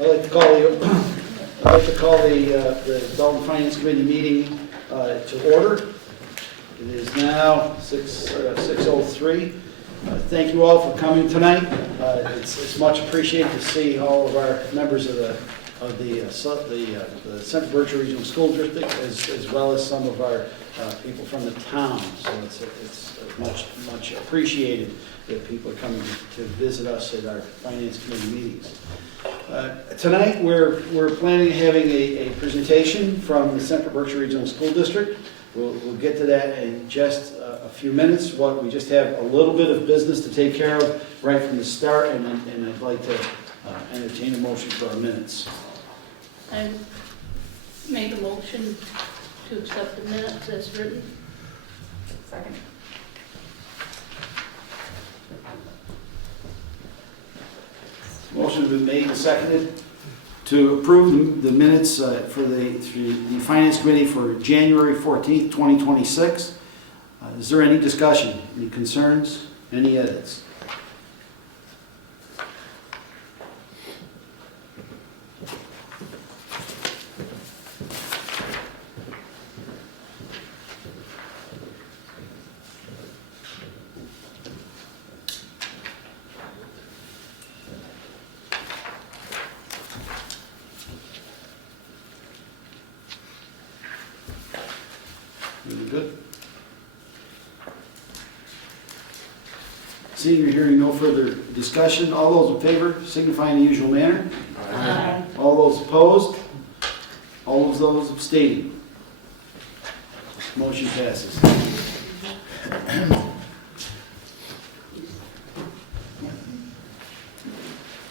I'd like to call the Dalton Finance Committee meeting to order. It is now 6:03. Thank you all for coming tonight. It's much appreciated to see all of our members of the Central Berkshire Regional School District, as well as some of our people from the town. So it's much appreciated that people are coming to visit us at our Finance Committee meetings. Tonight we're planning on having a presentation from the Central Berkshire Regional School District. We'll get to that in just a few minutes. We just have a little bit of business to take care of right from the start, and I'd like to entertain a motion for our minutes. I make a motion to accept the minutes as written. Second. Motion has been made and seconded to approve the minutes for the Finance Committee for January 14th, 2026. Is there any discussion, any concerns, any edits? Really good. Seeing or hearing no further discussion, all those in favor signify in the usual manner. Aye. All those opposed? All of those abstaining? Motion passes.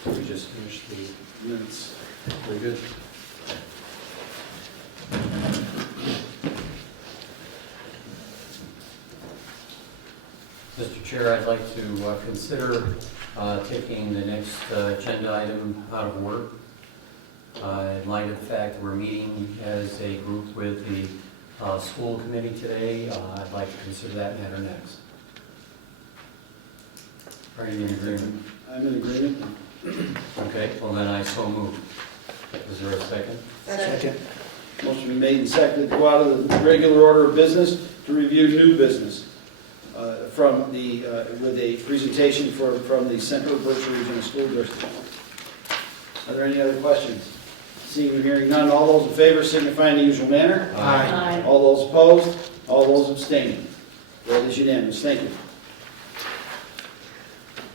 We just finished the minutes. Very good. Mr. Chair, I'd like to consider taking the next agenda item out of order. In light of the fact that we're meeting as a group with the school committee today, I'd like to consider that matter next. Are you in agreement? I'm in agreement. Okay, well then I so move. Is there a second? Second. Motion been made and seconded to go out of the regular order of business to review new business with a presentation from the Central Berkshire Regional School District. Are there any other questions? Seeing or hearing none, all those in favor signify in the usual manner. Aye. All those opposed, all those abstaining. That is unanimous. Thank you.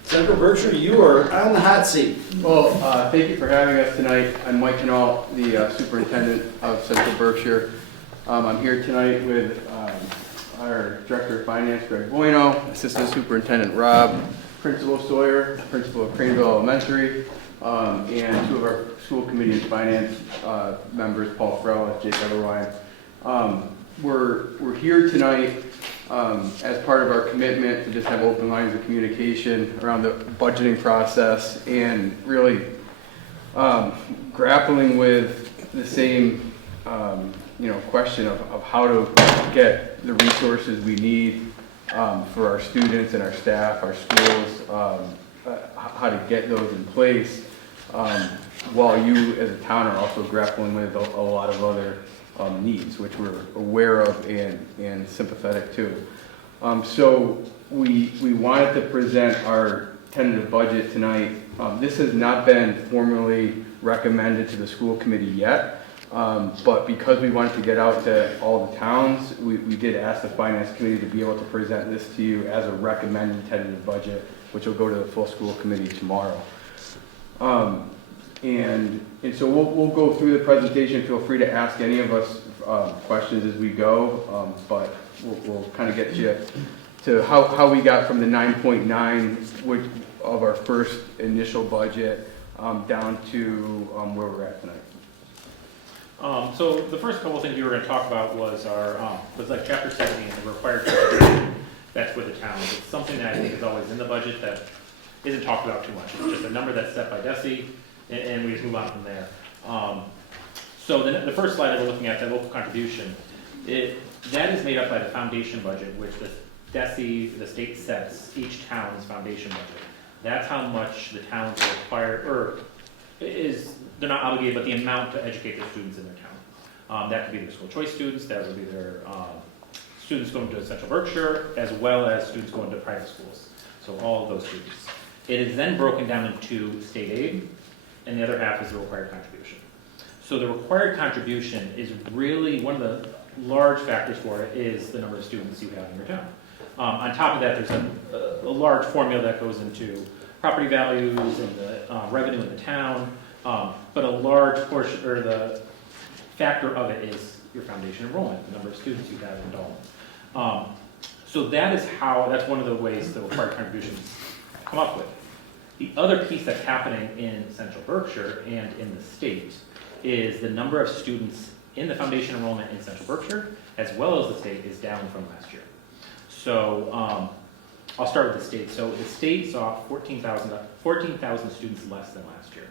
Central Berkshire, you are on the hot seat. Well, thank you for having us tonight. I'm Mike Canal, the Superintendent of Central Berkshire. I'm here tonight with our Director of Finance, Greg Bueno, Assistant Superintendent Rob, Principal Sawyer, Principal of Craneville Elementary, and two of our school committee and finance members, Paul Frell and Jake Everwine. We're here tonight as part of our commitment to just have open lines of communication around the budgeting process and really grappling with the same question of how to get the resources we need for our students and our staff, our schools, how to get those in place, while you as a town are also grappling with a lot of other needs, which we're aware of and sympathetic to. So we wanted to present our tentative budget tonight. This has not been formally recommended to the school committee yet, but because we wanted to get out to all the towns, we did ask the finance committee to be able to present this to you as a recommended tentative budget, which will go to the full school committee tomorrow. And so we'll go through the presentation. Feel free to ask any of us questions as we go, but we'll kind of get you to how we got from the 9.9 of our first initial budget down to where we're at tonight. So the first couple of things we were going to talk about was like Chapter 70 and the required contribution that's with the towns. It's something that I think is always in the budget that isn't talked about too much. It's just a number that's set by DESE, and we just move on from there. So the first slide that we're looking at, that local contribution, that is made up by the foundation budget, which the DESE, the state sets each town's foundation budget. That's how much the towns are required, or is they're not obligated, but the amount to educate their students in their town. That could be their school choice students, that would be their students going to Central Berkshire, as well as students going to private schools. So all of those students. It is then broken down into state aid, and the other half is the required contribution. So the required contribution is really one of the large factors for it is the number of students you have in your town. On top of that, there's a large formula that goes into property values and the revenue in the town, but a large portion, or the factor of it is your foundation enrollment, the number of students you have in Dalton. So that's one of the ways the required contributions come up with. The other piece that's happening in Central Berkshire and in the state is the number of students in the foundation enrollment in Central Berkshire, as well as the state, is down from last year. So I'll start with the state. So the state saw 14,000 students less than last year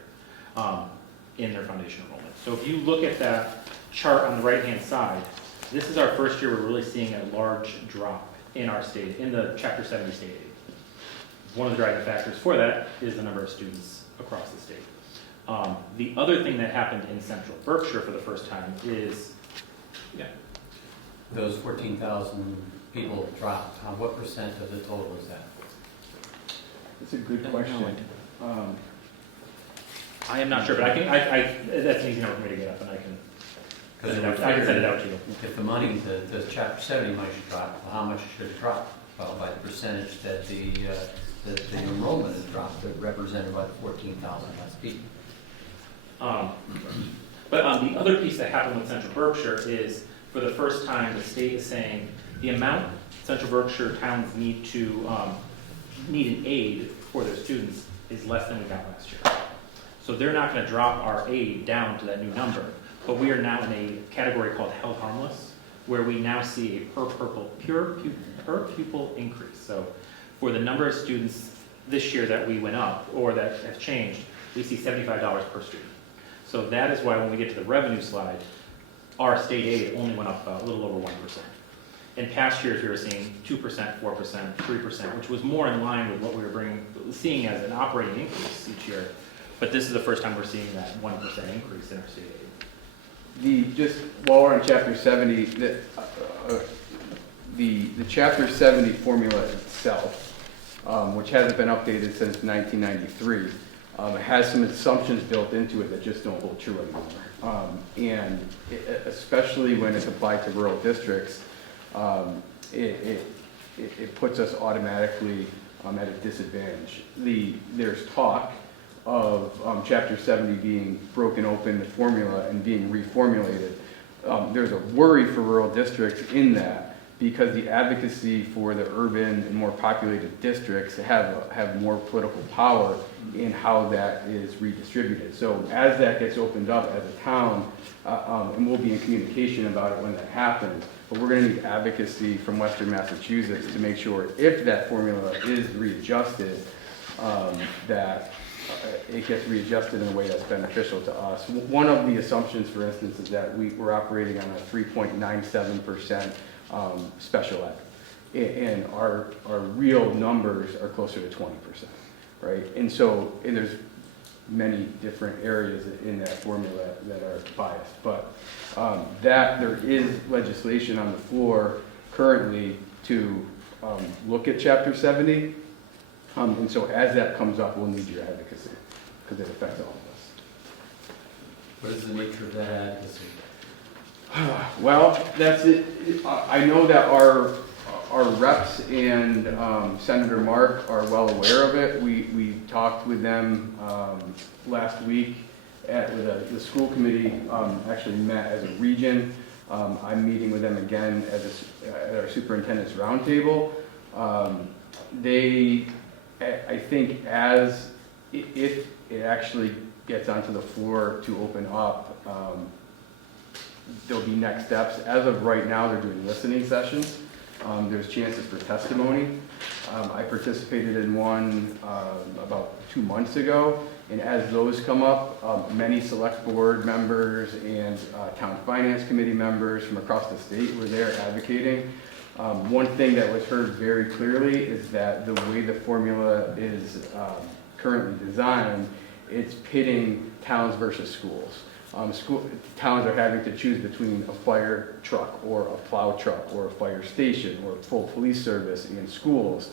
in their foundation enrollment. So if you look at that chart on the right-hand side, this is our first year we're really seeing a large drop in our state, in the Chapter 70 state aid. One of the driving factors for that is the number of students across the state. The other thing that happened in Central Berkshire for the first time is, Those 14,000 people dropped, what percent of the total is that? It's a good question. I am not sure, but I can, that's an easy number for me to get up, and I can send it out to you. If the money, the Chapter 70 money should drop, well, how much should it drop? Well, by the percentage that the enrollment has dropped, that represented by the 14,000 less people. But the other piece that happened with Central Berkshire is, for the first time, the state is saying the amount Central Berkshire towns need an aid for their students is less than we got last year. So they're not going to drop our aid down to that new number, but we are now in a category called held harmless, where we now see a per pupil increase. So for the number of students this year that we went up, or that have changed, we see $75 per student. So that is why when we get to the revenue slide, our state aid only went up a little over 1%. In past years, we were seeing 2%, 4%, 3%, which was more in line with what we were seeing as an operating increase each year. But this is the first time we're seeing that 1% increase in our state aid. Just while we're on Chapter 70, the Chapter 70 formula itself, which hasn't been updated since 1993, has some assumptions built into it that just don't hold true anymore. Especially when it's applied to rural districts, it puts us automatically at a disadvantage. There's talk of Chapter 70 being broken open, the formula, and being reformulated. There's a worry for rural districts in that, because the advocacy for the urban and more populated districts have more political power in how that is redistributed. So as that gets opened up as a town, and we'll be in communication about it when that happens, but we're going to need advocacy from Western Massachusetts to make sure if that formula is readjusted, that it gets readjusted in a way that's beneficial to us. One of the assumptions, for instance, is that we're operating on a 3.97% special ed, and our real numbers are closer to 20%, right? And there's many different areas in that formula that are biased, but that there is legislation on the floor currently to look at Chapter 70, and so as that comes up, we'll need your advocacy, because it affects all of us. What is the nature of that advocacy? Well, that's it. I know that our reps and Senator Mark are well aware of it. We talked with them last week with the school committee, actually met as a region. I'm meeting with them again at our superintendent's roundtable. I think if it actually gets onto the floor to open up, there'll be next steps. As of right now, they're doing listening sessions. There's chances for testimony. I participated in one about 2 months ago, and as those come up, many select board members and town finance committee members from across the state were there advocating. One thing that was heard very clearly is that the way the formula is currently designed, it's pitting towns versus schools. Towns are having to choose between a fire truck or a plow truck or a fire station or full police service in schools.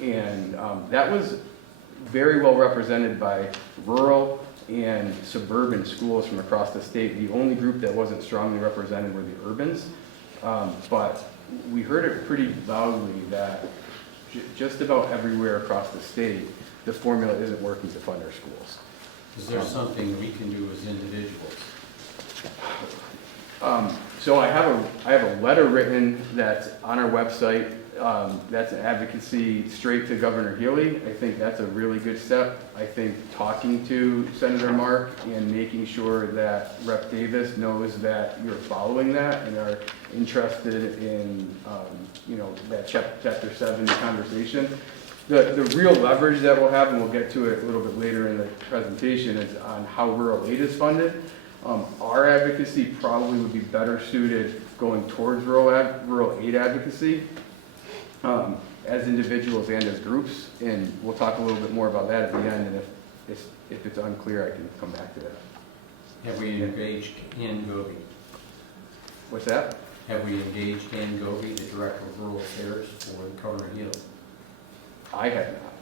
And that was very well represented by rural and suburban schools from across the state. The only group that wasn't strongly represented were the urbans. But we heard it pretty loudly that just about everywhere across the state, the formula isn't working to fund our schools. Is there something we can do as individuals? So I have a letter written that's on our website. That's an advocacy straight to Governor Healy. I think that's a really good step. I think talking to Senator Mark and making sure that Rep. Davis knows that you're following that and are interested in, that chapter 7 conversation. The real leverage that we'll have, and we'll get to it a little bit later in the presentation, is on how rural aid is funded. Our advocacy probably would be better suited going towards rural aid advocacy as individuals and as groups, and we'll talk a little bit more about that at the end, and if it's unclear, I can come back to that. Have we engaged Ann Govey? What's that? Have we engaged Ann Govey, the Director of Rural Affairs for Governor Healy? I have not,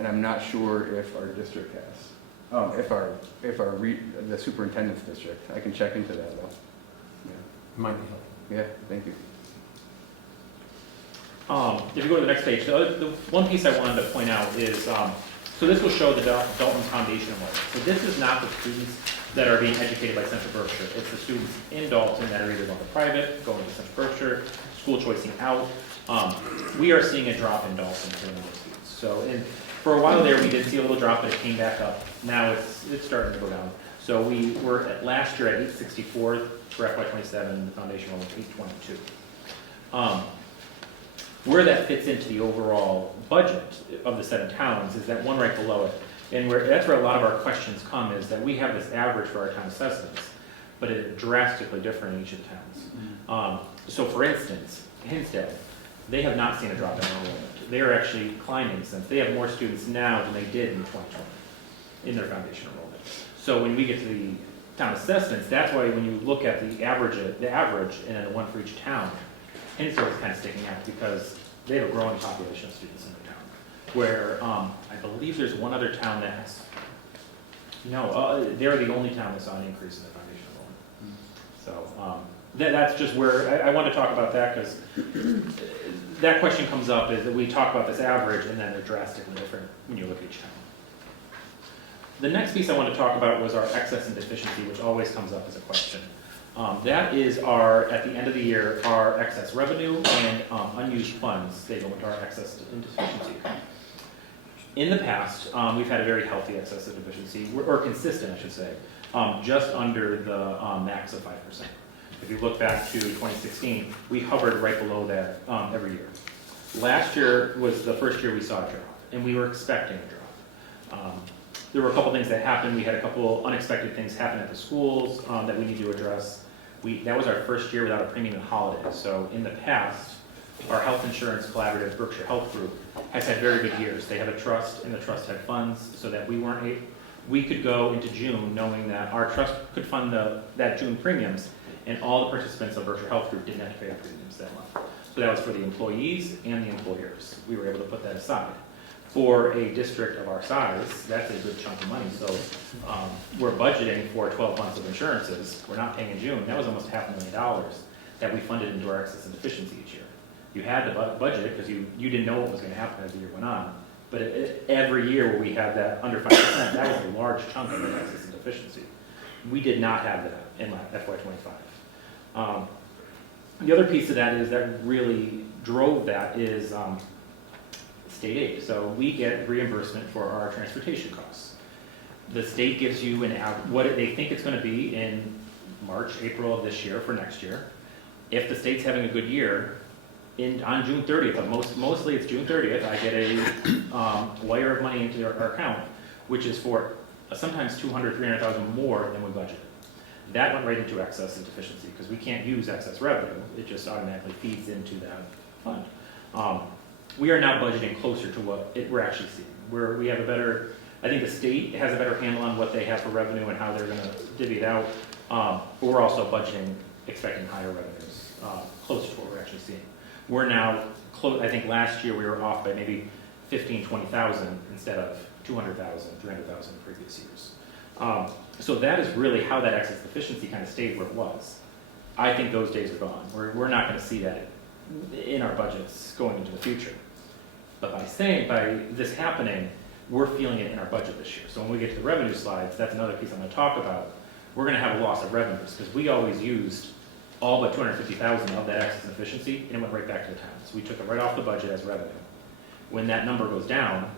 and I'm not sure if our district has. The superintendent's district. I can check into that though. Might be helpful. Yeah, thank you. If you go to the next page, the one piece I wanted to point out is, so this will show the Dalton Foundation enrollment. So this is not the students that are being educated by Central Berkshire. It's the students in Dalton that are either going to private, going to Central Berkshire, school choicing out. We are seeing a drop in Dalton for the number of students. So for a while there, we did see a little drop, but it came back up. Now it's starting to go down. So we were last year at 864 for FY27, the foundation enrollment was 822. Where that fits into the overall budget of the 7 towns is that one right below it. And that's where a lot of our questions come, is that we have this average for our town assessments, but it is drastically different in each of the towns. So for instance, Hinsdale, they have not seen a drop in enrollment. They are actually climbing since they have more students now than they did in 2020 in their foundation enrollment. So when we get to the town assessments, that's why when you look at the average and then one for each town, Hinsdale is kind of sticking out because they have a growing population of students in their town. Where I believe there's one other town that has, they're the only town that saw an increase in the foundation enrollment. So that's just where I want to talk about that, because that question comes up, is that we talk about this average and then they're drastically different when you look at each town. The next piece I want to talk about was our excess and deficiency, which always comes up as a question. That is at the end of the year, our excess revenue and unused funds. They go into our excess and deficiency. In the past, we've had a very healthy excess and deficiency, or consistent, I should say, just under the max of 5%. If you look back to 2016, we hovered right below that every year. Last year was the first year we saw a drop, and we were expecting a drop. There were a couple things that happened. We had a couple unexpected things happen at the schools that we need to address. That was our first year without a premium and holidays. So in the past, our health insurance collaborative, Berkshire Health Group, has had very good years. They have a trust, and the trust had funds so that we could go into June knowing that our trust could fund that June premiums, and all the participants of Berkshire Health Group didn't have to pay the premiums that month. So that was for the employees and the employers. We were able to put that aside. For a district of our size, that's a good chunk of money. So we're budgeting for 12 months of insurances. We're not paying in June. That was almost $500,000 that we funded into our excess and deficiency each year. You had to budget it because you didn't know what was going to happen as the year went on. But every year where we had that under 5%, that was a large chunk of our excess and deficiency. We did not have that in FY25. The other piece of that is that really drove that is state aid. So we get reimbursement for our transportation costs. The state gives you what they think it's going to be in March, April of this year for next year. If the state's having a good year, on June 30th, mostly it's June 30th, I get a wire of money into our account, which is for sometimes $200,000, $300,000 more than we budgeted. That went right into excess and deficiency because we can't use excess revenue. It just automatically feeds into that fund. We are now budgeting closer to what we're actually seeing. We have a better I think the state has a better handle on what they have for revenue and how they're gonna divvy it out. But we're also budgeting, expecting higher revenues, close to what we're actually seeing. We're now I think last year we were off by maybe 15, 20,000 instead of 200,000, 300,000 previous years. So that is really how that excess efficiency kind of stayed where it was. I think those days are gone. We're not going to see that in our budgets going into the future. But by this happening, we're feeling it in our budget this year. So when we get to the revenue slides, that's another piece I'm going to talk about. We're going to have a loss of revenues because we always used all but 250,000 of that excess efficiency, and it went right back to the town. So we took it right off the budget as revenue. When that number goes down,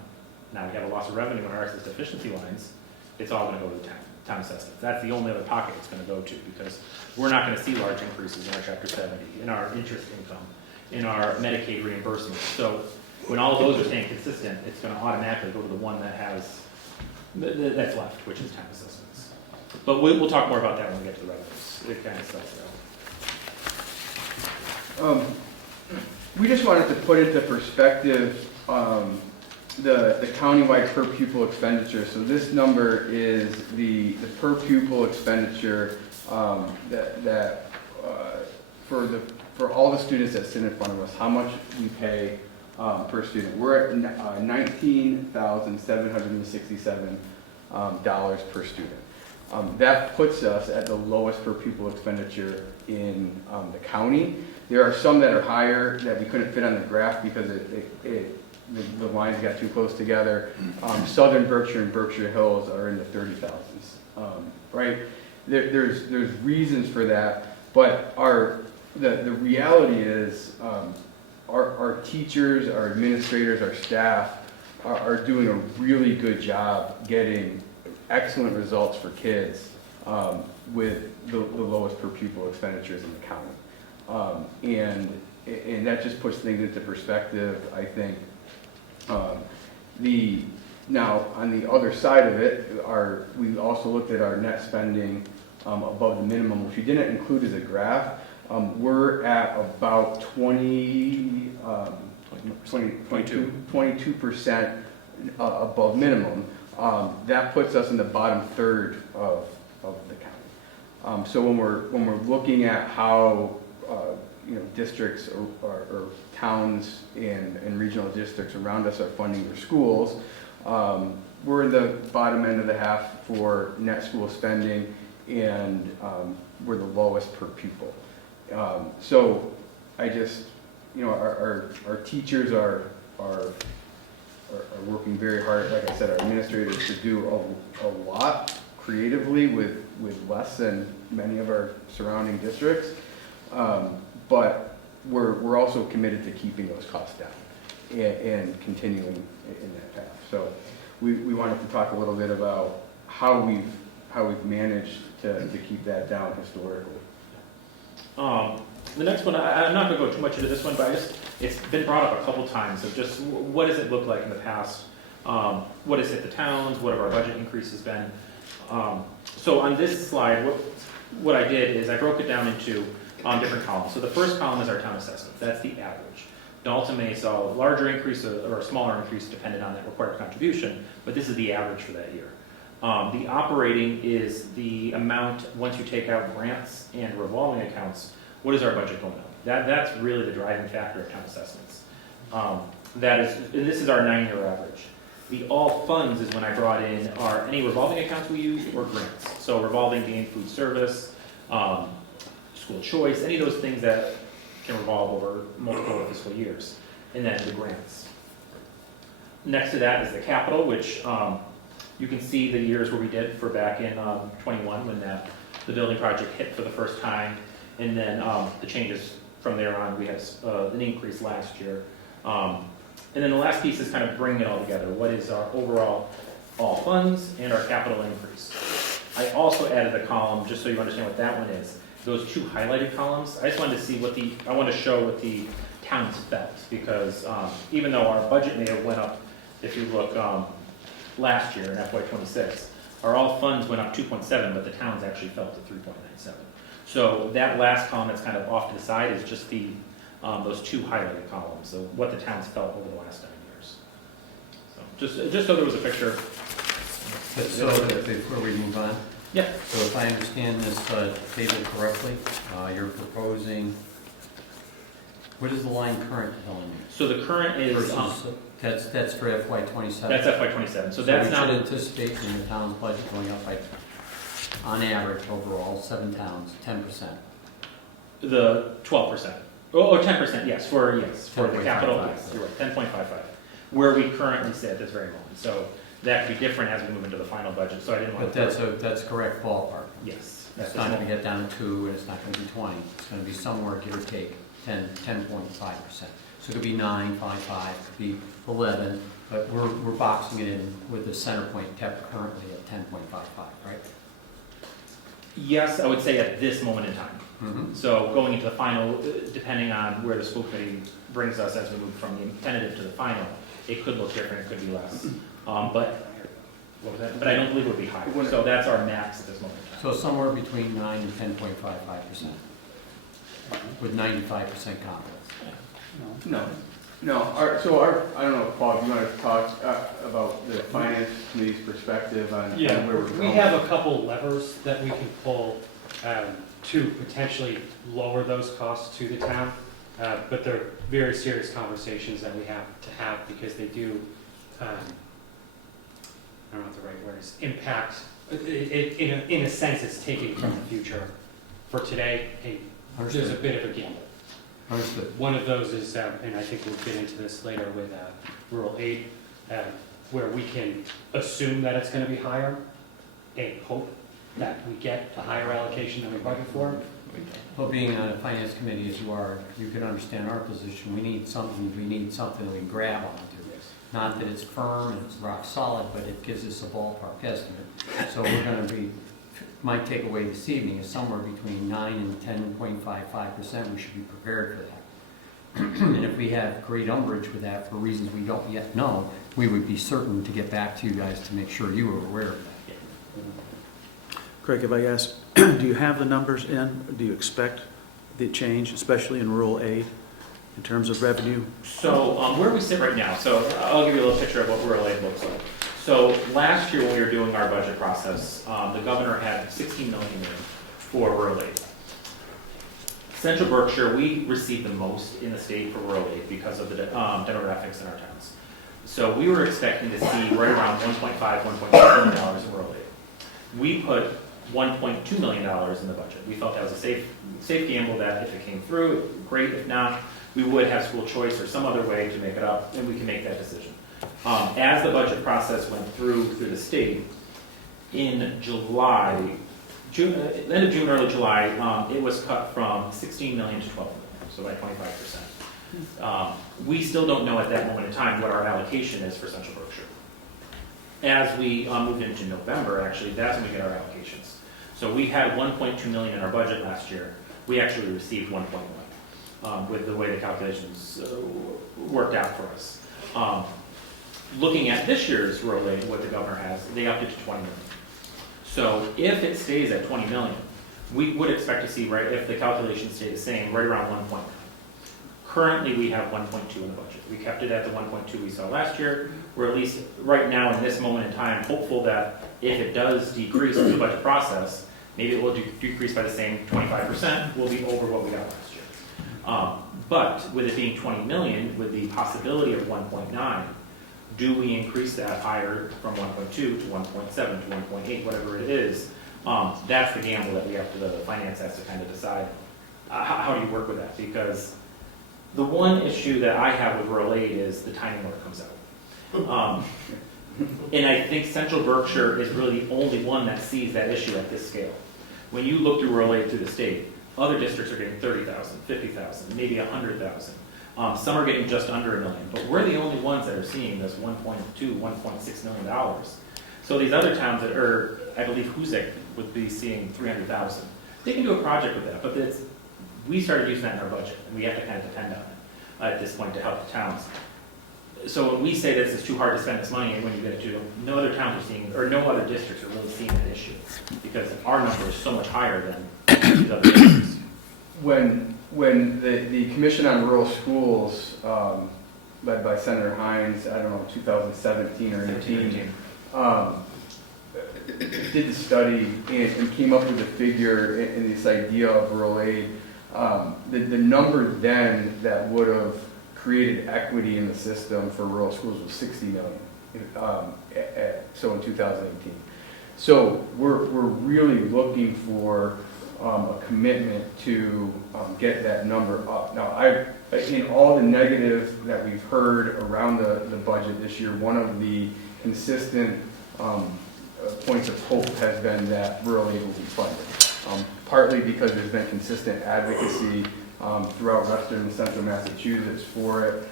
now we have a loss of revenue in our excess efficiency lines, it's all going to go to the town assessment. That's the only other pocket it's going to go to, because we're not going to see large increases in our Chapter 70, in our interest income, in our Medicaid reimbursement. So when all of those are staying consistent, it's going to automatically go to the one that has, that's left, which is town assessments. But we'll talk more about that when we get to the revenues. It kind of spells it out. We just wanted to put into perspective the countywide per pupil expenditure. So this number is the per pupil expenditure for all the students that sit in front of us, how much we pay per student. We're at $19,767 per student. That puts us at the lowest per pupil expenditure in the county. There are some that are higher that we couldn't fit on the graph because the lines got too close together. Southern Berkshire and Berkshire Hills are in the 30,000s, right? There's reasons for that, but the reality is our teachers, our administrators, our staff are doing a really good job getting excellent results for kids with the lowest per pupil expenditures in the county. And that just puts things into perspective, I think. Now, on the other side of it, we also looked at our net spending above the minimum, which we didn't include as a graph. We're at about 22% above minimum. That puts us in the bottom third of the county. So when we're looking at how districts or towns and regional districts around us are funding their schools, we're in the bottom end of the half for net school spending, and we're the lowest per pupil. So I just, our teachers are working very hard. Like I said, our administrators to do a lot creatively with less than many of our surrounding districts. But we're also committed to keeping those costs down and continuing in that path. So we wanted to talk a little bit about how we've managed to keep that down historically. The next one, I'm not going to go too much into this one, but it's been brought up a couple times of just what does it look like in the past? What has hit the towns? What have our budget increases been? So on this slide, what I did is I broke it down into different columns. So the first column is our town assessments. That's the average. Dalton may saw a larger increase or a smaller increase depending on that required contribution, but this is the average for that year. The operating is the amount, once you take out grants and revolving accounts, what is our budget going up? That's really the driving factor of town assessments. This is our 9-year average. The all funds is when I brought in any revolving accounts we use or grants. So revolving being food service, school choice, any of those things that can revolve over multiple fiscal years, and then the grants. Next to that is the capital, which you can see the years where we did for back in 21 when the building project hit for the first time, and then the changes from there on. We had an increase last year. And then the last piece is kind of bringing it all together. What is our overall all funds and our capital increase? I also added a column, just so you understand what that one is. Those two highlighted columns, I just wanted to see I want to show what the towns felt, because even though our budget may have went up, if you look last year in FY26, our all funds went up 2.7, but the towns actually felt at 3.97. So that last column that's kind of off to the side is just those two highlighted columns, so what the towns felt over the last 9 years. So just so there was a picture. But so, before we move on. Yeah. So if I understand this table correctly, you're proposing, what is the line current telling you? So the current is, That's for FY '27? that's FY '27, so that's we not, should anticipate in the town's budget going up by, on average, overall, 7 towns, 10%. the 12%. Oh, 10%, yes, for the capital, 10.55. yes, you're right, 10.55, where we currently sit at this very moment. So that could be different as we move into the final budget, so I didn't want But to. that's correct ballpark. Yes. It's not gonna get down to 2, and it's not gonna be 20. It's gonna be somewhere, give or take, 10.5%. So it could be 9.55, it could be 11, but we're boxing it in with the center point kept currently at 10.55, right? Yes, I would say at this moment in time. Mm-hmm. So going into the final, depending on where the school committee brings us as we move from the tentative to the final, it could look different, it could be less. But, what was that? But I don't believe it would be higher. So that's our max at this moment in time. So somewhere between 9 and 10.55%, with 95% confidence. No, I don't know, Paul, do you want to talk about the finance committee's perspective on Yeah, where we're we going? have a couple levers that we can pull to potentially lower those costs to the town, but they're very serious conversations that we have to have because they do, I don't know what the right word is, impact, in a sense, it's taking from the future. For today, hey, there's a bit of a gamble. Understood. One of those is, and I think we'll get into this later with rural aid, where we can assume that it's going to be higher and hope that we get a higher allocation than we budgeted for. Well, being on a finance committee as you are, you can understand our position. We need something we can grab onto. Not that it's firm and it's rock solid, but it gives us a ballpark estimate. So we're going to be, my takeaway this evening is somewhere between 9 and 10.55%. We should be prepared for that. And if we have great umbrage with that for reasons we don't yet know, we would be certain to get back to you guys to make sure you are aware of that. Craig, if I ask, do you have the numbers in? Do you expect the change, especially in rural aid, in terms of revenue? So where we sit right now, so I'll give you a little picture of what rural aid looks like. So last year when we were doing our budget process, the governor had $16 million for rural aid. Central Berkshire, we received the most in the state for rural aid because of the demographics in our towns. So we were expecting to see right around $1.5, $1.6 million in rural aid. We put $1.2 million in the budget. We felt that was a safe gamble that if it came through, great. If not, we would have school choice or some other way to make it up, and we can make that decision. As the budget process went through the state, in July, end of June, early July, it was cut from 16 million to 12 million, so by 25%. We still don't know at that moment in time what our allocation is for Central Berkshire. As we moved into November, actually, that's when we get our allocations. So we had 1.2 million in our budget last year. We actually received 1.1 with the way the calculations worked out for us. Looking at this year's rural aid, what the governor has, they upped it to 20 million. So if it stays at 20 million, we would expect to see, right, if the calculations stay the same, right around 1.9. Currently, we have 1.2 in the budget. We kept it at the 1.2 we saw last year. We're at least right now in this moment in time hopeful that if it does decrease through the budget process, maybe it will decrease by the same 25%. We'll be over what we got last year. But with it being 20 million, with the possibility of 1.9, do we increase that higher from 1.2 to 1.7 to 1.8, whatever it is? That's the gamble that we have to, the finance has to kind of decide. How do you work with that? Because the one issue that I have with rural aid is the timing when it comes out. And I think Central Berkshire is really the only one that sees that issue at this scale. When you look through rural aid through the state, other districts are getting 30,000, 50,000, maybe 100,000. Some are getting just under $1 million, but we're the only ones that are seeing this $1.2, $1.6 million. So these other towns that are, I believe Hoosick would be seeing 300,000. They can do a project with that, but we started using that in our budget, and we have to kind of depend on it at this point to help the towns. So when we say this is too hard to spend this money, and when you get it to, no other towns are seeing, or no other districts are really seeing that issue, because our number is so much higher than these other districts. When the Commission on Rural Schools, led by Senator Hines, I don't know, 2017 or 18, did the study and came up with a figure in this idea of rural aid, the number then that would have created equity in the system for rural schools was 60 million. So in 2018. So we're really looking for a commitment to get that number up. Now, in all the negatives that we've heard around the budget this year, one of the consistent points of hope has been that rural aid will be funded. Partly because there's been consistent advocacy throughout western and central Massachusetts for it.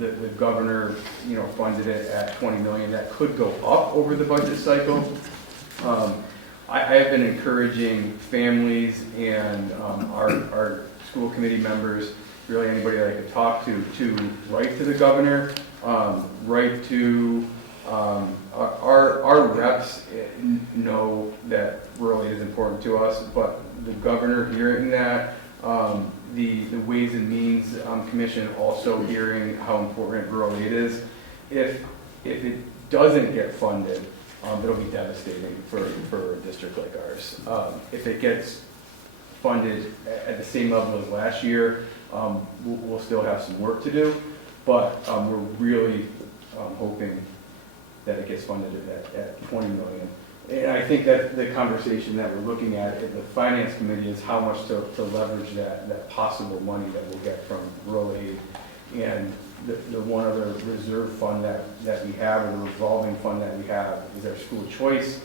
The governor, funded it at 20 million. That could go up over the budget cycle. I have been encouraging families and our school committee members, really anybody that I could talk to write to the governor, write to our reps know that rural aid is important to us, but the governor hearing that, the Ways and Means Commission also hearing how important rural aid is. If it doesn't get funded, it'll be devastating for a district like ours. If it gets funded at the same level as last year, we'll still have some work to do, but we're really hoping that it gets funded at 20 million. And I think that the conversation that we're looking at in the finance committee is how much to leverage that possible money that we'll get from rural aid. And the one other reserve fund that we have, or the revolving fund that we have, is our school choice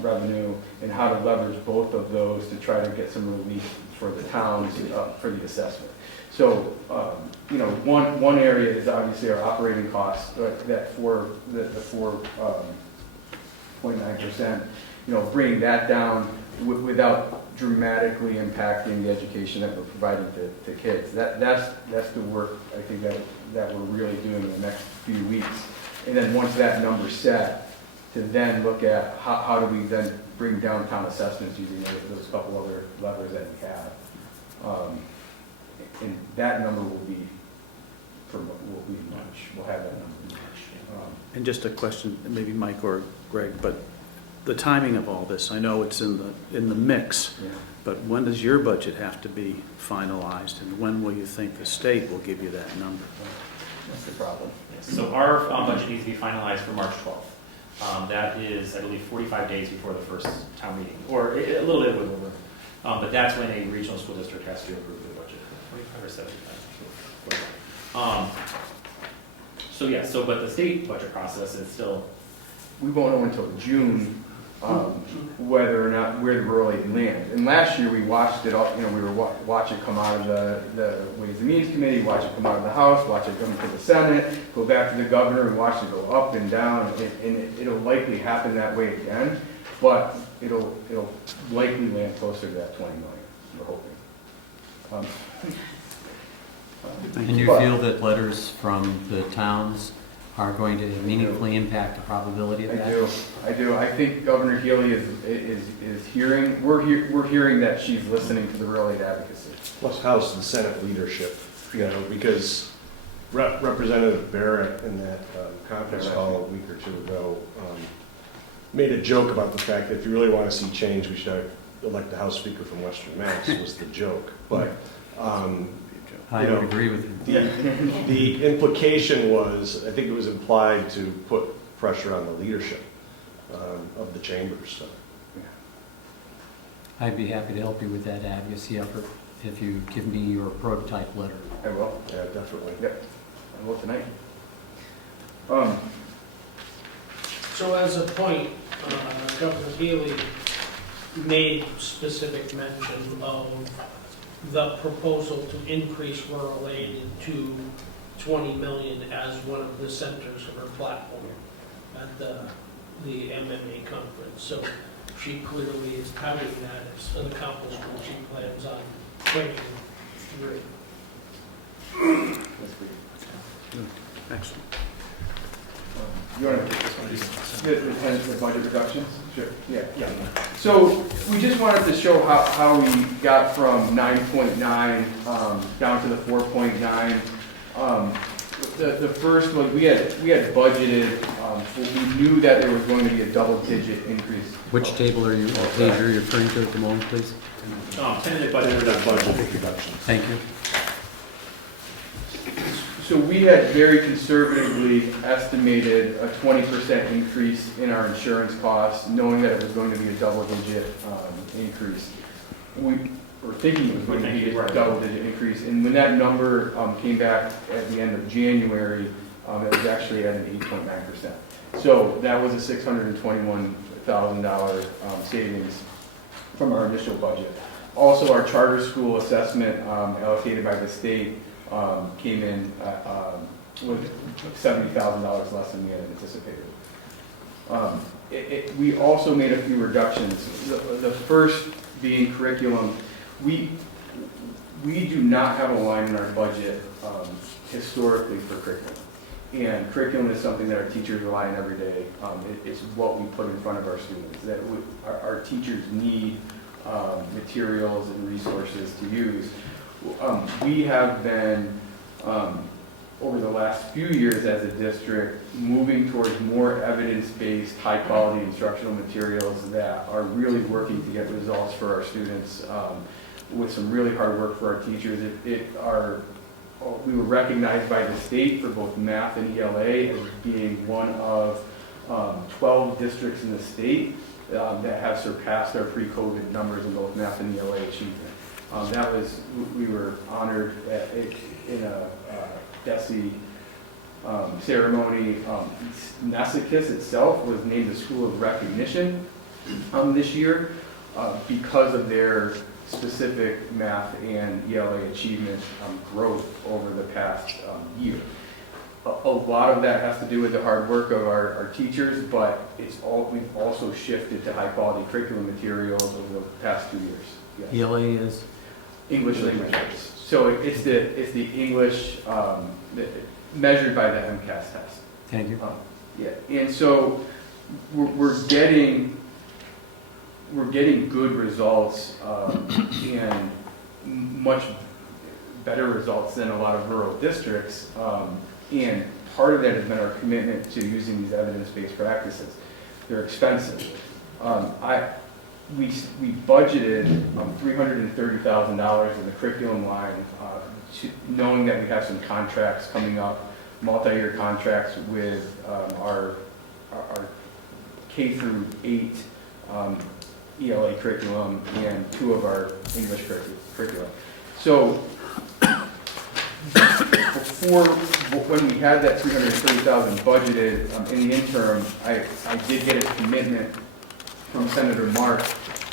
revenue, and how to leverage both of those to try to get some relief for the towns for the assessment. So, one area is obviously our operating costs, that the 4.9%, bringing that down without dramatically impacting the education that we're providing to kids. That's the work I think that we're really doing in the next few weeks. And then once that number's set, to then look at how do we then bring downtown assessments using those couple other levers that we have. And that number will be March. We'll have that number in March. And just a question, maybe Mike or Greg, but the timing of all this, I know it's in the mix, Yeah. but when does your budget have to be finalized, and when will you think the state will give you that number? That's the problem. So our budget needs to be finalized for March 12th. That is, I believe, 45 days before the first town meeting, or a little bit wiggle room. But that's when a regional school district has to approve the budget, 45 or 75. But the state budget process is still. We won't know until June whether or not where the rural aid lands. And last year we watched it all. We were watch it come out of the Ways and Means Committee, watch it come out of the House, watch it come to the Senate, go back to the governor, and watch it go up and down. And it'll likely happen that way again, but it'll likely land closer to that 20 million. We're hoping. And you feel that letters from the towns are going to meaningfully impact the probability of that? I do. I think Governor Healy is hearing, we're hearing that she's listening to the rural aid advocacy. Plus House and Senate leadership, because Representative Barrett in that conference call a week or two ago made a joke about the fact that if you really want to see change, we should elect a House Speaker from Western Mass, was the joke. But I would agree with you. the implication was, I think it was implied to put pressure on the leadership of the chambers. So. I'd be happy to help you with that advocacy effort if you give me your prototype letter. I will. Yeah, definitely. Yep. I will tonight. So as a point, Governor Healy made specific mention of the proposal to increase rural aid to 20 million as one of the centers of her platform at the MMA conference. So she clearly is touting that as an accomplishment she plans on bringing through. Excellent. You want to take this one? The budget reductions? Sure. Yeah. So we just wanted to show how we got from 9.9 down to the 4.9. The first one, we had budgeted, we knew that there was going to be a double-digit increase. Which table are you, page are you referring to at the moment, please? Tentative budget reduction. Thank you. So we had very conservatively estimated a 20% increase in our insurance costs, knowing that it was going to be a double-digit increase. We were thinking it was going to be a double-digit increase, and when that number came back at the end of January, it was actually at an 8.9%. So that was a $621,000 savings from our initial budget. Also, our charter school assessment allocated by the state came in with $70,000 less than we had anticipated. We also made a few reductions. The first being curriculum. We do not have a line in our budget historically for curriculum. And curriculum is something that our teachers rely on every day. It's what we put in front of our students, that our teachers need materials and resources to use. We have been, over the last few years as a district, moving towards more evidence-based, high-quality instructional materials that are really working to get results for our students with some really hard work for our teachers. We were recognized by the state for both math and ELA as being one of 12 districts in the state that have surpassed our pre-COVID numbers in both math and ELA achievement. We were honored in a DESE ceremony. Nesicus itself was named the School of Recognition this year because of their specific math and ELA achievement growth over the past year. A lot of that has to do with the hard work of our teachers, but we've also shifted to high-quality curriculum materials over the past 2 years. Yes. ELA is? English language arts. So it's the English measured by the MCAS test. Thank you. Yeah, and so we're getting good results and much better results than a lot of rural districts. And part of that has been our commitment to using these evidence-based practices. They're expensive. We budgeted $330,000 in the curriculum line, knowing that we have some contracts coming up, multi-year contracts with our K through 8 ELA curriculum and 2 of our English curriculum. So when we had that $330,000 budgeted in the interim, I did get a commitment from Senator Mark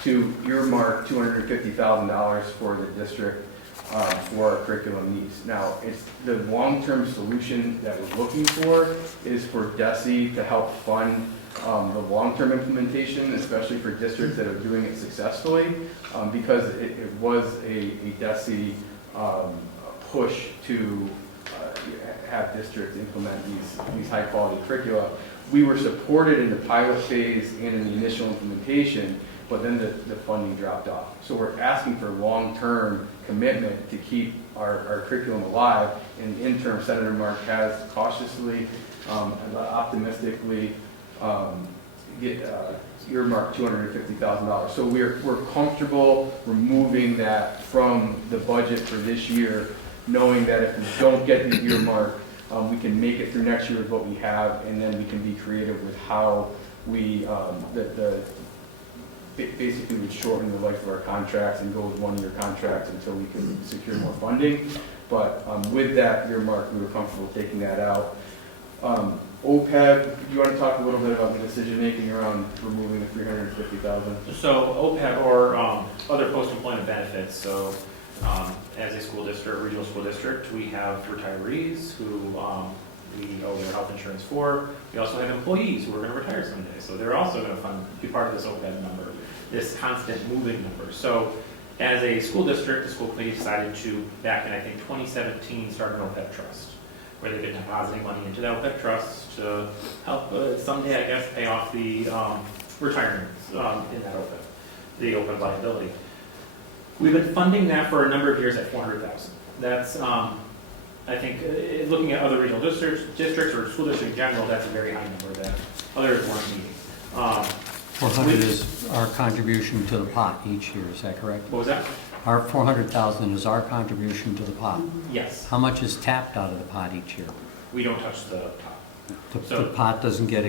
to earmark $250,000 for the district for our curriculum needs. Now, it's the long-term solution that we're looking for is for DESE to help fund the long-term implementation, especially for districts that are doing it successfully, because it was a DESE push to have districts implement these high-quality curricula. We were supported in the pilot phase and in the initial implementation, but then the funding dropped off. So we're asking for long-term commitment to keep our curriculum alive. In the interim, Senator Mark has cautiously, optimistically earmarked $250,000. So we're comfortable removing that from the budget for this year, knowing that if we don't get the earmark, we can make it through next year with what we have, and then we can be creative with how we basically would shorten the life of our contracts and go with one-year contracts until we can secure more funding. But with that earmark, we were comfortable taking that out. OPEB, do you want to talk a little bit about the decision-making around removing the $350,000? So OPEB or other post-employment benefits. So as a school district, regional school district, we have retirees who we owe their health insurance for. We also have employees who are going to retire someday. So they're also going to be part of this OPEB number, this constant moving number. So as a school district, the school committee decided to, back in I think 2017, start an OPEB trust, where they've been depositing money into the OPEB trust to help someday, I guess, pay off the retirements in that OPEB, the OPEB liability. We've been funding that for a number of years at $400,000. That's I think, looking at other regional districts or school districts in general, that's a very high number that others weren't meeting. 400 is our contribution to the pot each year, is that correct? What was that? Our 400,000 is our contribution to the pot. Yes, How much is tapped out of the pot each year? we don't touch the top. The pot doesn't get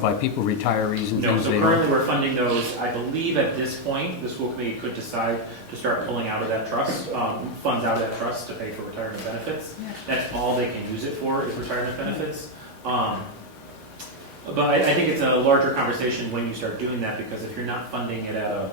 by people, retirees and No, things, so they currently don't. we're funding those. I believe at this point, the school committee could decide to start pulling out of that trust, funds out of that trust to pay for retirement benefits. That's all they can use it for is retirement benefits. But I think it's a larger conversation when you start doing that, because if you're not funding it at a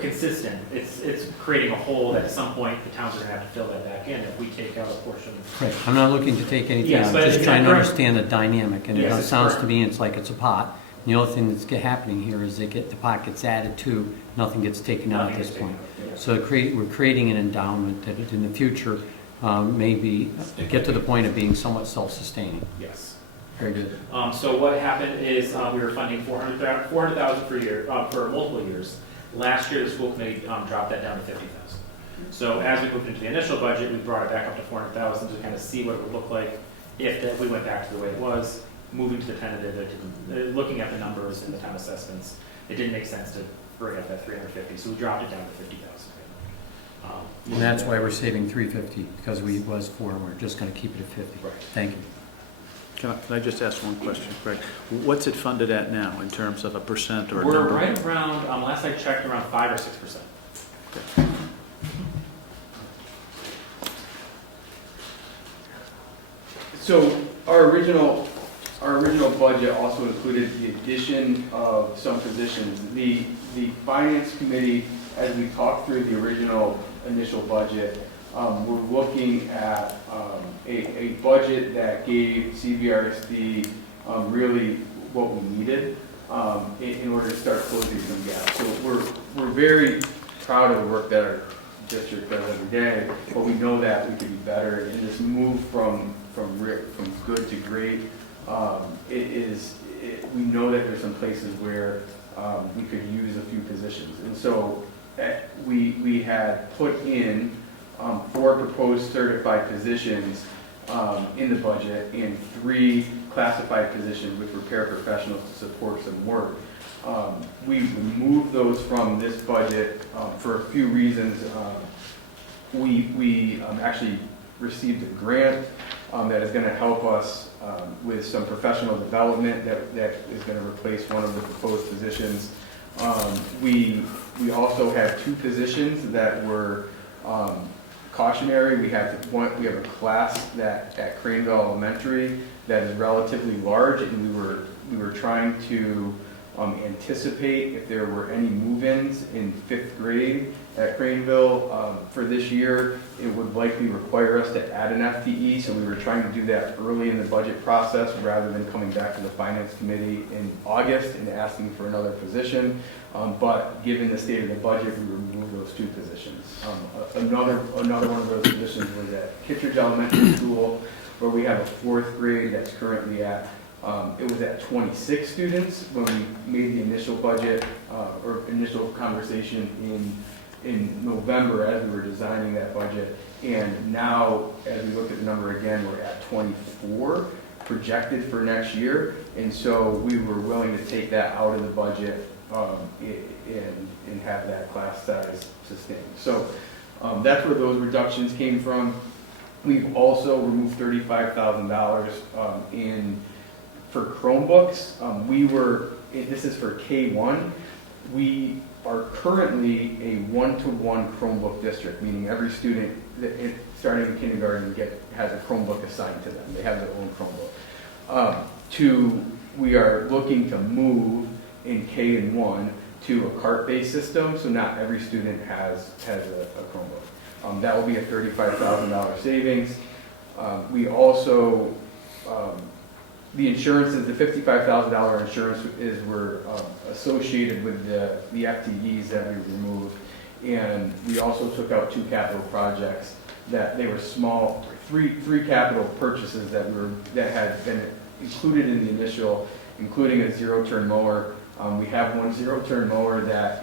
consistent, it's creating a hole that at some point the towns are gonna have to fill that back in if we take out a portion. Right, I'm not looking to take anything Yes, out, but I'm just it's trying to correct. understand the dynamic, and Yes, it it's sounds to correct. me it's like it's a pot. The only thing that's happening here is the pot gets added to, nothing gets taken out at Nothing this is taken point. out, yes. So we're creating an endowment that in the future maybe get to the point of being somewhat self-sustaining. Yes. Very good. So what happened is we were funding 400,000 per year for multiple years. Last year, the school committee dropped that down to 50,000. So as we moved into the initial budget, we brought it back up to 400,000 to kind of see what it would look like if we went back to the way it was, moving to the tentative, looking at the numbers and the town assessments. It didn't make sense to bring up that 350, so we dropped it down to 50,000. And that's why we're saving 350, because we was 4, and we're just going to keep it at 50. Right. Thank you. Can I just ask one question, Greg? What's it funded at now in terms of a percent or a We're number? right around, last I checked, around 5 or 6%. So our original budget also included the addition of some positions. The finance committee, as we talked through the initial budget, we're looking at a budget that gave CVRSD really what we needed in order to start closing some gaps. So we're very proud of the work that our district does every day, but we know that we could be better. And this move from good to great, we know that there's some places where we could use a few positions. And so we had put in 4 proposed certified positions in the budget and 3 classified positions with repair professionals to support some work. We removed those from this budget for a few reasons. We actually received a grant that is going to help us with some professional development that is going to replace one of the proposed positions. We also have 2 positions that were cautionary. We have a class at Craneville Elementary that is relatively large, and we were trying to anticipate if there were any move-ins in 5th grade at Craneville for this year. It would likely require us to add an FTE, so we were trying to do that early in the budget process rather than coming back to the finance committee in August and asking for another position. But given the state of the budget, we removed those 2 positions. Another one of those positions was at Kittredge Elementary School, where we have a 4th grade that's currently at it was at 26 students when we made the initial budget or initial conversation in November as we were designing that budget. And now, as we look at the number again, we're at 24 projected for next year. And so we were willing to take that out of the budget and have that class size sustained. So that's where those reductions came from. We've also removed $35,000 for Chromebooks. This is for K-1. We are currently a 1-to-1 Chromebook district, meaning every student starting in kindergarten has a Chromebook assigned to them. They have their own Chromebook. We are looking to move in K and 1 to a cart-based system, so not every student has a Chromebook. That will be a $35,000 savings. We also the insurances, the $55,000 insurance were associated with the FTEs that we removed, and we also took out 2 capital projects that they were small, three capital purchases that had been included in the initial, including a zero-turn mower. We have one zero-turn mower that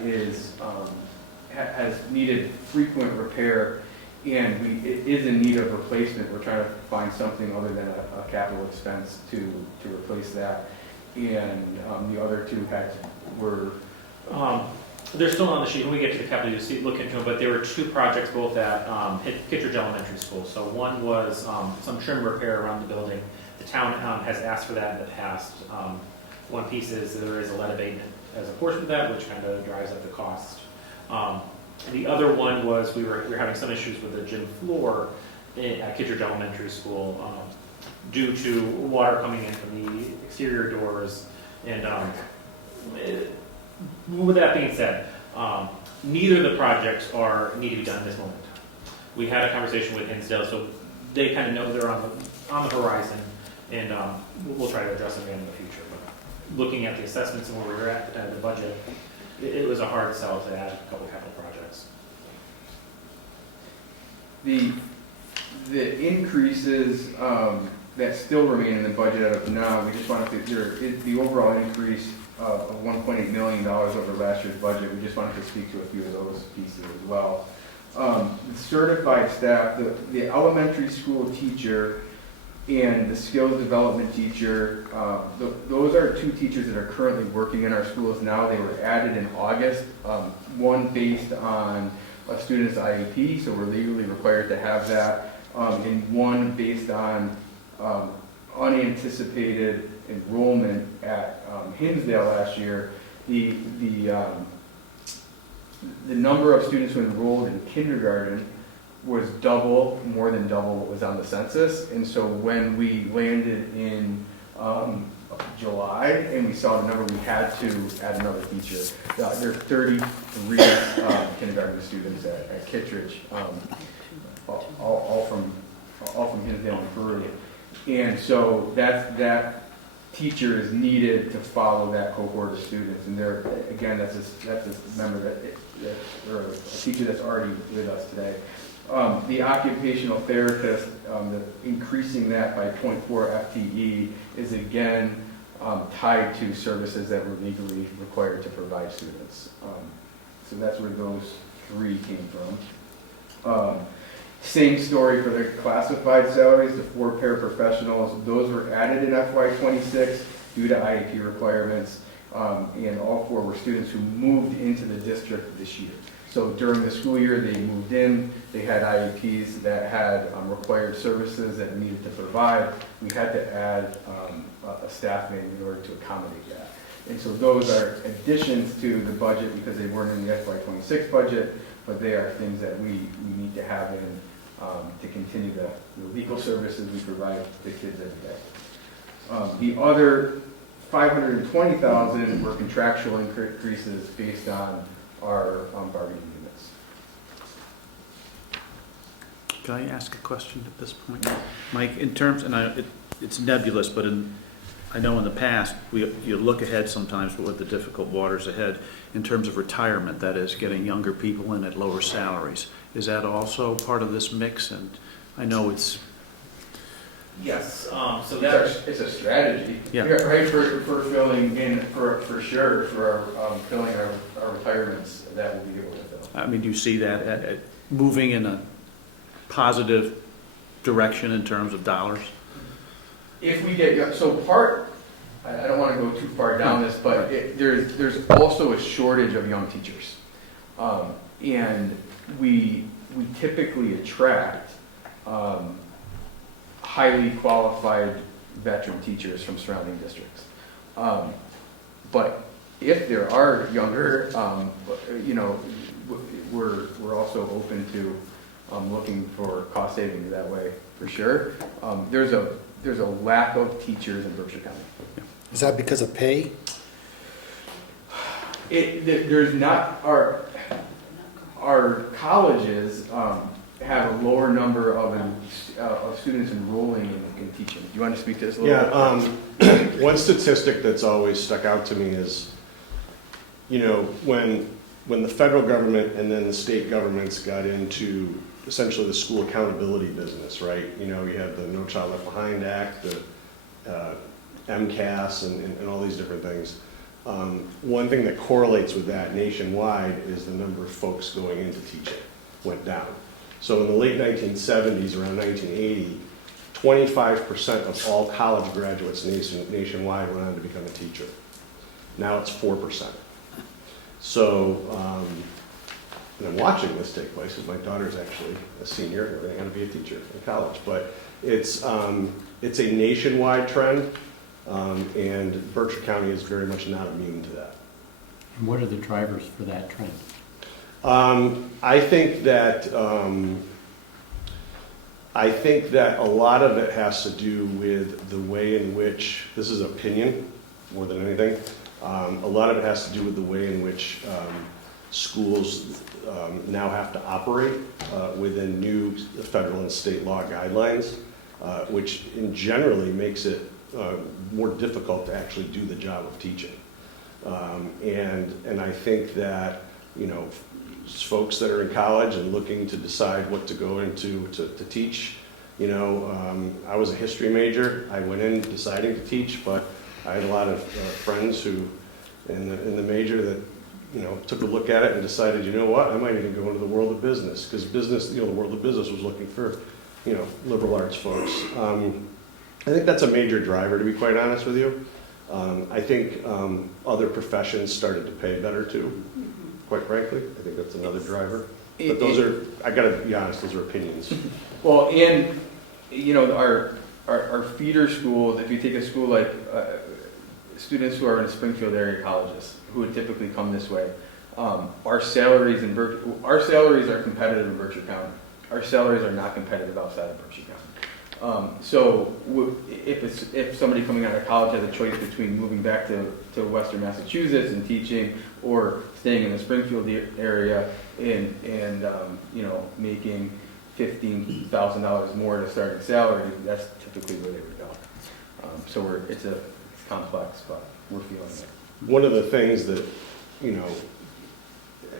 has needed frequent repair, it is in need of replacement. We're trying to find something other than a capital expense to replace that. And the other two were, They're still on the sheet. When we get to the capital, you'll see, look into them, but there were two projects both at Kittredge Elementary School. So one was some trim repair around the building. The town has asked for that in the past. One piece is there is a lead abatement as a portion of that, which kind of drives up the cost. The other one was we were having some issues with the gym floor at Kittredge Elementary School due to water coming in from the exterior doors. And with that being said, neither of the projects need to be done at this moment. We had a conversation with Hinsdale, so they kind of know they're on the horizon, and we'll try to address them again in the future. But looking at the assessments and where we were at the budget, it was a hard sell to add a couple capital projects. the increases that still remain in the budget as of now, we just wanted to, there is the overall increase of $1.8 million over last year's budget. We just wanted to speak to a few of those pieces as well. The certified staff, the elementary school teacher and the skills development teacher, those are two teachers that are currently working in our schools now. They were added in August, one based on a student's IEP, so we're legally required to have that, and one based on unanticipated enrollment at Hinsdale last year. The number of students who enrolled in kindergarten was more than double what was on the census. And so when we landed in July and we saw the number, we had to add another teacher. There are 33 kindergarten students at Kittredge, all from Hinsdale and Peru. And so that teacher is needed to follow that cohort of students. And there, again, that's a member or a teacher that's already with us today. The occupational therapist, increasing that by 0.4 FTE is again tied to services that we're legally required to provide students. So that's where those three came from. Same story for the classified salaries, the 4 paraprofessionals. Those were added in FY26 due to IEP requirements, and all 4 were students who moved into the district this year. So during the school year, they moved in, they had IEPs that had required services that we needed to provide. We had to add a staffing in order to accommodate that. And so those are additions to the budget because they weren't in the FY26 budget, but they are things that we need to have in to continue the legal services we provide to kids every day. The other $520,000 were contractual increases based on our bargaining units. Can I ask a question at this point? Mike, in terms, and it's nebulous, but I know in the past, you look ahead sometimes with the difficult waters ahead in terms of retirement, that is, getting younger people in at lower salaries. Is that also part of this mix? And I know it's... Yes, so It's a strategy, Yeah. right, for filling in, for sure, for filling our retirements that we'll be able to fill. I mean, do you see that moving in a positive direction in terms of dollars? If we get, I don't want to go too far down this, but there's also a shortage of young teachers. And we typically attract highly qualified veteran teachers from surrounding districts. But if there are younger, we're also open to looking for cost savings that way for sure. There's a lack of teachers in Berkshire County. Is that because of pay? There's not, our colleges have a lower number of students enrolling in teaching. Do you want to speak to this a little bit? One statistic that's always stuck out to me is, when the federal government and then the state governments got into essentially the school accountability business, right? You have the No Child Left Behind Act, the MCAS, and all these different things. One thing that correlates with that nationwide is the number of folks going into teaching went down. So in the late 1970s, around 1980, 25% of all college graduates nationwide went on to become a teacher. Now it's 4%. So, and I'm watching this take place because my daughter's actually a senior and going to be a teacher in college. But it's a nationwide trend, and Berkshire County is very much not immune to that. And what are the drivers for that trend? I think that a lot of it has to do with the way in which, this is opinion more than anything, a lot of it has to do with the way in which schools now have to operate within new federal and state law guidelines, which generally makes it more difficult to actually do the job of teaching. And I think that, you know, folks that are in college and looking to decide what to go into to teach, you know, I was a history major. I went in deciding to teach, but I had a lot of friends who, in the major that, you know, took a look at it and decided, you know what, I might even go into the world of business, because business, you know, the world of business was looking for, you know, liberal arts folks. I think that's a major driver, to be quite honest with you. I think other professions started to pay better too, quite frankly. I think that's another driver. But those are, I gotta be honest, those are opinions. Well, and, you know, our feeder schools, if you take a school like students who are in Springfield area colleges, who would typically come this way, our salaries are competitive in Berkshire County. Our salaries are not competitive outside of Berkshire County. So if somebody coming out of college has a choice between moving back to Western Massachusetts and teaching, or staying in the Springfield area and you know, making $15,000 more to starting salary, that's typically where they would go. So it's complex, but we're feeling it. One of the things that, you know,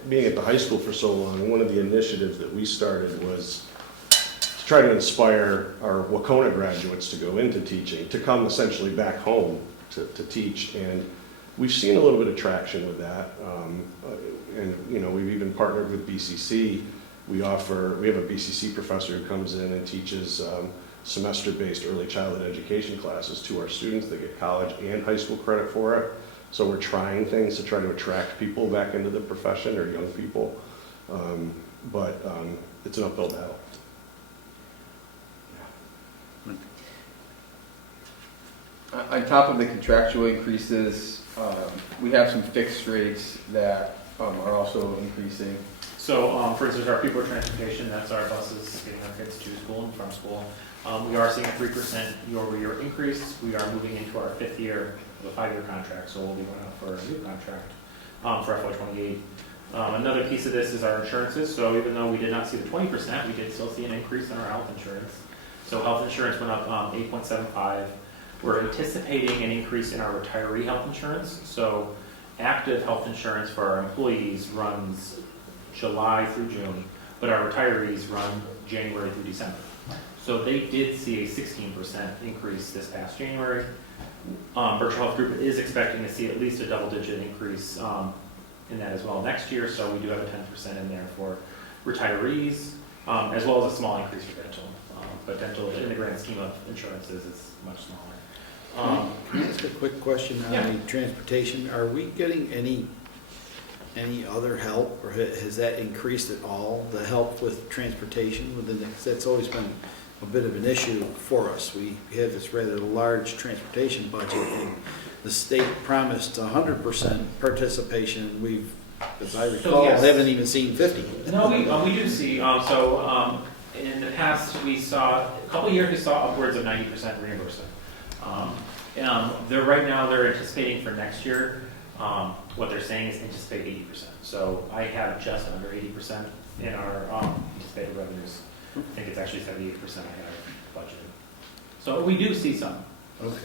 being at the high school for so long, one of the initiatives that we started was to try to inspire our Wacona graduates to go into teaching, to come essentially back home to teach. And we've seen a little bit of traction with that. And, you know, we've even partnered with BCC. We have a BCC professor who comes in and teaches semester-based early childhood education classes to our students. They get college and high school credit for it. So we're trying things to try to attract people back into the profession, or young people. But it's an uphill battle. On top of the contractual increases, we have some fixed rates that are also increasing. So, for instance, our people transportation, that's our buses getting our kids to school and from school. We are seeing a 3% year-over-year increase. We are moving into our 5th year of a 5-year contract, so we'll be going out for a new contract for FY28. Another piece of this is our insurances. So even though we did not see the 20%, we did still see an increase in our health insurance. So health insurance went up 8.75. We're anticipating an increase in our retiree health insurance. So active health insurance for our employees runs July through June, but our retirees run January through December. So they did see a 16% increase this past January. Berkshire Health Group is expecting to see at least a double-digit increase in that as well next year. So we do have a 10% in there for retirees, as well as a small increase for dental. But dental, in the grand scheme of insurances, is much smaller. Can I ask a quick question on Yeah. the transportation? Are we getting any other help, or has that increased at all, the help with transportation within the, 'cause that's always been a bit of an issue for us. We have this rather large transportation budget, and the state promised 100% participation. We've, as I recall, yes. haven't even seen 50. No, we do see. In the past, we saw, a couple of years, we saw upwards of 90% reimbursement. Right now, they're anticipating for next year, what they're saying is anticipate 80%. So I have just under 80% in our anticipated revenues. I think it's actually 78% I have budgeted. So we do see some. Okay.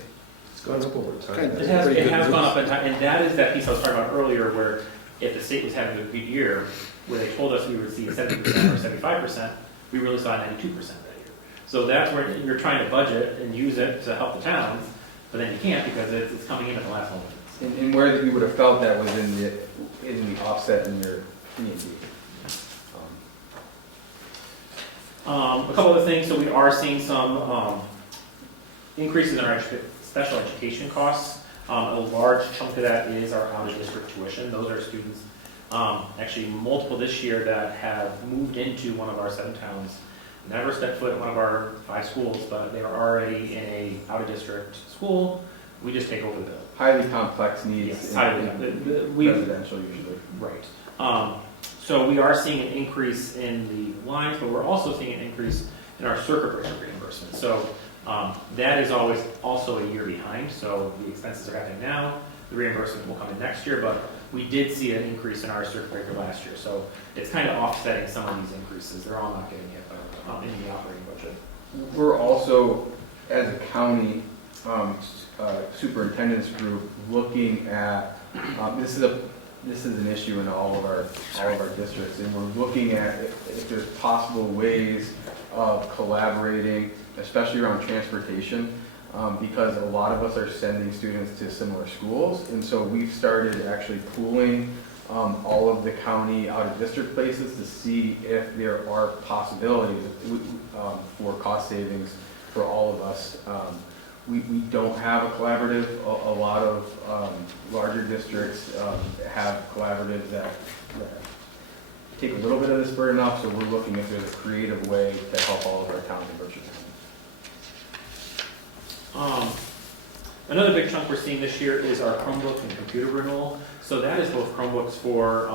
It's gone up over time. Kind of. It has gone up in time, and that is that piece I was talking about earlier, where if the state was having a good year, where they told us we would see 70% or 75%, we really saw 92% that year. So that's where you're trying to budget and use it to help the towns, but then you can't because it's coming in at the last moment. And where that you would have felt that was in the offset in your P&D. A couple other things, so we are seeing some increases in our special education costs. A large chunk of that is our out-of-district tuition. Those are students, actually multiple this year, that have moved into one of our 7 towns, never stepped foot in one of our 5 schools, but they are already in a out-of-district school. We just take over the bill. Highly complex needs Yes, in highly. residential usually. Right. So we are seeing an increase in the lines, but we're also seeing an increase in our circuit breaker reimbursement. So that is always also a year behind. So the expenses are happening now. The reimbursement will come in next year, but we did see an increase in our circuit breaker last year. So it's kind of offsetting some of these increases. They're all not getting it in the operating budget. We're also, as a county superintendent's group, looking at, this is an issue in all of our districts, and we're looking at if there's possible ways of collaborating, especially around transportation, because a lot of us are sending students to similar schools, and so we've started actually pooling all of the county out-of-district places to see if there are possibilities for cost savings for all of us. We don't have a collaborative. A lot of larger districts have collaboratives that take a little bit of this burden off, so we're looking if there's a creative way to help all of our towns in Berkshire County. Another big chunk we're seeing this year is our Chromebook and computer renewal. So that is both Chromebooks for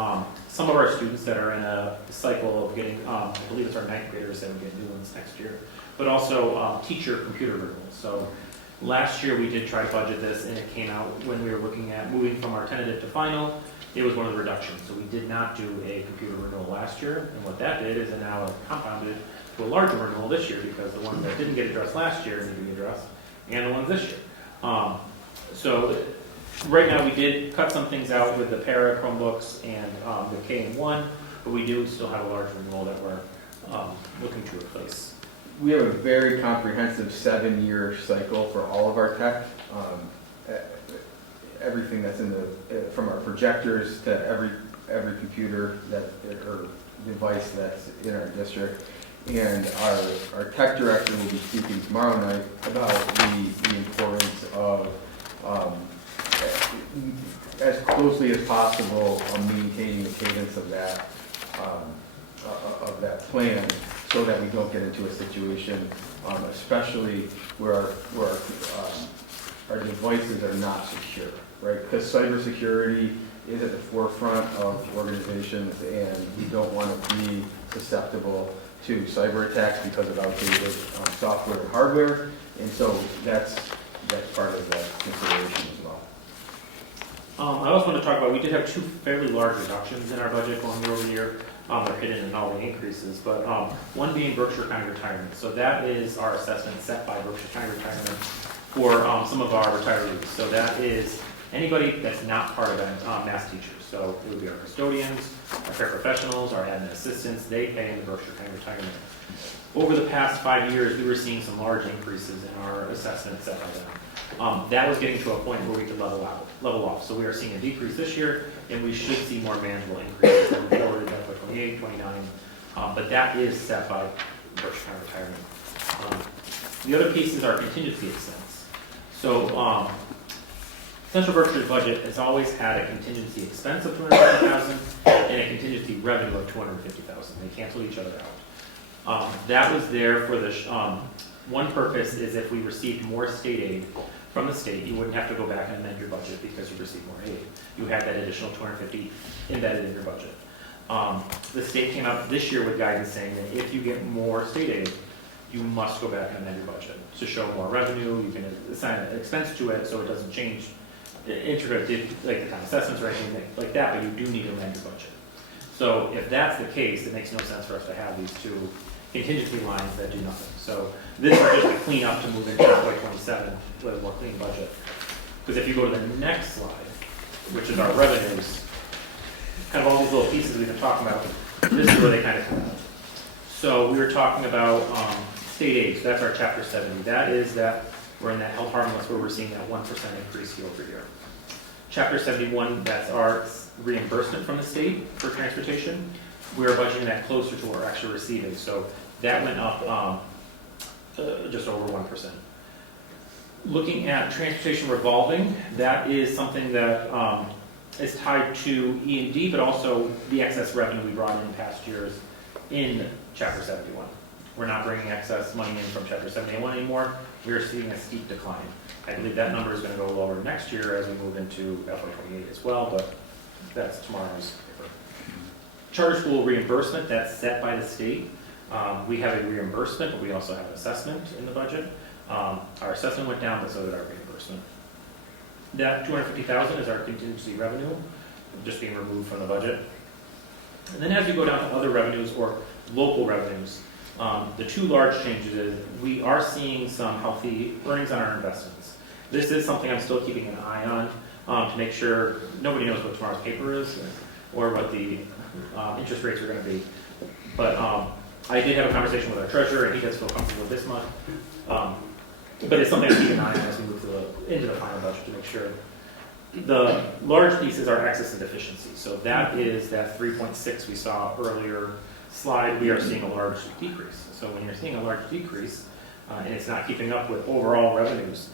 some of our students that are in a cycle of getting, I believe it's our 9th graders that will get new ones next year, but also teacher computer renewals. So last year we did try to budget this, and it came out when we were looking at moving from our tentative to final. It was one of the reductions. So we did not do a computer renewal last year, and what that did is it now compounded to a larger renewal this year, because the ones that didn't get addressed last year need to be addressed, and the ones this year. So right now we did cut some things out with the para Chromebooks and the K-1, but we do still have a large renewal that we're looking to replace. We have a very comprehensive 7-year cycle for all of our tech. Everything that's in from our projectors to every computer or device that's in our district. And our tech director will be speaking tomorrow night about the importance of, as closely as possible, maintaining the cadence of that plan, so that we don't get into a situation, especially where our devices are not secure, right? Because cybersecurity is at the forefront of organizations, and we don't want to be susceptible to cyber attacks because of outdated software and hardware, and so that's part of the consideration as well. I also want to talk about, we did have 2 fairly large reductions in our budget going year over year. They're hidden in all the increases, but one being Berkshire County Retirement. So that is our assessment set by Berkshire County Retirement for some of our retirees. So that is anybody that's not part of mass teachers. So it would be our custodians, our paraprofessionals, our admin assistants. They pay in the Berkshire County Retirement. Over the past 5 years, we were seeing some large increases in our assessment set by them. That was getting to a point where we could level off. So we are seeing a decrease this year, and we should see more manageable increases going forward in FY 28, 29. But that is set by Berkshire County Retirement. The other piece is our contingency expense. So Central Berkshire's budget has always had a contingency expense of $250,000 and a contingency revenue of $250,000. They cancel each other out. That was there for the one purpose is if we received more state aid from the state, you wouldn't have to go back and amend your budget because you received more aid. You have that additional $250 embedded in your budget. The state came out this year with guidance saying that if you get more state aid, you must go back and amend your budget to show more revenue. You can assign an expense to it so it doesn't change intricate, like the kind of assessments or anything like that, but you do need to amend your budget. So if that's the case, it makes no sense for us to have these 2 contingency lines that do nothing. So this is just a clean up to move into FY 27 with a more clean budget. Because if you go to the next slide, which is our revenues, kind of all these little pieces we've been talking about, this is where they kind of come out. So we were talking about state aid, so that's our Chapter 70. That is that we're in that health harmless where we're seeing that 1% increase year over year. Chapter 71, that's our reimbursement from the state for transportation. We're budgeting that closer to what we're actually receiving. So That went up just over 1%. Looking at transportation revolving, that is something that is tied to E&D, but also the excess revenue we brought in past years in Chapter 71. We're not bringing excess money in from Chapter 71 anymore. We are seeing a steep decline. I believe that number is going to go lower next year as we move into FY28 as well, but that's tomorrow's paper. Charter school reimbursement, that's set by the state. We have a reimbursement, but we also have an assessment in the budget. Our assessment went down, but so did our reimbursement. That $250,000 is our contingency revenue, just being removed from the budget. And then as we go down to other revenues or local revenues, the two large changes is we are seeing some healthy earnings on our investments. This is something I'm still keeping an eye on to make sure nobody knows what tomorrow's paper is or what the interest rates are going to be. But I did have a conversation with our treasurer, and he does feel comfortable with this month. But it's something I keep an eye on as we move into the final budget to make sure. The large pieces are excess and deficiency. So that is that 3.6 we saw earlier slide. We are seeing a large decrease. So when you're seeing a large decrease and it's not keeping up with overall revenues,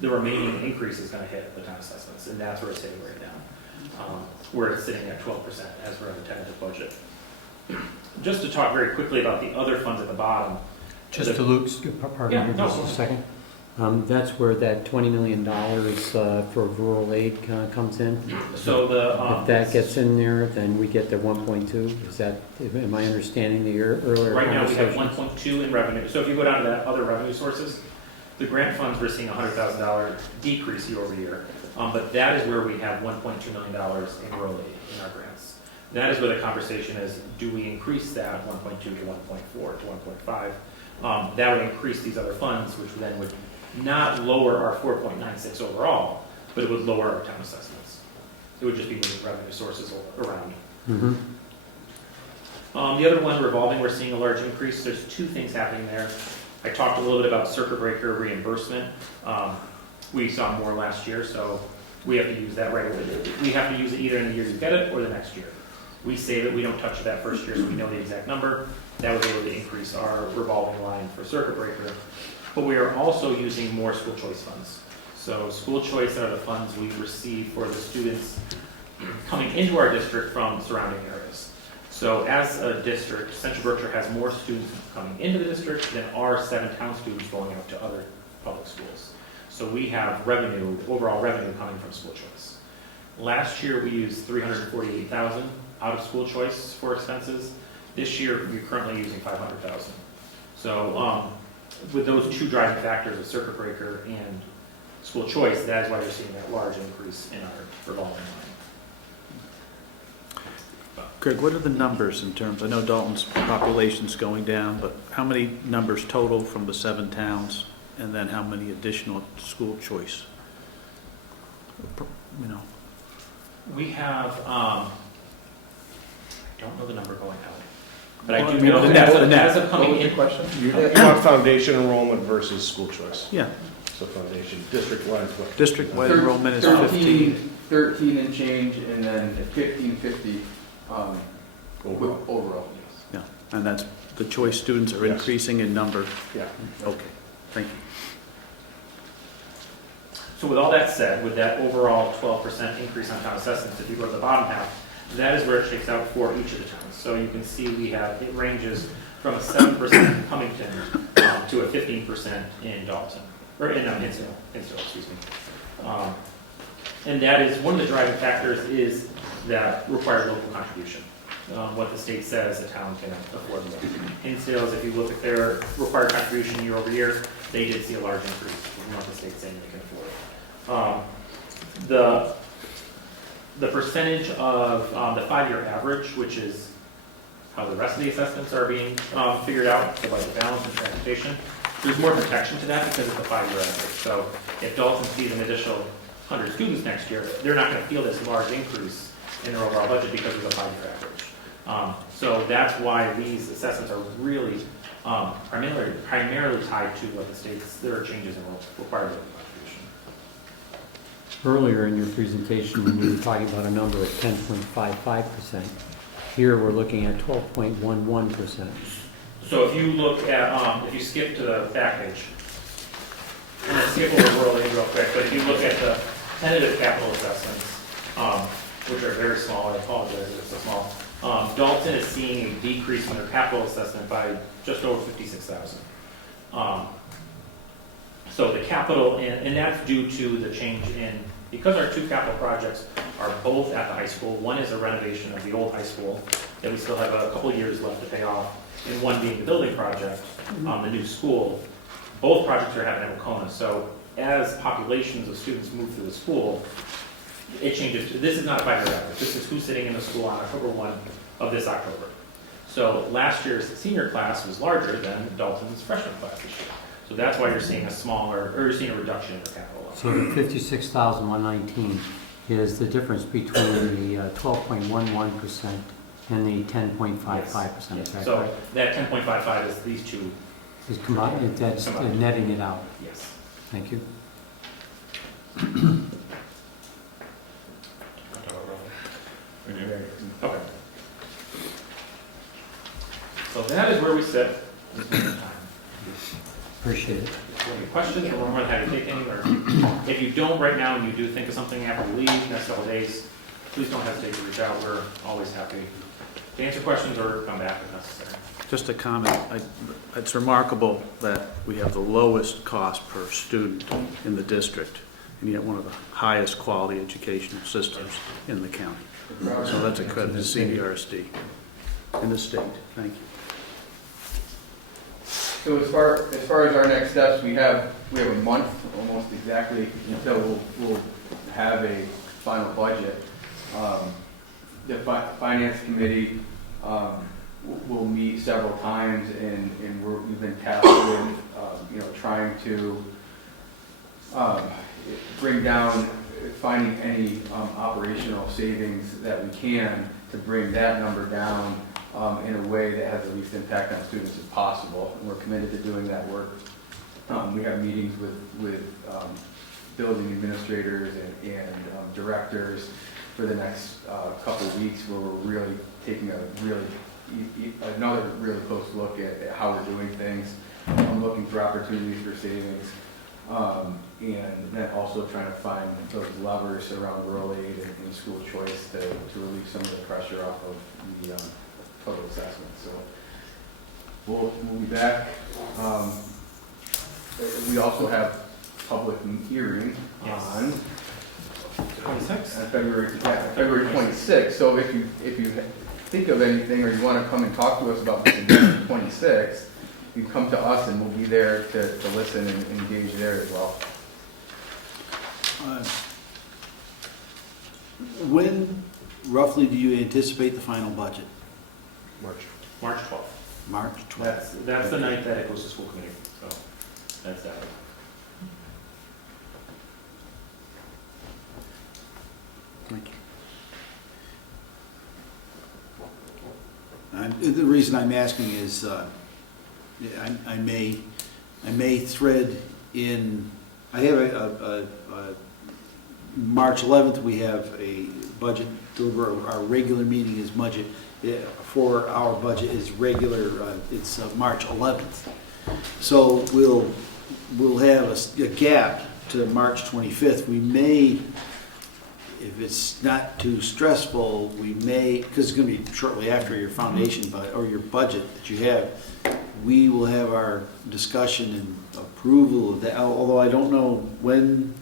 the remaining increase is going to hit the town assessments, and that's where it's sitting right now. Where it's sitting at 12% as per the tentative budget. Just to talk very quickly about the other funds at the bottom. Just to Luke's, pardon Yeah, me, no, just go a ahead. second. That's where that $20 million for rural aid comes in. So If that gets in there, then we get the 1.2. Is that, am I understanding the earlier right now we have conversation? 1.2 in revenue. So if you go down to that other revenue sources, the grant funds, we're seeing a $100,000 decrease year over year. But that is where we have $1.2 million in rural aid in our grants. That is where the conversation is, do we increase that 1.2 to 1.4 to 1.5? That would increase these other funds, which then would not lower our 4.96 overall, but it would lower our town assessments. It would just be moving revenue sources around. Mm-hmm. The other one, revolving, we're seeing a large increase. There's two things happening there. I talked a little bit about circuit breaker reimbursement. We saw more last year, so we have to use that right away. We have to use it either in the year you get it or the next year. We say that we don't touch it that first year, so we know the exact number. That was able to increase our revolving line for circuit breaker. But we are also using more school choice funds. So school choice are the funds we receive for the students coming into our district from surrounding areas. So as a district, Central Berkshire has more students coming into the district than our 7 town students going out to other public schools. So we have revenue, overall revenue coming from school choice. Last year we used $348,000 out of school choice for expenses. This year we're currently using $500,000. So with those two driving factors of circuit breaker and school choice, that is why you're seeing that large increase in our revolving line. Greg, what are the numbers in terms, I know Dalton's population's going down, but how many numbers total from the 7 towns? And then how many additional school choice? You know. We have, I don't know the number going out, but I do Well, know the that net. as of coming in. question? You want foundation enrollment versus school choice. Yeah, So foundation, district-wide. what? district-wide enrollment is 15. 13 and change, and then 1550 Overall. overall. Yeah, and that's, the choice students are Yes. increasing in number. Yeah. Okay, thank you. So with all that said, with that overall 12% increase on town assessments, if you go to the bottom half, that is where it shakes out for each of the towns. So you can see we have, it ranges from a 7% in Cummington to a 15% in Dalton, or in Hinsdale, excuse me. And that is, one of the driving factors is that required local contribution. What the state says the town can afford more. Hinsdale's, if you look at their required contribution year over year, they did see a large increase from what the state's saying they can afford. The percentage of the 5-year average, which is how the rest of the assessments are being figured out, so like the balance and transportation, there's more protection to that because it's a 5-year average. So if Dalton sees an additional 100 students next year, they're not going to feel this large increase in their overall budget because of the 5-year average. So that's why these assessments are really primarily tied to what the state's, there are changes in required local contribution. Earlier in your presentation, when you were talking about a number of 10.55%, here we're looking at 12.11%. So if you look at, if you skip to the back page, I'm gonna skip over rural aid real quick, but if you look at the tentative capital assessments, which are very small, I apologize if it's so small. Dalton is seeing a decrease in their capital assessment by just over 56,000. So the capital, and that's due to the change in, because our two capital projects are both at the high school. One is a renovation of the old high school that we still have a couple years left to pay off, and one being the building project, the new school. Both projects are happening in Wacona. So as populations of students move through the school, it changes. This is not a 5-year average. This is who's sitting in the school on October 1 of this October. So last year's senior class was larger than Dalton's freshman class this year. So that's why you're seeing a smaller, or you're seeing a reduction in the capital level. So the 56,119 is the difference between the 12.11% and the 10.55%. Yes. Is that So correct? that 10.55 is these two. Is combined, that's netting it out. Yes. Thank you. Okay. So that is where we sit. This point in time. Appreciate it. If you have any questions, or more than happy to take any, or if you don't right now and you do think of something after you leave next couple days, please don't hesitate to reach out. We're always happy to answer questions or come back if necessary. Just a comment, it's remarkable that we have the lowest cost per student in the district, and yet one of the highest quality educational systems in the county. So that's a credit to CDRSD in the state. Thank you. So as far as our next steps, we have a month almost exactly until we'll have a final budget. The finance committee will meet several times, and we've been tasked with trying to bring down, finding any operational savings that we can to bring that number down in a way that has the least impact on students as possible. And we're committed to doing that work. We have meetings with building administrators and directors for the next couple of weeks, where we're really taking another really close look at how we're doing things. I'm looking for opportunities for savings, and then also trying to find those levers around rural aid and school choice to relieve some of the pressure off of the total assessment. So we'll be back. We also have public hearing on 26? February 26th. So if you think of anything, or you want to come and talk to us about this again on the 26th, you can come to us and we'll be there to listen and engage there as well. When roughly do you anticipate the final budget? March 12th. March 12th. That's the night that it goes to school committee. So that's that. Thank you. The reason I'm asking is I may thread in, I have a March 11th, we have a budget deliver. Our regular meeting is budget, for our budget is regular, it's March 11th. So we'll have a gap to March 25th. We may, if it's not too stressful, we may, because it's going to be shortly after your foundation budget or your budget that you have, we will have our discussion and approval of that. Although I don't know when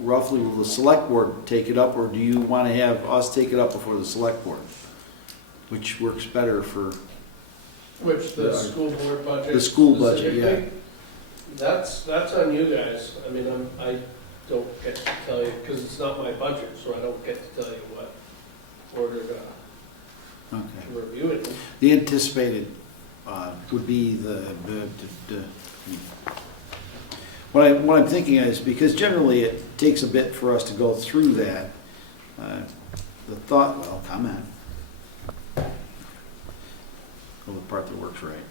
roughly will the select board take it up, or do you want to have us take it up before the select board? Which works better for Which, the school board budget? the school budget, yeah. specifically? That's on you guys. I mean, I don't get to tell you, because it's not my budget, so I don't get to tell you what order to Okay. review it. The anticipated would be what I'm thinking is, because generally it takes a bit for us to go through that, the thought, well, comment. Well, the part that works right.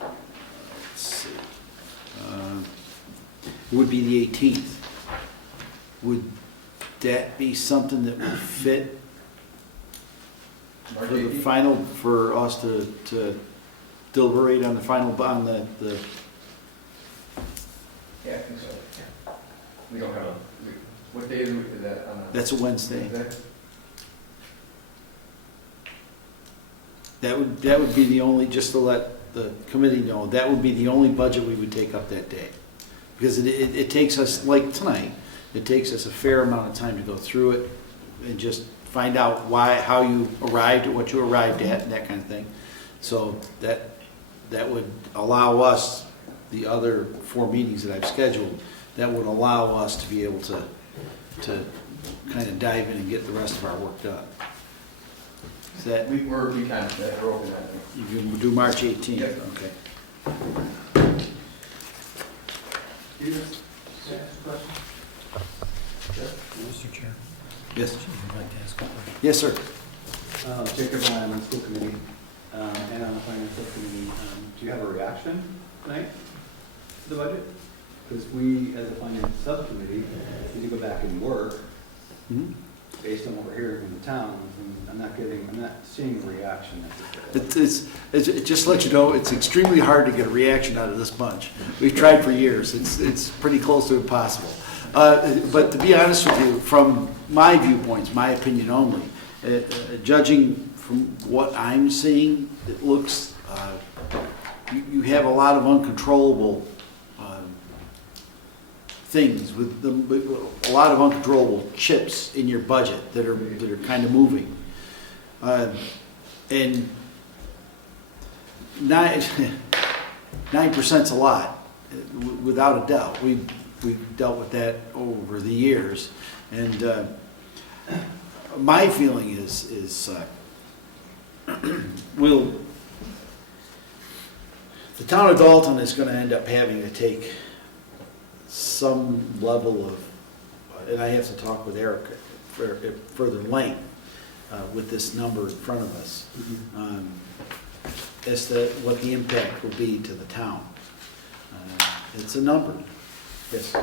Let's see. It would be the 18th. Would that be something that would fit March For the 18th? final, for us to deliberate on the final, on the, Yeah, I think so. We don't have, what day is that on? that's a Wednesday. That would be the only, just to let the committee know, that would be the only budget we would take up that day. Because it takes us, like tonight, it takes us a fair amount of time to go through it and just find out why, how you arrived at what you arrived at, and that kind of thing. So that would allow us, the other 4 meetings that I've scheduled, that would allow us to be able to kind of dive in and get the rest of our work done. Is that, We open that. you can do March 18th? Yep. Okay. Mr. Chair, Yes, I'd like to ask a question. yes, sir. Jacob, I'm on the school committee and on the finance subcommittee. Do you have a reaction tonight to the budget? Because we, as a finance subcommittee, need to go back and work Mhm. based on what we're hearing from the towns, and I'm not seeing a reaction necessarily. It just let you know, it's extremely hard to get a reaction out of this bunch. We've tried for years. It's pretty close to impossible. But to be honest with you, from my viewpoints, my opinion only, judging from what I'm seeing, it looks, you have a lot of uncontrollable things with a lot of uncontrollable chips in your budget that are kind of moving. And 9%'s a lot, without a doubt. We've dealt with that over the years, and my feeling is the town of Dalton is going to end up having to take some level of, and I have to talk with Eric at further length with this number in front of us, as to what the impact will be to the town. It's a number. Yes.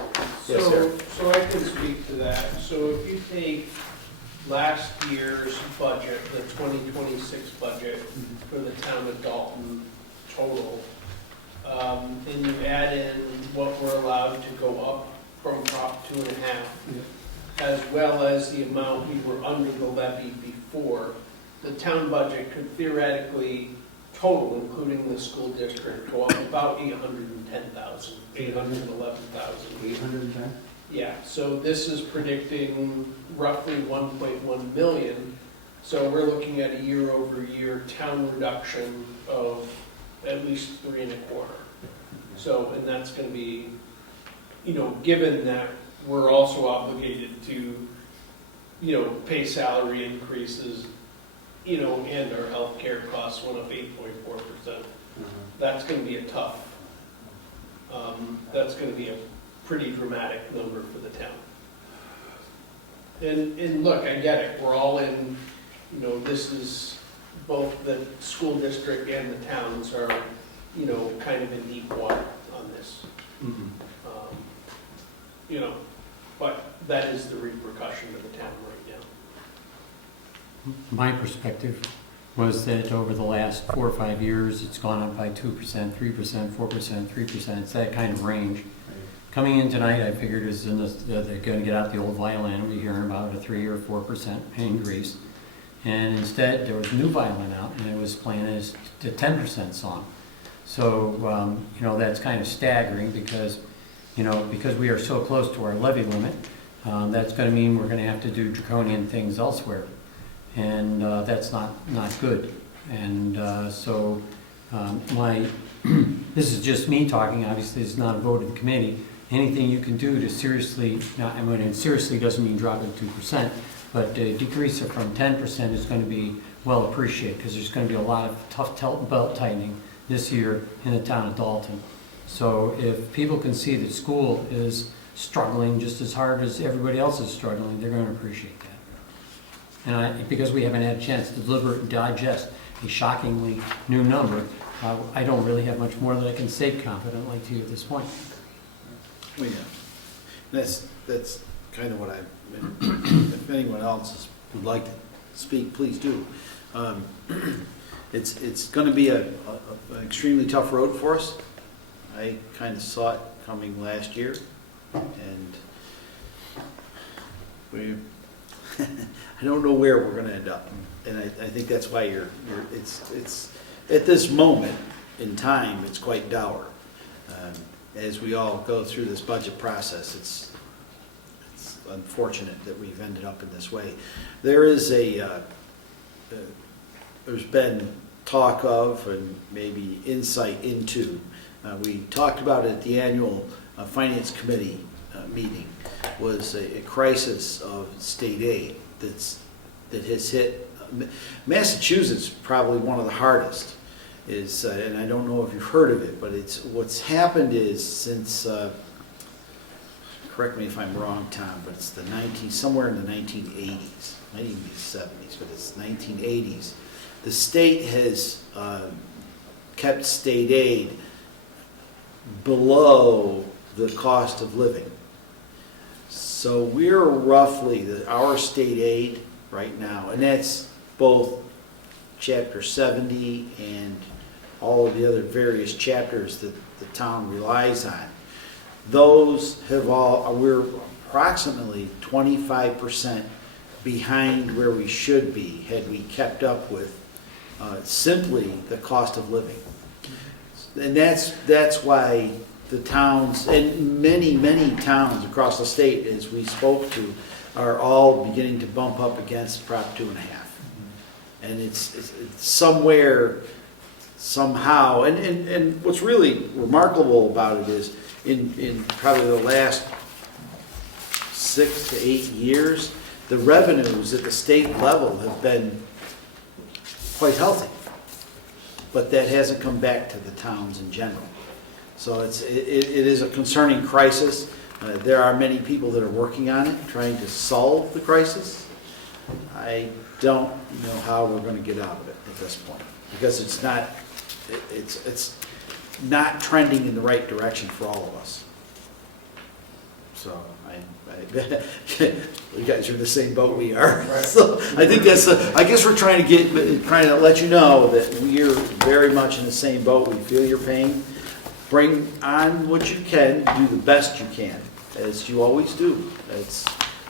Yes, sir. So I can speak to that. So if you take last year's budget, the 2026 budget for the town of Dalton total, and you add in what we're allowed to go up from Prop 2.5, as well as the amount we were under the levy before, the town budget could theoretically total, including the school district, go up about 810,000, 811,000. 810? Yeah, so this is predicting roughly 1.1 million. So we're looking at a year-over-year town reduction of at least 3.25. So, and that's going to be, given that we're also obligated to, pay salary increases, and our healthcare costs went up 8.4%. That's going to be a tough, that's going to be a pretty dramatic number for the town. And look, I get it, we're all in, this is, both the school district and the towns are, kind of in deep water on this. But that is the repercussion of the town right now. My perspective was that over the last 4 or 5 years, it's gone up by 2%, 3%, 4%, 3%. It's that kind of range. Coming in tonight, I figured they're going to get out the old violin. We're hearing about a 3 or 4% increase. And instead, there was a new violin out, and it was playing as a 10% song. So, that's kind of staggering because we are so close to our levy limit. That's going to mean we're going to have to do draconian things elsewhere. And that's not good. And this is just me talking. Obviously, it's not a vote of the committee. Anything you can do to seriously, and seriously doesn't mean drop it 2%, but decrease it from 10% is going to be well appreciated because there's going to be a lot of tough belt tightening this year in the town of Dalton. So if people can see that school is struggling just as hard as everybody else is struggling, they're going to appreciate that. And because we haven't had a chance to deliberate and digest a shockingly new number, I don't really have much more that I can say confidently to you at this point. Well, yeah. That's kind of what if anyone else would like to speak, please do. It's going to be an extremely tough road for us. I kind of saw it coming last year, and I don't know where we're going to end up. And I think that's why it's at this moment in time, it's quite dour. As we all go through this budget process, it's unfortunate that we've ended up in this way. There is there's been talk of, and maybe insight into, we talked about it at the annual Finance Committee meeting, was a crisis of state aid that has hit. Massachusetts, probably one of the hardest, is, and I don't know if you've heard of it, but what's happened is since, correct me if I'm wrong, Tom, but it's somewhere in the 1980s, might even be the 70s, but it's 1980s. The state has kept state aid below the cost of living. So we're roughly, our state aid right now, and that's both Chapter 70 and all of the other various chapters that the town relies on. Those we're approximately 25% behind where we should be had we kept up with simply the cost of living. And that's why the towns, and many towns across the state, as we spoke to, are all beginning to bump up against Prop 2.5. And it's somewhere, somehow, and what's really remarkable about it is in probably the last 6 to 8 years, the revenues at the state level have been quite healthy, but that hasn't come back to the towns in general. So it is a concerning crisis. There are many people that are working on it, trying to solve the crisis. I don't know how we're going to get out of it at this point, because it's not trending in the right direction for all of us. So you guys are in the same boat we are. Right. So I think I guess we're trying to let you know that we're very much in the same boat. We feel your pain. Bring on what you can, do the best you can, as you always do.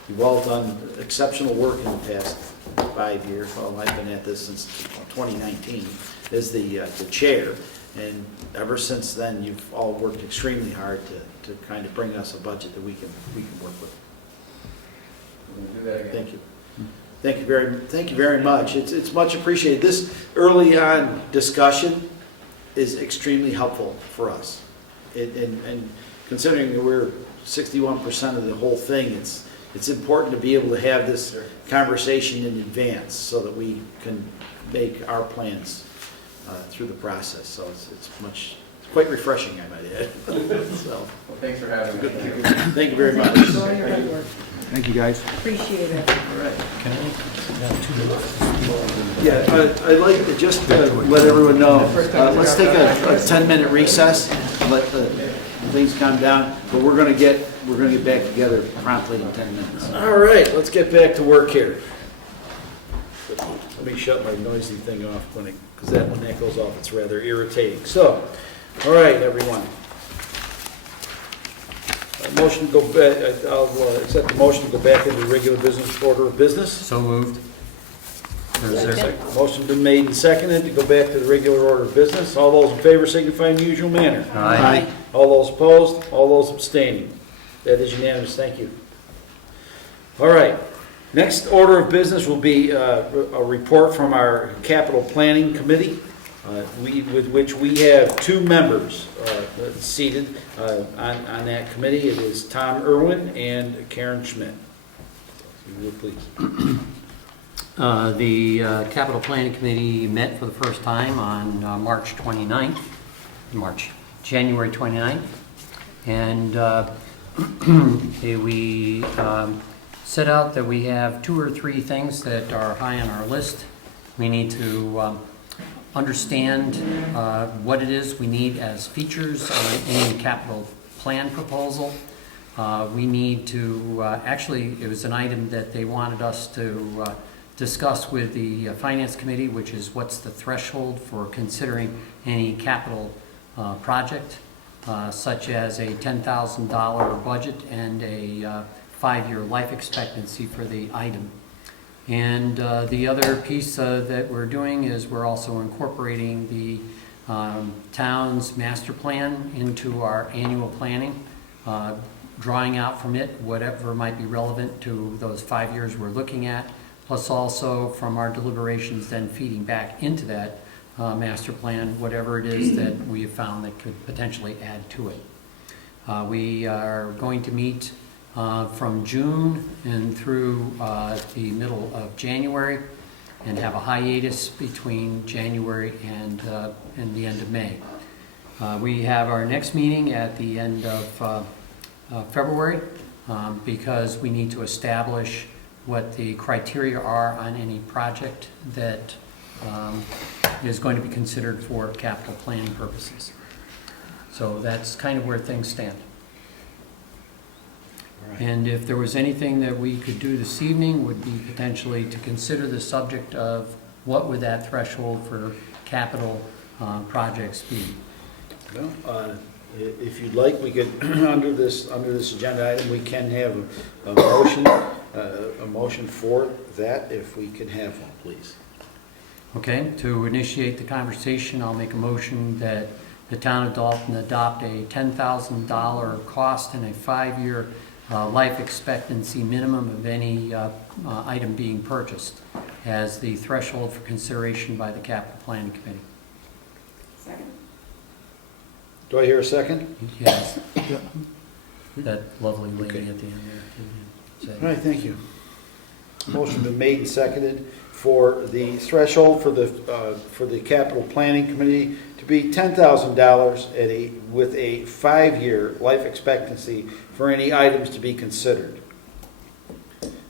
You've all done exceptional work in the past 5 years. Well, I've been at this since 2019 as the chair, and ever since then, you've all worked extremely hard to kind of bring us a budget that we can work with. We're gonna do that again. Thank you. Thank you very much. It's much appreciated. This early on discussion is extremely helpful for us. And considering that we're 61% of the whole thing, it's important to be able to have this conversation in advance so that we can make our plans through the process. So it's quite refreshing, I might add. So, Well, thanks for having me. thank you very much. Enjoy your hard work. Thank you, guys. Appreciate it. All right. Yeah, I'd like to just let everyone know, let's take a 10-minute recess, let things calm down, but we're going to get back together promptly in 10 minutes. All right, let's get back to work here. Let me shut my noisy thing off because when that goes off, it's rather irritating. So, all right, everyone. Motion to go back. I'll accept the motion to go back into regular business order of business. So moved. Motion been made and seconded to go back to the regular order of business. All those in favor signify in the usual manner. Aye. All those opposed, all those abstaining. That is unanimous. Thank you. All right. Next order of business will be a report from our capital planning committee, with which we have 2 members seated on that committee. It is Tom Irwin and Karen Schmidt. If you would, please. The Capital Planning Committee met for the first time on January 29th, and we set out that we have 2 or 3 things that are high on our list. We need to understand what it is we need as features on any capital plan proposal. We need to, actually, it was an item that they wanted us to discussed with the Finance Committee, which is what's the threshold for considering any capital project, such as a $10,000 budget and a 5-year life expectancy for the item. And the other piece that we're doing is we're also incorporating the town's master plan into our annual planning, drawing out from it whatever might be relevant to those 5 years we're looking at, plus also from our deliberations then feeding back into that master plan, whatever it is that we have found that could potentially add to it. We are going to meet from June and through the middle of January, and have a hiatus between January and the end of May. We have our next meeting at the end of February because we need to establish what the criteria are on any project that is going to be considered for capital planning purposes. So that's kind of where things stand. And if there was anything that we could do this evening, would be potentially to consider the subject of what would that threshold for capital projects be. Well, if you'd like, we could, under this agenda item, we can have a motion for that, if we can have one, please. Okay, to initiate the conversation, I'll make a motion that the town of Dalton adopt a $10,000 cost and a 5-year life expectancy minimum of any item being purchased as the threshold for consideration by the Capital Planning Committee. Second. Do I hear a second? Yes. That lovely lady Okay. at the end there. All right, thank you. Motion been made and seconded for the threshold for the Capital Planning Committee to be $10,000 with a 5-year life expectancy for any items to be considered.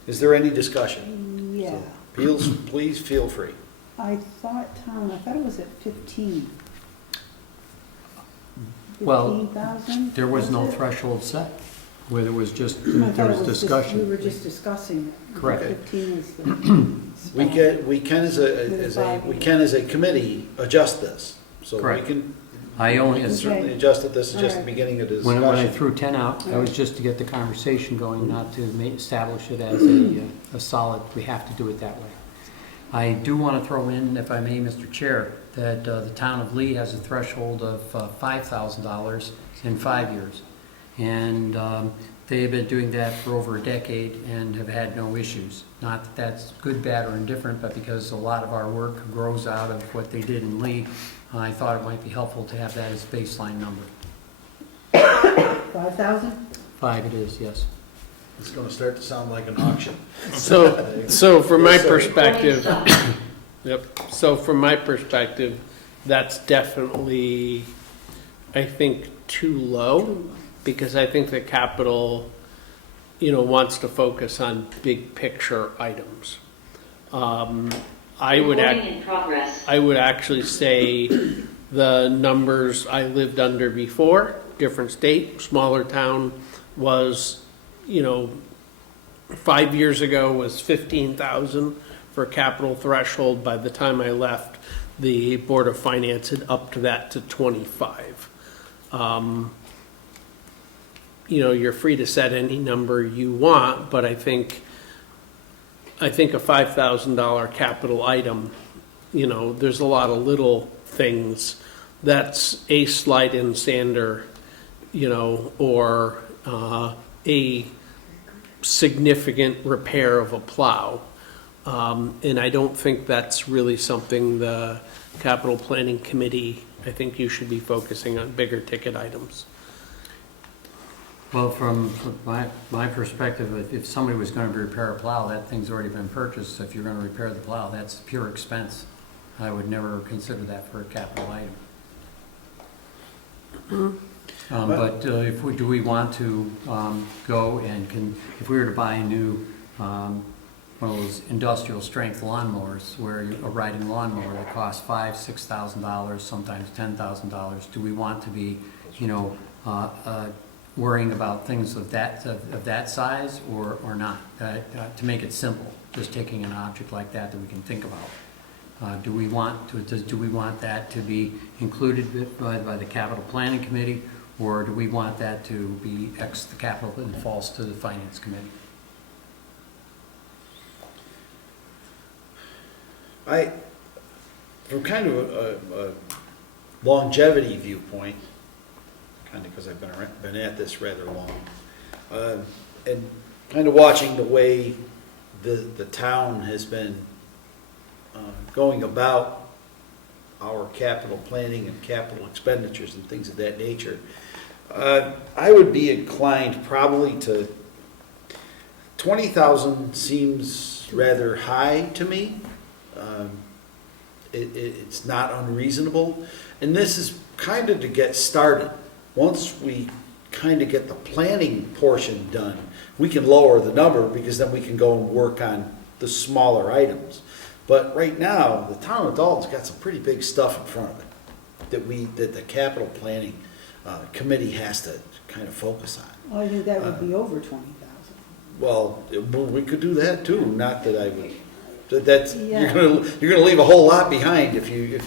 Is there any discussion? Yeah, Please feel free. I thought it was at 15. Well, 15,000? There was no it? threshold set, where there was just, I thought there it was we discussion. were just discussing it. Correct. 15 is the. We can as a committee adjust this. So we Correct. can I only, certainly adjust it. This is just the beginning of the when I discussion. threw 10 out, that was just to get the conversation going, not to establish it as a solid, we have to do it that way. I do want to throw in, if I may, Mr. Chair, that the town of Lee has a threshold of $5,000 in 5 years. And they have been doing that for over a decade and have had no issues. Not that that's good, bad, or indifferent, but because a lot of our work grows out of what they did in Lee, I thought it might be helpful to have that as baseline number. 5,000? 5 it is, yes. It's going to start to sound like an auction. So from my Yes, sir. perspective, yep, so from my perspective, that's definitely, I think, too low, because I think the capital, wants to focus on big picture items. I would actually say the numbers I lived under before, different state, smaller town, was, 5 years ago was 15,000 for capital threshold. By the time I left, the Board of Finance had upped that to 25. You're free to set any number you want, but I think a $5,000 capital item, there's a lot of little things. That's a slide-in sander, or a significant repair of a plow. And I don't think that's really something the Capital Planning Committee, I think you should be focusing on bigger ticket items. Well, from my perspective, if somebody was going to repair a plow, that thing's already been purchased. So if you're going to repair the plow, that's pure expense. I would never consider that for a capital item. But do we want to go and if we were to buy a new one of those industrial strength lawnmowers, where a riding lawnmower that costs $5,000, $6,000, sometimes $10,000, do we want to be, worrying about things of that size or not? To make it simple, just taking an object like that we can think about. Do we want that to be included by the capital planning committee, or do we want that to be ex the capital and falls to the finance committee? From kind of a longevity viewpoint, kind of because I've been at this rather long, and kind of watching the way the town has been going about our capital planning and capital expenditures and things of that nature, I would be inclined probably to, 20,000 seems rather high to me. It's not unreasonable, and this is kind of to get started. Once we kind of get the planning portion done, we can lower the number, because then we can go and work on the smaller items. But right now, the town of Dalton's got some pretty big stuff in front of it that the capital planning committee has to kind of focus on. Oh, I think that would be over 20,000. Well, we could do that too. Not that I would. That's Yeah. you're gonna leave a whole lot behind if you.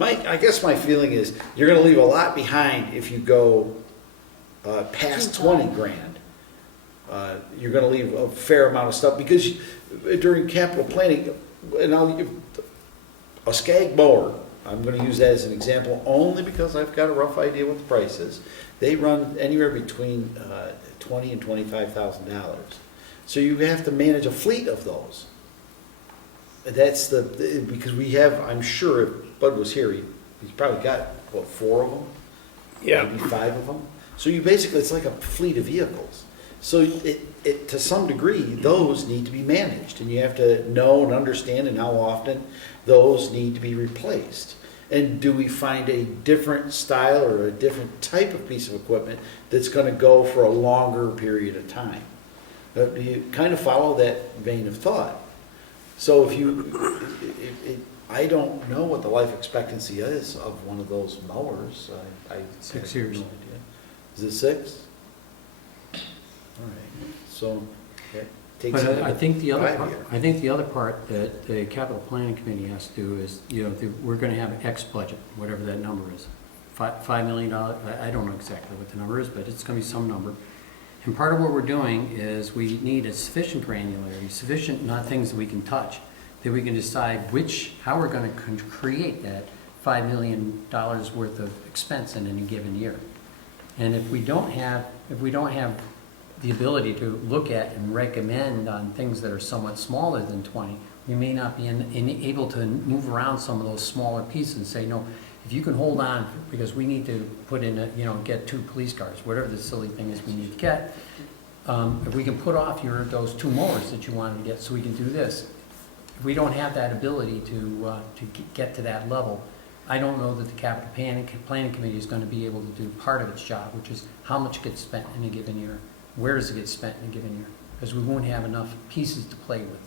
I guess my feeling is you're gonna leave a lot behind if you go past 20 grand. You're gonna leave a fair amount of stuff, because during capital planning, and a skag mower, I'm gonna use that as an example only because I've got a rough idea what the price is. They run anywhere between $20,000 and $25,000. So you have to manage a fleet of those. That's because we have, I'm sure if Bud was here, he's probably got, what, 4 of them? Yeah. Maybe 5 of them. So you basically, it's like a fleet of vehicles. So to some degree, those need to be managed, and you have to know and understand and how often those need to be replaced. And do we find a different style or a different type of piece of equipment that's going to go for a longer period of time? Do you kind of follow that vein of thought? So I don't know what the life expectancy is of one of those mowers. I 6 have years. no idea. Is it 6? All right. So that takes. But I think the other 5 part, years. I think the other part that the capital planning committee has to do is, we're gonna have an X budget, whatever that number is. $5 million, I don't know exactly what the number is, but it's gonna be some number. And part of what we're doing is we need a sufficient granularity, sufficient, not things that we can touch, that we can decide how we're gonna create that $5 million worth of expense in any given year. And if we don't have the ability to look at and recommend on things that are somewhat smaller than 20, we may not be able to move around some of those smaller pieces and say, no, if you can hold on, because we need to put in, get 2 police cars, whatever the silly thing is we need to get. If we can put off those 2 mowers that you wanted to get, so we can do this. If we don't have that ability to get to that level, I don't know that the capital planning committee is going to be able to do part of its job, which is how much gets spent in a given year. Where does it get spent in a given year? Because we won't have enough pieces to play with.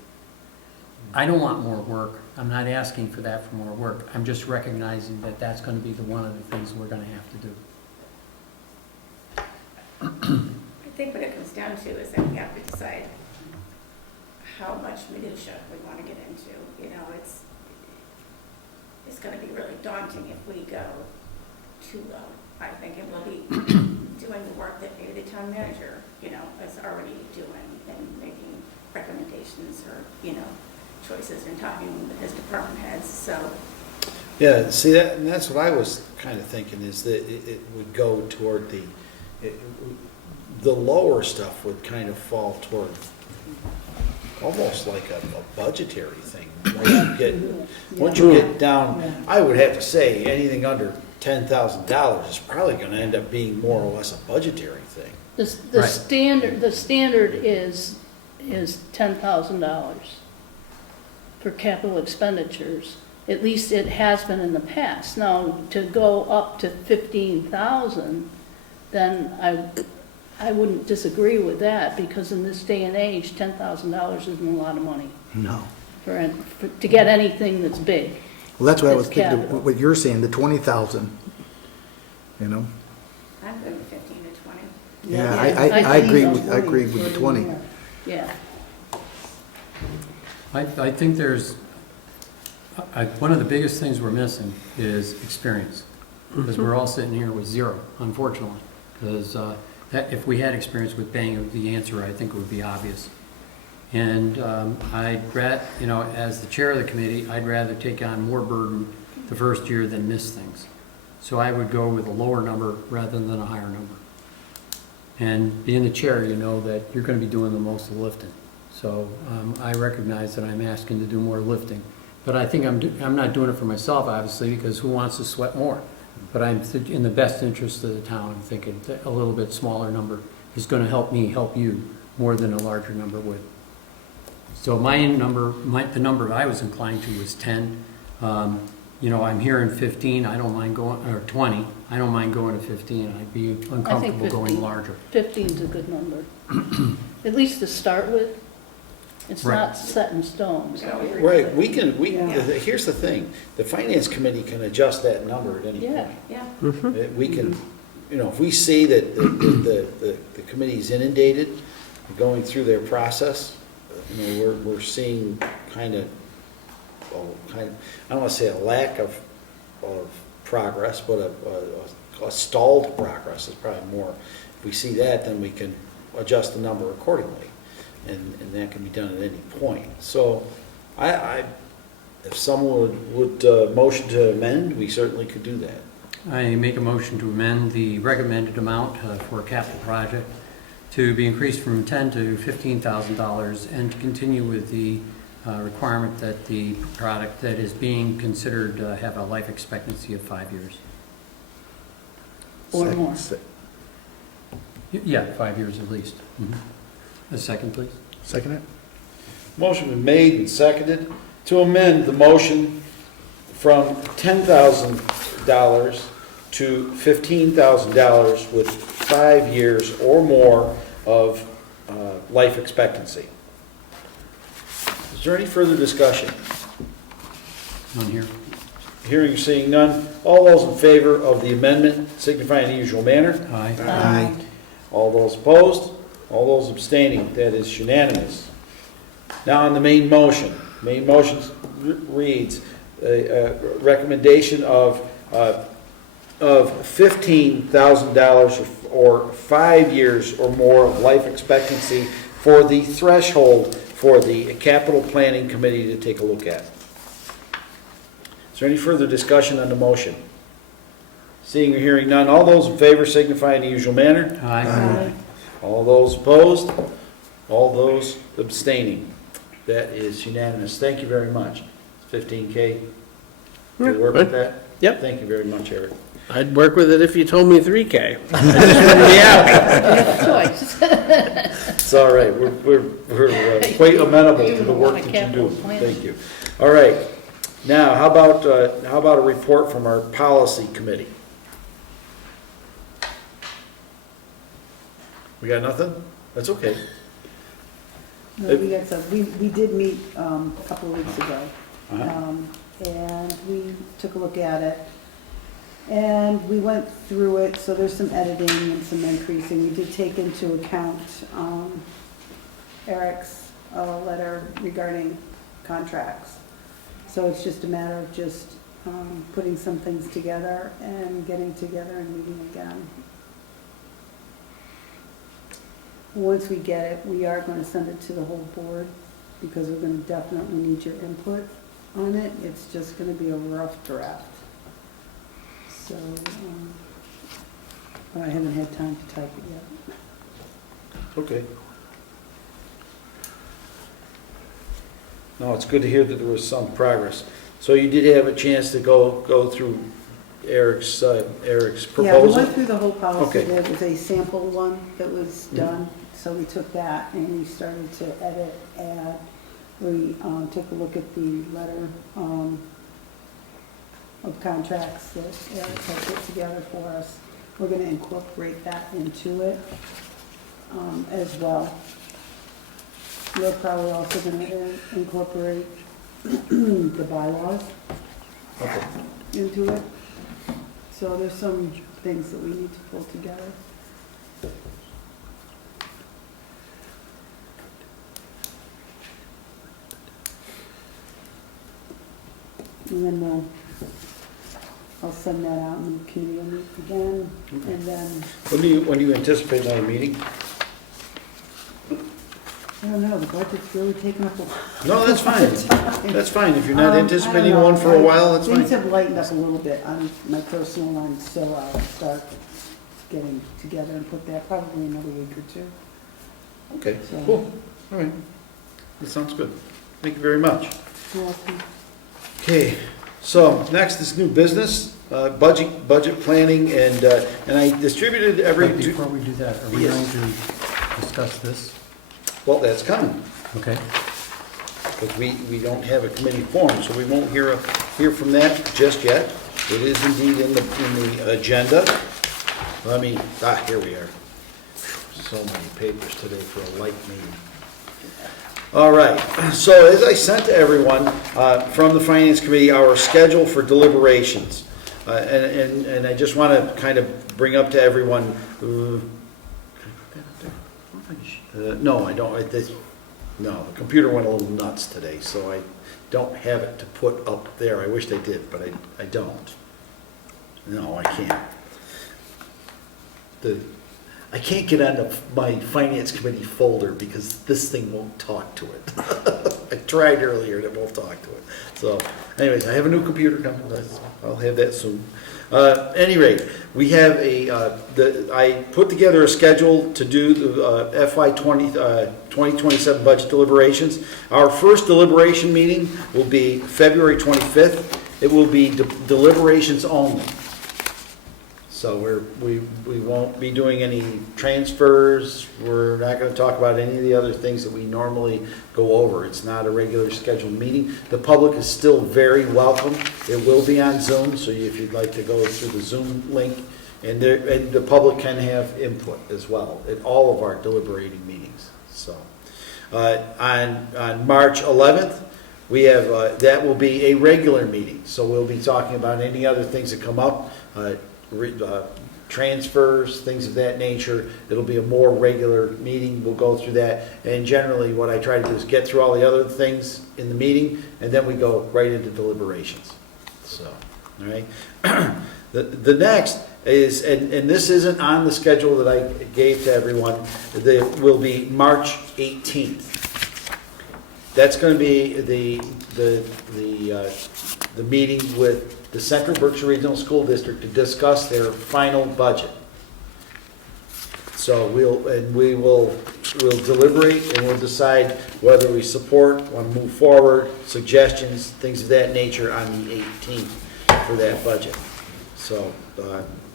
I don't want more work. I'm not asking for that for more work. I'm just recognizing that that's going to be one of the things we're going to have to do. I think what it comes down to is that we have to decide how much minutia we want to get into. It's going to be really daunting if we go too low. I think it will be doing the work that maybe the town manager, is already doing, and making recommendations or, choices and talking with his department heads, so. Yeah, see that, and that's what I was kind of thinking, is that it would go toward the lower stuff would kind of fall toward almost like a budgetary thing. Once you get down, I would have to say anything under $10,000 is probably going to end up being more or less a budgetary thing. The Right. standard is $10,000 for capital expenditures. At least it has been in the past. Now, to go up to 15,000, then I wouldn't disagree with that, because in this day and age, $10,000 isn't a lot of money No. to get anything that's big. Well, that's what I was It's thinking, capital. what you're saying, the 20,000, I'm good with 15 to 20. Yeah, Yeah, I agree, think I agree with the 20. Yeah, I think one of the biggest things we're missing is experience. Because we're all sitting here with zero, unfortunately. Because if we had experience with Bang, the answer, I think, would be obvious. And as the chair of the committee, I'd rather take on more burden the first year than miss things. So I would go with a lower number rather than a higher number. And being the chair, you know that you're going to be doing the most of the lifting. So I recognize that I'm asking to do more lifting. But I think I'm not doing it for myself, obviously, because who wants to sweat more? But I'm in the best interest of the town. I'm thinking that a little bit smaller number is going to help me help you more than a larger number would. So the number I was inclined to was 10. I'm hearing 15. I don't mind going, or 20. I don't mind going to 15. I'd be uncomfortable going larger. 15's a good number. At least to start with. It's Right. not set in stone. Right, here's the thing, the finance committee can adjust that number at any Yeah. point. Yeah, We can, if we see that the committee's inundated, going through their process, we're seeing I don't want to say a lack of progress, but a stalled progress is probably more. If we see that, then we can adjust the number accordingly. And that can be done at any point. So if someone would motion to amend, we certainly could do that. I make a motion to amend the recommended amount for a capital project to be increased from $10,000 to $15,000 and to continue with the requirement that the product that is being considered have a life expectancy of 5 years. Or more. Yeah, 5 years at least. A second, please. Second it? Motion been made and seconded to amend the motion from $10,000 to $15,000 with 5 years or more of life expectancy. Is there any further discussion? None here. Hearing or seeing none, all those in favor of the amendment signify in the usual manner. Aye. Aye. All those opposed? All those abstaining? That is unanimous. Now on the main motion. Main motion reads a recommendation of $15,000 or 5 years or more of life expectancy for the threshold for the capital planning committee to take a look at. Is there any further discussion on the motion? Seeing or hearing none, all those in favor signify in the usual manner. Aye. All those opposed? All those abstaining? That is unanimous. Thank you very much. 15K. You work with that? Yep. Thank you very much, Eric. I'd work with it if you told me 3K. Choice. It's all right. We're quite amenable to the work that you do. Thank you. All right. Now, how about a report from our policy committee? We got nothing? That's okay. No, we got some, we did meet a couple of weeks ago. And we took a look at it. And we went through it, so there's some editing and some increasing. We did take into account Eric's letter regarding contracts. So it's just a matter of just putting some things together and getting together and meeting again. Once we get it, we are going to send it to the whole board because we're going to definitely need your input on it. It's just going to be a rough draft. So, I haven't had time to type it yet. Okay. No, it's good to hear that there was some progress. So you did have a chance to go through Eric's proposal? Yeah, we went through the whole policy. Okay. There was a sample one that was done, so we took that and we started to edit, add. We took a look at the letter of contracts that Eric had put together for us. We're going to incorporate that into it as well. We're probably also going to incorporate the bylaws into it. So there's some things that we need to pull together. and then I'll send that out, and the committee will meet again, and then, When do you anticipate another meeting? I don't know, the budget's really taken up a lot. No, that's fine. That's fine. If you're not I anticipating don't know. one for a while, that's Things fine. have lightened up a little bit on my personal one, so I'll start getting together and put that probably another week or two. Okay, So- cool. All right. That sounds good. Thank you very much. You're welcome. Okay, so next is new business, budget planning, and I distributed every, But before we do that, are we Yes. going to discuss this? well, that's coming, Okay. because we don't have a committee form, so we won't hear from that just yet. It is indeed in the agenda. Here we are. So many papers today for a light meeting. All right, so as I sent to everyone from the Finance Committee, our schedule for deliberations. And I just want to kind of bring up to everyone, no, I don't, no, the computer went a little nuts today, so I don't have it to put up there. I wish they did, but I don't. No, I can't. I can't get onto my Finance Committee folder because this thing won't talk to it. I tried earlier and it won't talk to it. So anyways, I have a new computer coming. I'll have that soon. At any rate, we have I put together a schedule to do the FY 2027 budget deliberations. Our first deliberation meeting will be February 25th. It will be deliberations only. So we won't be doing any transfers. We're not going to talk about any of the other things that we normally go over. It's not a regular scheduled meeting. The public is still very welcome. It will be on Zoom, so if you'd like to go through the Zoom link, and the public can have input as well at all of our deliberating meetings. So on March 11th, we have that will be a regular meeting. So we'll be talking about any other things that come up. Transfers, things of that nature. It'll be a more regular meeting. We'll go through that. And generally what I try to do is get through all the other things in the meeting, and then we go right into deliberations. So, all right. The next is, and this isn't on the schedule that I gave to everyone, that will be March 18th. That's going to be the meeting with the Central Berkshire Regional School District to discuss their final budget. So we'll deliberate and we'll decide whether we support, want to move forward, suggestions, things of that nature on the 18th for that budget. So,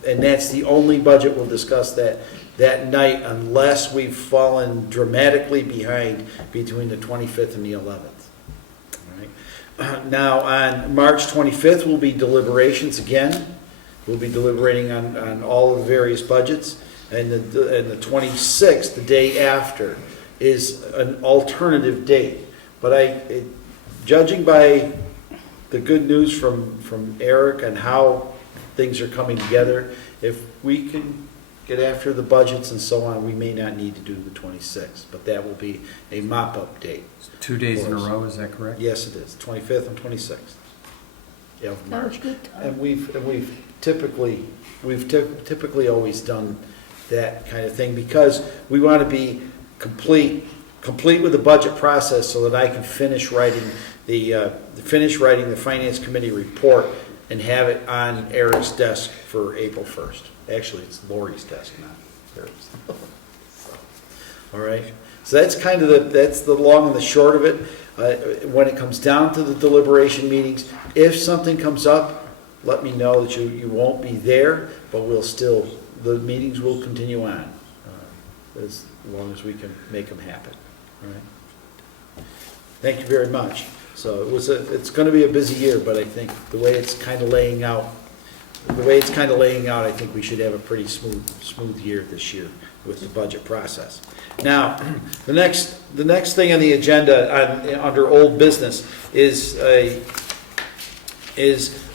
and that's the only budget we'll discuss that night, unless we've fallen dramatically behind between the 25th and the 11th. Now, on March 25th will be deliberations again. We'll be deliberating on all of the various budgets. And the 26th, the day after, is an alternative date. But judging by the good news from Eric and how things are coming together, if we can get after the budgets and so on, we may not need to do the 26th. But that will be a mop-up date. 2 days in a row, is that correct? Yes, it is, 25th and 26th. Yeah, of That was March. good time. And we've typically always done that kind of thing because we want to be complete with the budget process so that I can finish writing the Finance Committee report and have it on Eric's desk for April 1st. Actually, it's Lori's desk, not Eric's. So, all right. So that's kind of that's the long and the short of it. When it comes down to the deliberation meetings, if something comes up, let me know that you won't be there, but the meetings will continue on as long as we can make them happen. All right. Thank you very much. So it's going to be a busy year, but I think the way it's kind of laying out, I think we should have a pretty smooth year this year with the budget process. Now, the next thing on the agenda under old business is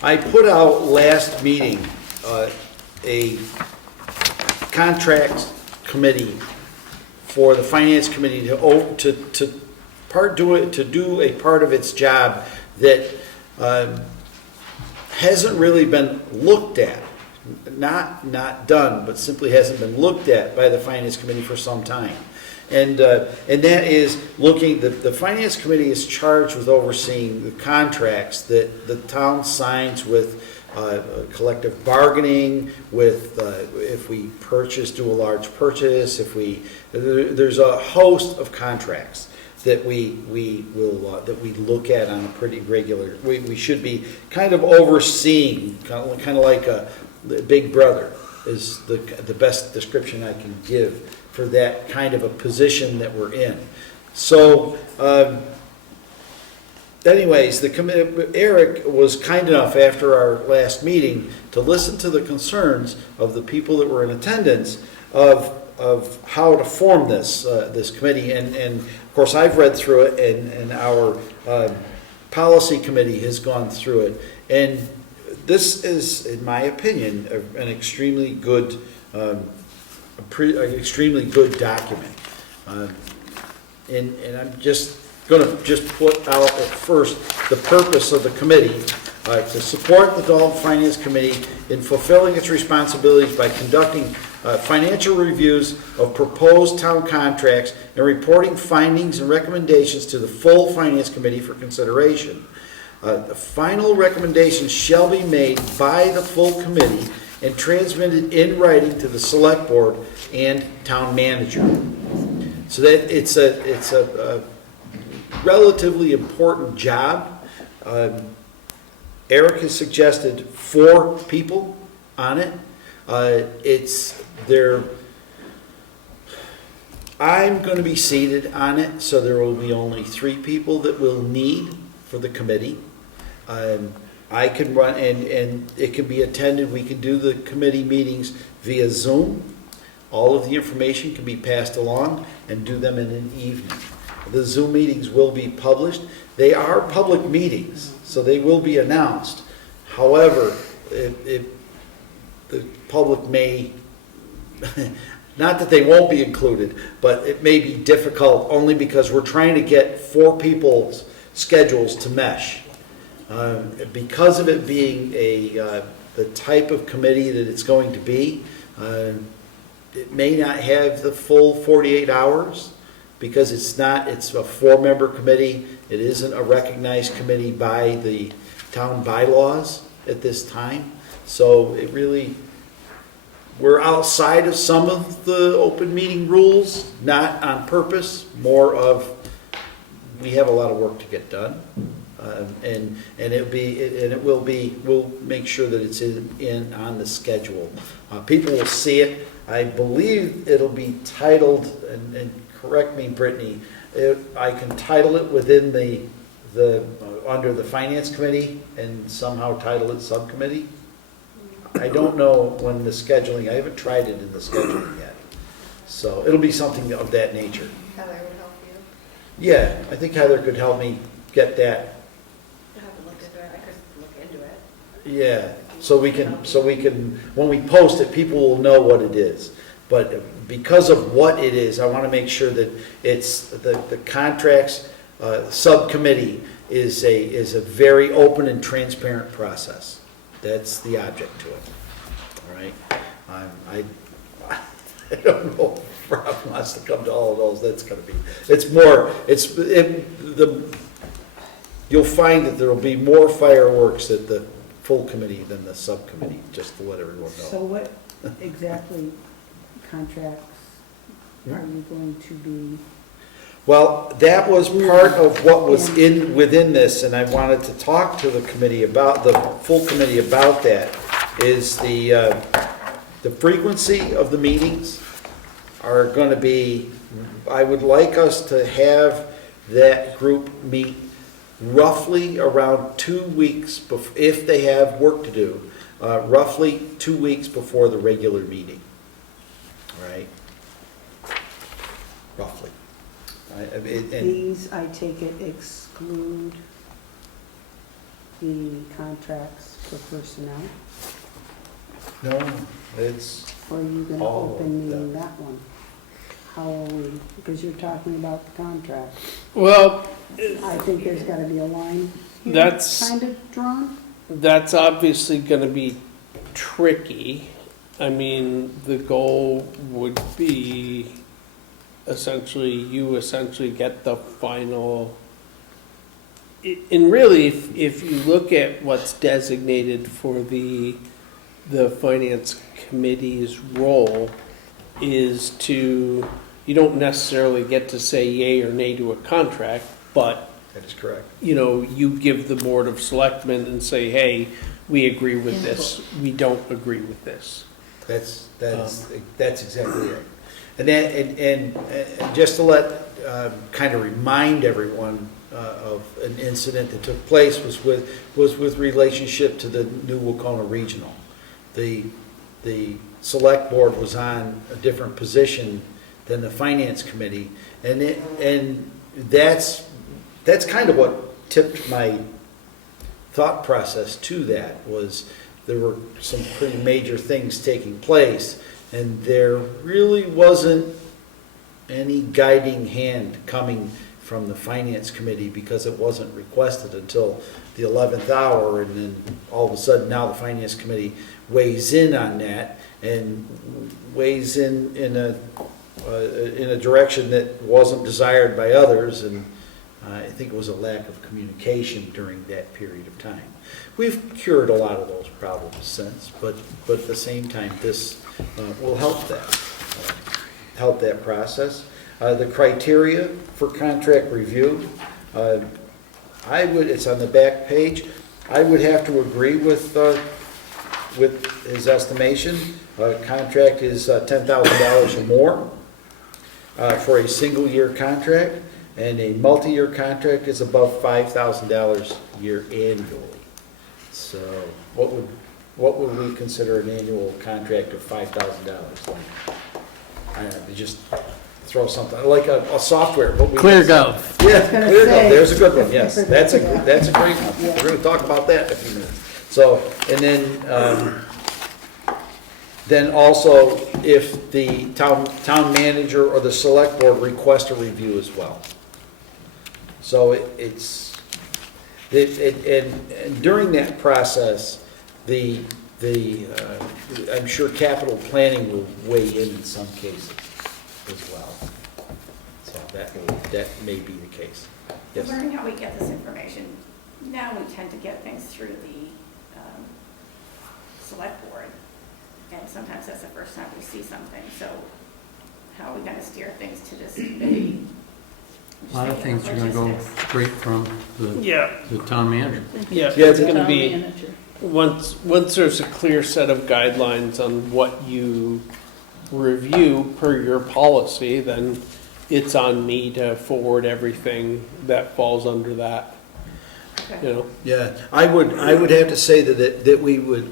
I put out last meeting a contract committee for the Finance Committee to do a part of its job that hasn't really been looked at. Not done, but simply hasn't been looked at by the Finance Committee for some time. And that is looking, the Finance Committee is charged with overseeing the contracts that the town signs with collective bargaining, with if we do a large purchase, there's a host of contracts that we look at on a pretty regular. We should be kind of overseeing, kind of like a big brother is the best description I can give for that kind of a position that we're in. So, anyways, Eric was kind enough after our last meeting to listen to the concerns of the people that were in attendance of how to form this committee. And of course, I've read through it, and our policy committee has gone through it. And this is, in my opinion, an extremely good document. And I'm just going to put out at first the purpose of the committee, to support the Dalton Finance Committee in fulfilling its responsibilities by conducting financial reviews of proposed town contracts and reporting findings and recommendations to the full Finance Committee for consideration. The final recommendations shall be made by the full committee and transmitted in writing to the select board and town manager. So that it's a relatively important job. Eric has suggested 4 people on it. I'm going to be seated on it, so there will be only 3 people that we'll need for the committee. I can run, and it can be attended. We can do the committee meetings via Zoom. All of the information can be passed along and do them in an evening. The Zoom meetings will be published. They are public meetings, so they will be announced. However, the public may, not that they won't be included, but it may be difficult only because we're trying to get 4 people's schedules to mesh. Because of it being the type of committee that it's going to be, it may not have the full 48 hours because it's a 4-member committee. It isn't a recognized committee by the town bylaws at this time. So we're outside of some of the open meeting rules, not on purpose, more of we have a lot of work to get done. We'll make sure that it's in on the schedule. People will see it. I believe it'll be titled, and correct me, Brittany, I can title it within under the Finance Committee and somehow title it Subcommittee. I don't know when the scheduling, I haven't tried it in the scheduling yet. So it'll be something of that nature. Heather would help you. Yeah, I think Heather could help me get that. I haven't looked into it, I could look into it. Yeah, so we can, when we post it, people will know what it is. But because of what it is, I want to make sure that it's, the contracts subcommittee is a very open and transparent process. That's the object to it, all right? I don't know if Rob wants to come to all of those, that's gonna be, you'll find that there'll be more fireworks at the full committee than the subcommittee, just to let everyone know. So what exactly contracts are you going to be? Well, that was part of what was within this, and I wanted to talk to the full committee about that, is the frequency of the meetings are going to be, I would like us to have that group meet roughly around 2 weeks, if they have work to do, roughly 2 weeks before the regular meeting, right? Roughly. These, I take it, exclude the contracts for personnel? No, it's Or are you going to all open of meeting them. that one? How are we, because you're talking about the contract. Well, I think there's got to be a line here That's- kind of drawn. that's obviously gonna be tricky. I mean, the goal would be you essentially get the final. And really, if you look at what's designated for the finance committee's role, is to, you don't necessarily get to say yay or nay to a contract, but That is correct. you give the Board of Selectmen and say, hey, we agree with this, we don't agree with this. That's exactly it. And just to let, kind of remind everyone of an incident that took place was with relationship to the new Wacona Regional. The select board was on a different position than the finance committee, and that's kind of what tipped my thought process to that. Was there were some pretty major things taking place, and there really wasn't any guiding hand coming from the finance committee because it wasn't requested until the 11th hour, and then all of a sudden now the finance committee weighs in on that and weighs in a direction that wasn't desired by others, and I think it was a lack of communication during that period of time. We've cured a lot of those problems since, but at the same time, this will help that process. The criteria for contract review, it's on the back page. I would have to agree with his estimation. Contract is $10,000 or more for a single year contract, and a multi-year contract is above $5,000 a year annually. So what would we consider an annual contract of $5,000? I don't know, just throw something like a software. ClearGov. Yeah, gonna ClearGov. say. There's a good one. Yes, that's a Yeah. great one. Yeah. We're going to talk about that in a few minutes. So, and then also if the town manager or the select board request a review as well. So and during that process, I'm sure capital planning will weigh in some cases as well. So that may be the case. Yes. Learning how we get this information, now we tend to get things through the select board, and sometimes that's the first time we see something, so how are we gonna steer things to this committee? A lot of things are gonna go straight from Yeah, the town manager. yeah, Yeah, it's gonna Town be, manager. once there's a clear set of guidelines on what you review per your policy, then it's on me to forward everything that falls under that, Yeah, I would have to say that we would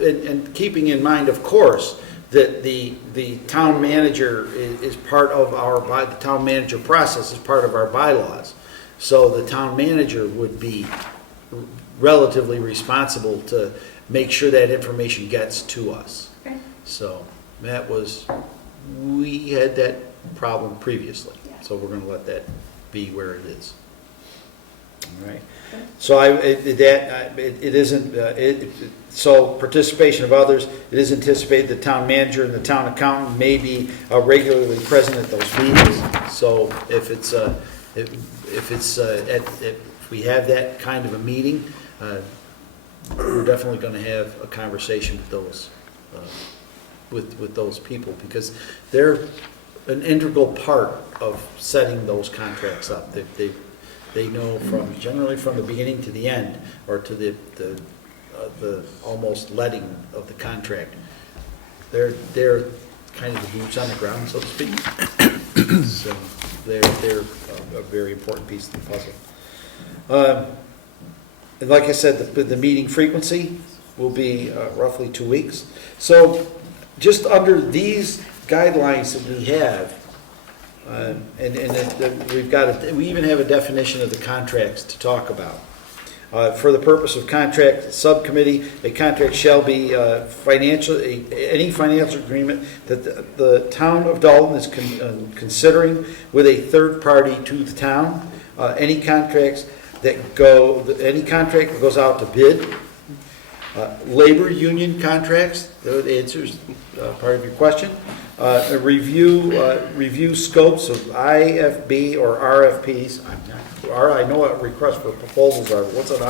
and keeping in mind, of course, that the town manager is part of the town manager process is part of our bylaws. So the town manager would be relatively responsible to make sure that information gets to us. Okay. So we had that problem previously. Yeah. So we're going to let that be where it is. All right. So so participation of others, it is anticipated the town manager and the town accountant may be regularly present at those meetings. So if we have that kind of a meeting, we're definitely going to have a conversation with those people, because they're an integral part of setting those contracts up. They know generally from the beginning to the end, or to the almost letting of the contract. They're kind of the boots on the ground, so to speak. So they're a very important piece of the puzzle. And like I said, the meeting frequency will be roughly 2 weeks. So just under these guidelines that we have, we even have a definition of the contracts to talk about. For the purpose of contract subcommittee, a contract shall be any financial agreement that the town of Dalton is considering with a third party to the town. Any contracts any contract that goes out to bid. Labor union contracts, that answers part of your question. Review scopes of IFB or RFPs. I know what requests for proposals are. What's an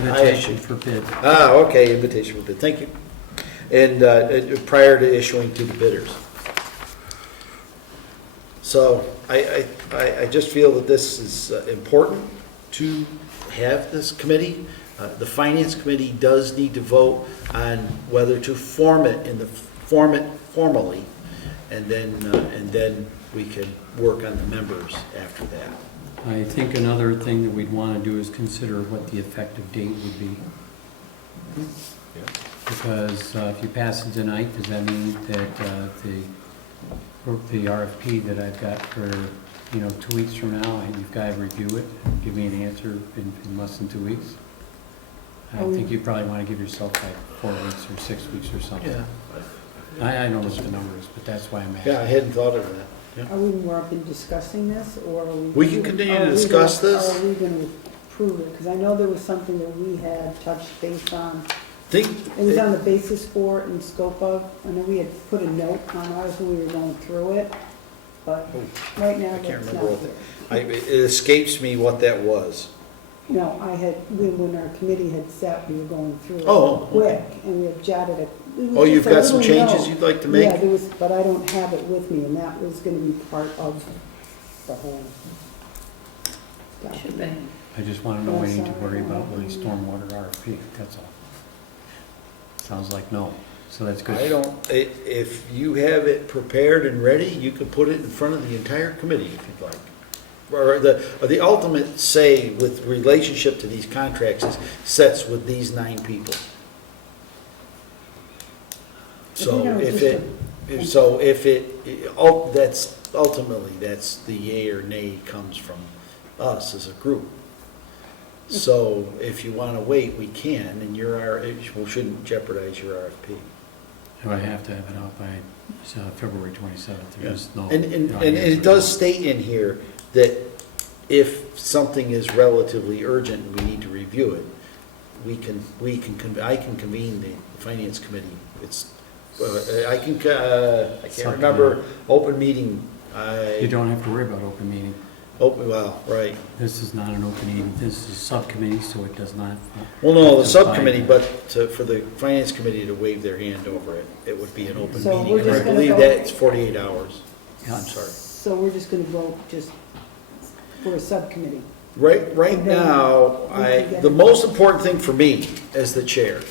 Invitation for bid. Okay, invitation for bid. Thank you. And prior to issuing to the bidders. So I just feel that this is important to have this committee. The Finance Committee does need to vote on whether to form it formally, and then we can work on the members after that. I think another thing that we'd want to do is consider what the effective date would be. Because if you pass it tonight, does that mean that the RFP that I've got for, 2 weeks from now, you've got to review it, give me an answer in less than 2 weeks? I think you probably want to give yourself like 4 weeks or 6 weeks or something. Yeah. I don't know what the number is, but that's why I'm asking. Yeah, I hadn't thought of that. Yeah. Are we more up in discussing this, or are we? We can continue to discuss this. Are we going to approve it? Because I know there was something that we had touched base on. It was on the basis for and scope of. I know we had put a note on ours when we were going through it, but right now I can't that's remember not what there. it escapes me what that was. No, when our committee had set, we were going through it Oh, quick, and we had jotted it. It was Oh, you've just a got some little changes note. you'd like to make? Yeah, there was, but I don't have it with me, and that was gonna be part of the whole Should be. document. I just want to know we need to worry about the stormwater RFP, that's all. Sounds like no, so that's good. If you have it prepared and ready, you could put it in front of the entire committee if you'd like. Or the ultimate say with relationship to these contracts is sets with these 9 people. So that's ultimately, that's the yay or nay comes from us as a group. So if you want to wait, we can, and we shouldn't jeopardize your RFP. Do I have to have it out by February 27th? There's no. And it does state in here that if something is relatively urgent and we need to review it, I can convene the finance committee. I can't remember open meeting. You don't have to worry about open meeting. Right. This is not an open meeting, this is a subcommittee, so it does not. Well, no, the subcommittee, but for the finance committee to wave their hand over it, it would be an open So meeting. we're And I just gonna believe vote- that it's 48 hours. Yeah. I'm sorry. So we're just gonna vote just for a subcommittee. Right now, the most important thing for me as the chair,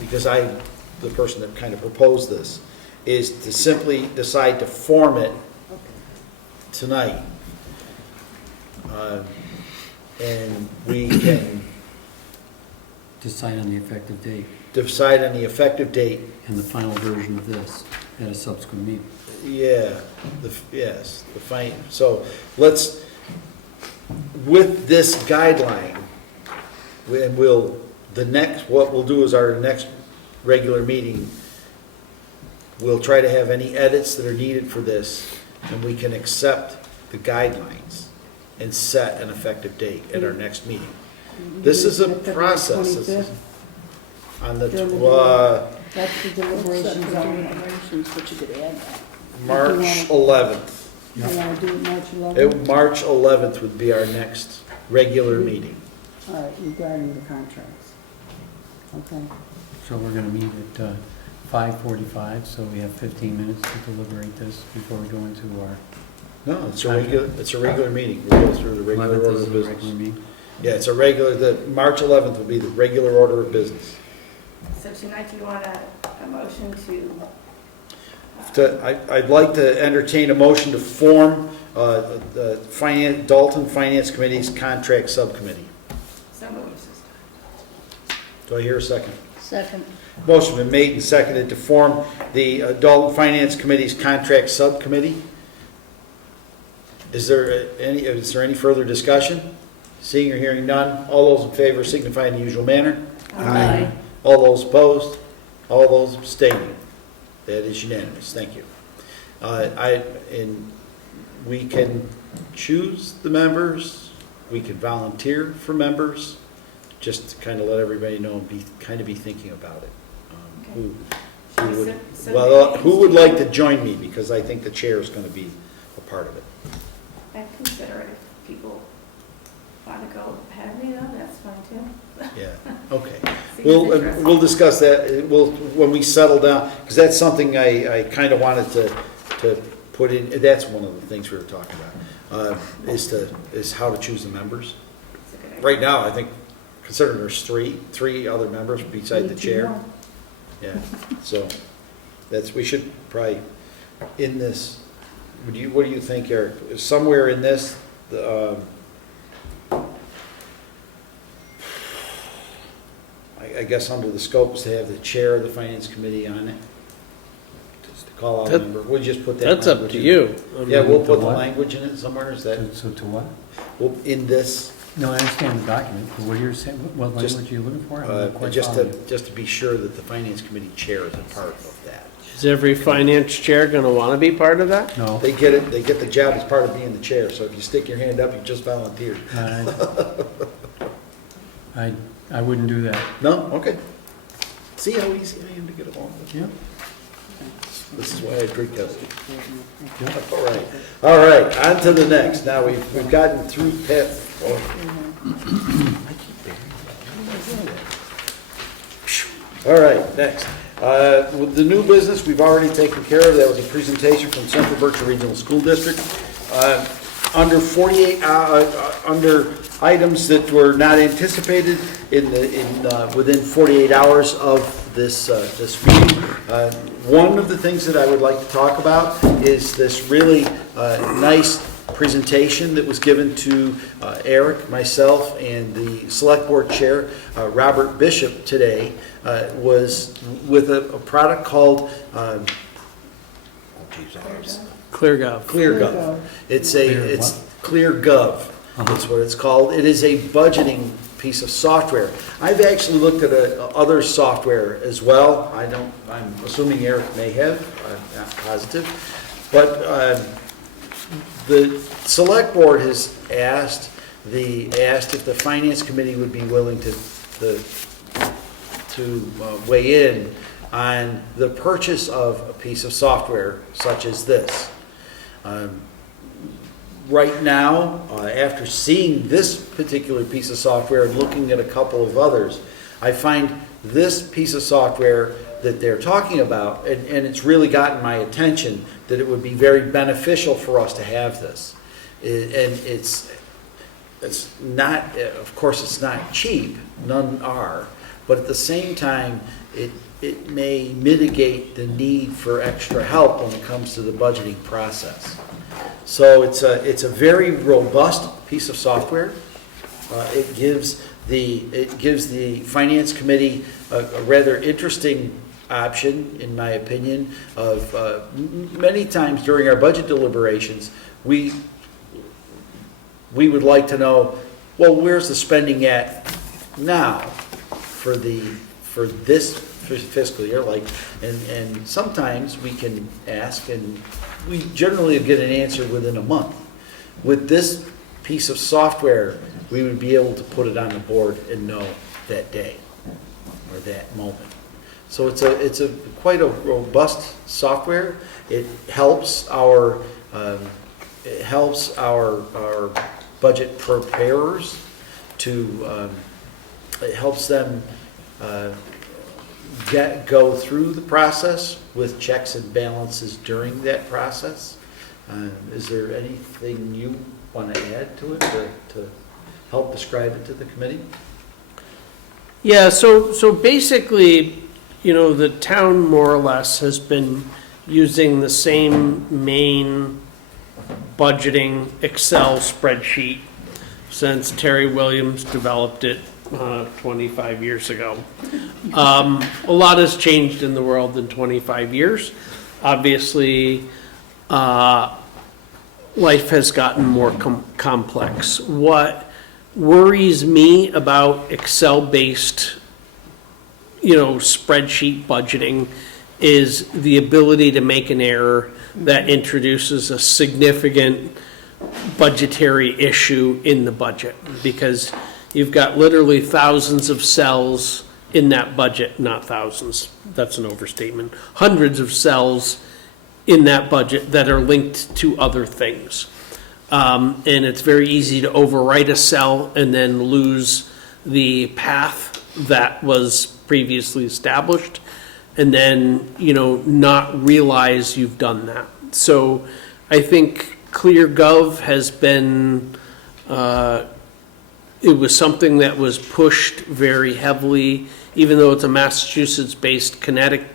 because I'm the person that kind of proposed this, is to simply decide to form it tonight. And we can Decide on the effective date decide on the effective date. and the final version of this at a subsequent meeting. Yeah, so let's, with this guideline, and what we'll do is our next regular meeting, we'll try to have any edits that are needed for this, and we can accept the guidelines and set an effective date at our next meeting. This is a February process. 25th? On the, During the That's the deliberations on Deliberations, but you could add that. March 11th. You wanna do it March 11th? March 11th would be our next regular meeting. All right, regarding the contracts. Okay. So we're gonna meet at 5:45, so we have 15 minutes to deliberate this before we go into our. No, it's a regular meeting. We go through the regular 11th order is of the business. regular meeting. Yeah, it's the March 11th would be the regular order of business. So tonight, do you want a motion I'd like to entertain a motion to form the Dalton Finance Committee's contract subcommittee. so moved. Do I hear a second? Second. Motion been made and seconded to form the Dalton Finance Committee's contract subcommittee. Is there any further discussion? Seeing or hearing none, all those in favor signify in the usual manner. Aye. All those opposed, all those abstaining. That is unanimous, thank you. And we can choose the members we could volunteer for members, just to kind of let everybody know and be thinking about it. Who would, well, who would like to join me, because I think the chair is going to be a part of it. I'd consider it if people want to go ahead of me, though, that's fine too. Yeah, okay. Seems We'll interesting. discuss that, when we settle down, because that's something I kind of wanted to put in, that's one of the things we were talking about, is how to choose the members. It's a good idea. Right now, I think, considering there's three other members beside the Need two chair. more. Yeah, so we should probably, in this, what do you think, Eric? Somewhere in this, I guess under the scope is to have the chair of the finance committee on it. Just to call out a member. We'll just put that. That's up language to in. you. Yeah, we'll put the what? language in it somewhere, is that, So to what? well, in this, No, I understand the document, but what you're saying, what Just, language are you looking for? I'm not quite just following you. to be sure that the finance committee chair is a part of that. Is every finance chair gonna wanna be part of that? No, They get it, they get the job as part of being the chair, so if you stick your hand up, you just volunteered. I wouldn't do that. No? Okay. See how easy I am to get along with? Yeah. This is why I drink coffee. All right, on to the next. Now, we've gotten through past. All right, next. With the new business, we've already taken care of. That was a presentation from Central Berkshire Regional School District. Under 48, under items that were not anticipated within 48 hours of this meeting. One of the things that I would like to talk about is this really nice presentation that was given to Eric, myself, and the Select Board Chair, Robert Bishop, today, was with a product called ClearGov. ClearGov. It's ClearGov. That's what it's called. It is a budgeting piece of software. I've actually looked at other software as well. I'm assuming Eric may have, I'm not positive. But the Select Board has asked if the Finance Committee would be willing to weigh in on the purchase of a piece of software such as this. Right now, after seeing this particular piece of software and looking at a couple of others, I find this piece of software that they're talking about, and it's really gotten my attention, that it would be very beneficial for us to have this. And it's not, of course, it's not cheap, none are, but at the same time, it may mitigate the need for extra help when it comes to the budgeting process. So it's a very robust piece of software. It gives the Finance Committee a rather interesting option, in my opinion, of many times during our budget deliberations, we would like to know, well, where's the spending at now for this fiscal year, and sometimes we can ask, and we generally get an answer within a month. With this piece of software, we would be able to put it on the board and know that day or that moment. So it's a quite a robust software. It helps our budget preparers to it helps them go through the process with checks and balances during that process. Is there anything you want to add to it to help describe it to the committee? Yeah, so basically, the town more or less has been using the same main budgeting Excel spreadsheet since Terry Williams developed it 25 years ago. A lot has changed in the world in 25 years. Obviously, life has gotten more complex. What worries me about Excel-based, spreadsheet budgeting is the ability to make an error that introduces a significant budgetary issue in the budget, because you've got literally thousands of cells in that budget, not thousands, that's an overstatement, hundreds of cells in that budget that are linked to other things. And it's very easy to overwrite a cell and then lose the path that was previously established, and then, not realize you've done that. So I think ClearGov has been, it was something that was pushed very heavily, even though it's a Massachusetts-based Connecticut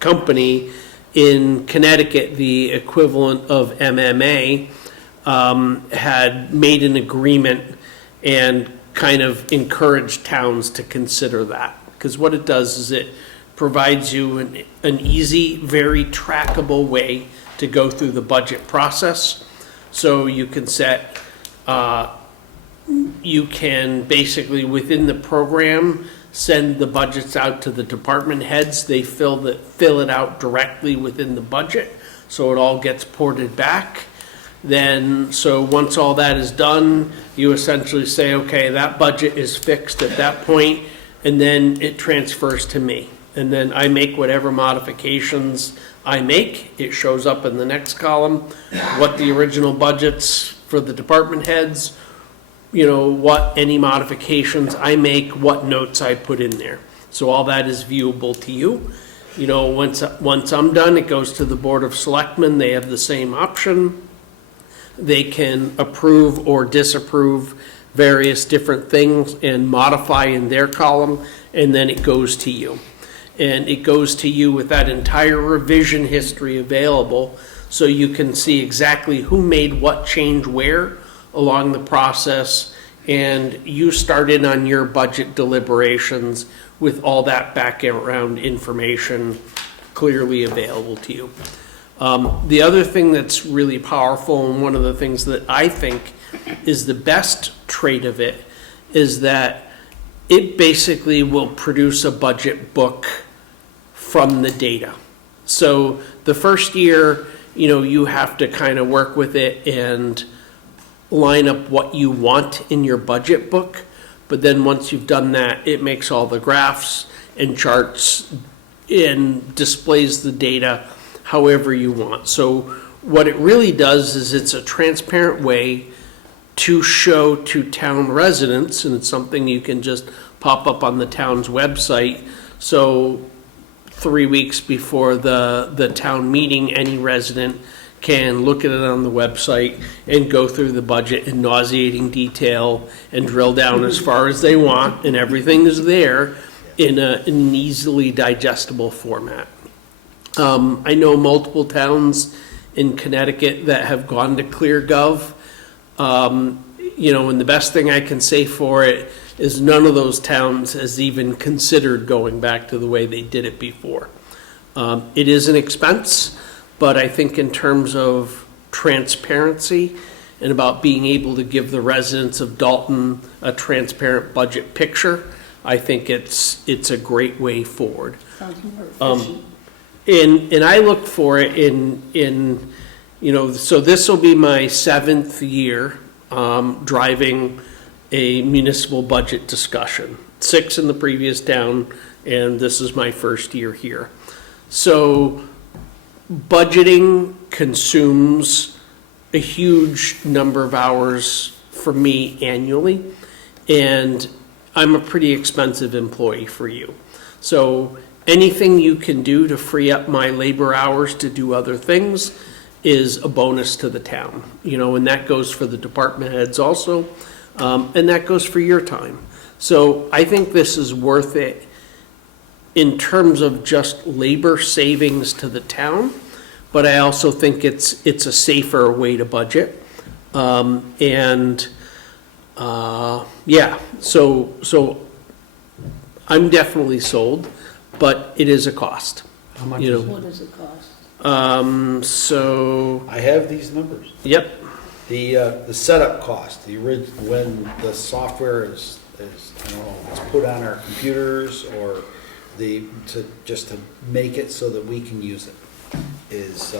company. In Connecticut, the equivalent of MMA had made an agreement and kind of encouraged towns to consider that. Because what it does is it provides you an easy, very trackable way to go through the budget process. So you can set, you can basically, within the program, send the budgets out to the department heads. They fill it out directly within the budget, so it all gets ported back. Then, so once all that is done, you essentially say, okay, that budget is fixed at that point, and then it transfers to me. And then I make whatever modifications I make. It shows up in the next column, what the original budgets for the department heads, what any modifications I make, what notes I put in there. So all that is viewable to you. Once I'm done, it goes to the Board of Selectmen. They have the same option. They can approve or disapprove various different things and modify in their column, and then it goes to you. And it goes to you with that entire revision history available, so you can see exactly who made what change where along the process, and you start in on your budget deliberations with all that background information clearly available to you. The other thing that's really powerful, and one of the things that I think is the best trait of it, is that it basically will produce a budget book from the data. So the first year, you have to kind of work with it and line up what you want in your budget book. But then once you've done that, it makes all the graphs and charts and displays the data however you want. So what it really does is it's a transparent way to show to town residents, and it's something you can just pop up on the town's website. So 3 weeks before the town meeting, any resident can look at it on the website and go through the budget in nauseating detail and drill down as far as they want, and everything is there in an easily digestible format. I know multiple towns in Connecticut that have gone to ClearGov. And the best thing I can say for it is none of those towns has even considered going back to the way they did it before. It is an expense, but I think in terms of transparency and about being able to give the residents of Dalton a transparent budget picture, I think it's a great way forward. Sounds more efficient. And I look for it so this will be my 7th year driving a municipal budget discussion. 6 in the previous town, and this is my first year here. So budgeting consumes a huge number of hours for me annually, and I'm a pretty expensive employee for you. So anything you can do to free up my labor hours to do other things is a bonus to the town, and that goes for the department heads also, and that goes for your time. So I think this is worth it in terms of just labor savings to the town, but I also think it's a safer way to budget. So I'm definitely sold, but it is a cost. How much What does it cost? So, I have these numbers. yep, The setup cost, when the software is, I don't know, it's put on our computers, or just to make it so that we can use it, is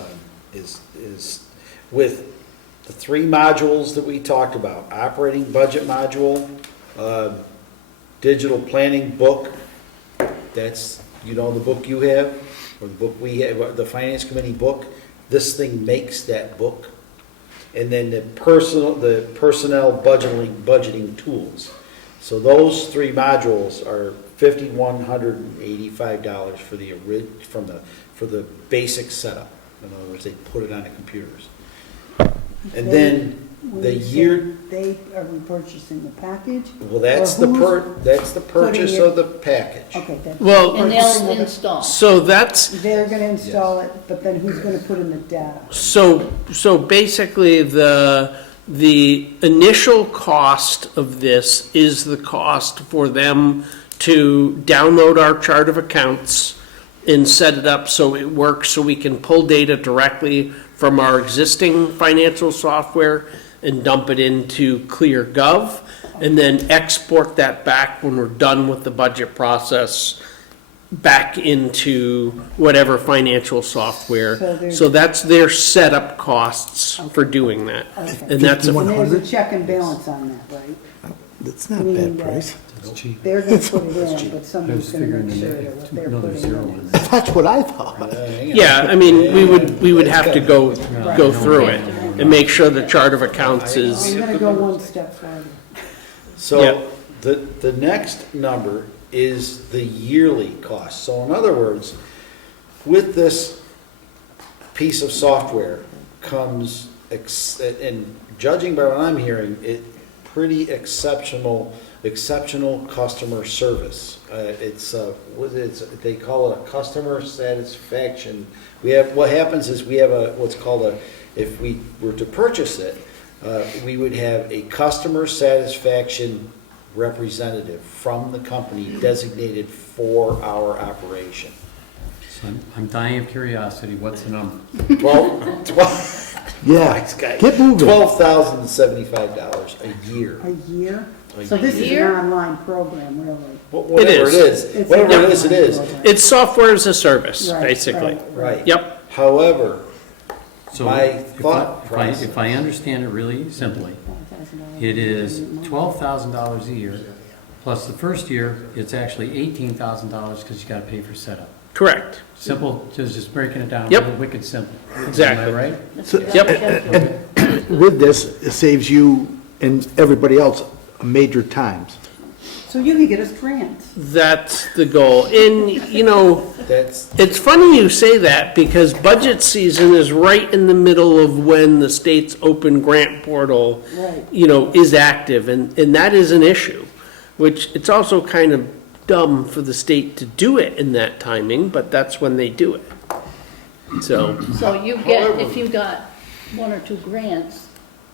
with the three modules that we talked about, operating budget module, digital planning book, that's, the book you have, or the book we have, the finance committee book, this thing makes that book. And then the personnel budgeting tools. So those three modules are $5,185 for the basic setup. In other words, they put it on the computers. And then When the you say year, They are repurchasing the package? well, that's Or the who's that's the purchase putting it- of the package. Okay, that's. Well, And they'll install. So that's, They're gonna install it, but then who's gonna put in the data? so basically, the initial cost of this is the cost for them to download our chart of accounts and set it up so it works, so we can pull data directly from our existing financial software and dump it into ClearGov, and then export that back when we're done with the budget process back into whatever financial software. So that's their setup costs for doing that. Okay. And that's, And there's a check and balance on that, right? That's not a Meaning bad that price. It's cheap. They're gonna put it in, but someone's gonna make sure that what they're putting in is. That's what I thought. yeah, I mean, we would have to go through it and make sure the chart of accounts is, I'm gonna go one step further. So Yep. the next number is the yearly cost. So in other words, with this piece of software comes, and judging by what I'm hearing, pretty exceptional customer service. They call it a customer satisfaction. What happens is we have what's called if we were to purchase it, we would have a customer satisfaction representative from the company designated for our operation. So I'm dying of curiosity, what's the number? 12 Yeah, get moving. $12,075 a year. A year? A So this is an year? online program, really? Whatever it is, It's whatever an it is, it online is. program. it's software as a service, Right, basically. Right. Yep, However, So My if thought if process. if I understand it really simply, it is $12,000 a year, plus the first year, it's actually $18,000 because you got to pay for setup. correct. Simple, just breaking it down, Yep. real wicked simple. Exactly. Am I right? Yep. With this, it saves you and everybody else major times. So you can get us grants. That's the goal. And, that's, it's funny you say that because budget season is right in the middle of when the state's open grant portal, Right. is active, and that is an issue, which it's also kind of dumb for the state to do it in that timing, but that's when they do it. So, So if you got one or two grants,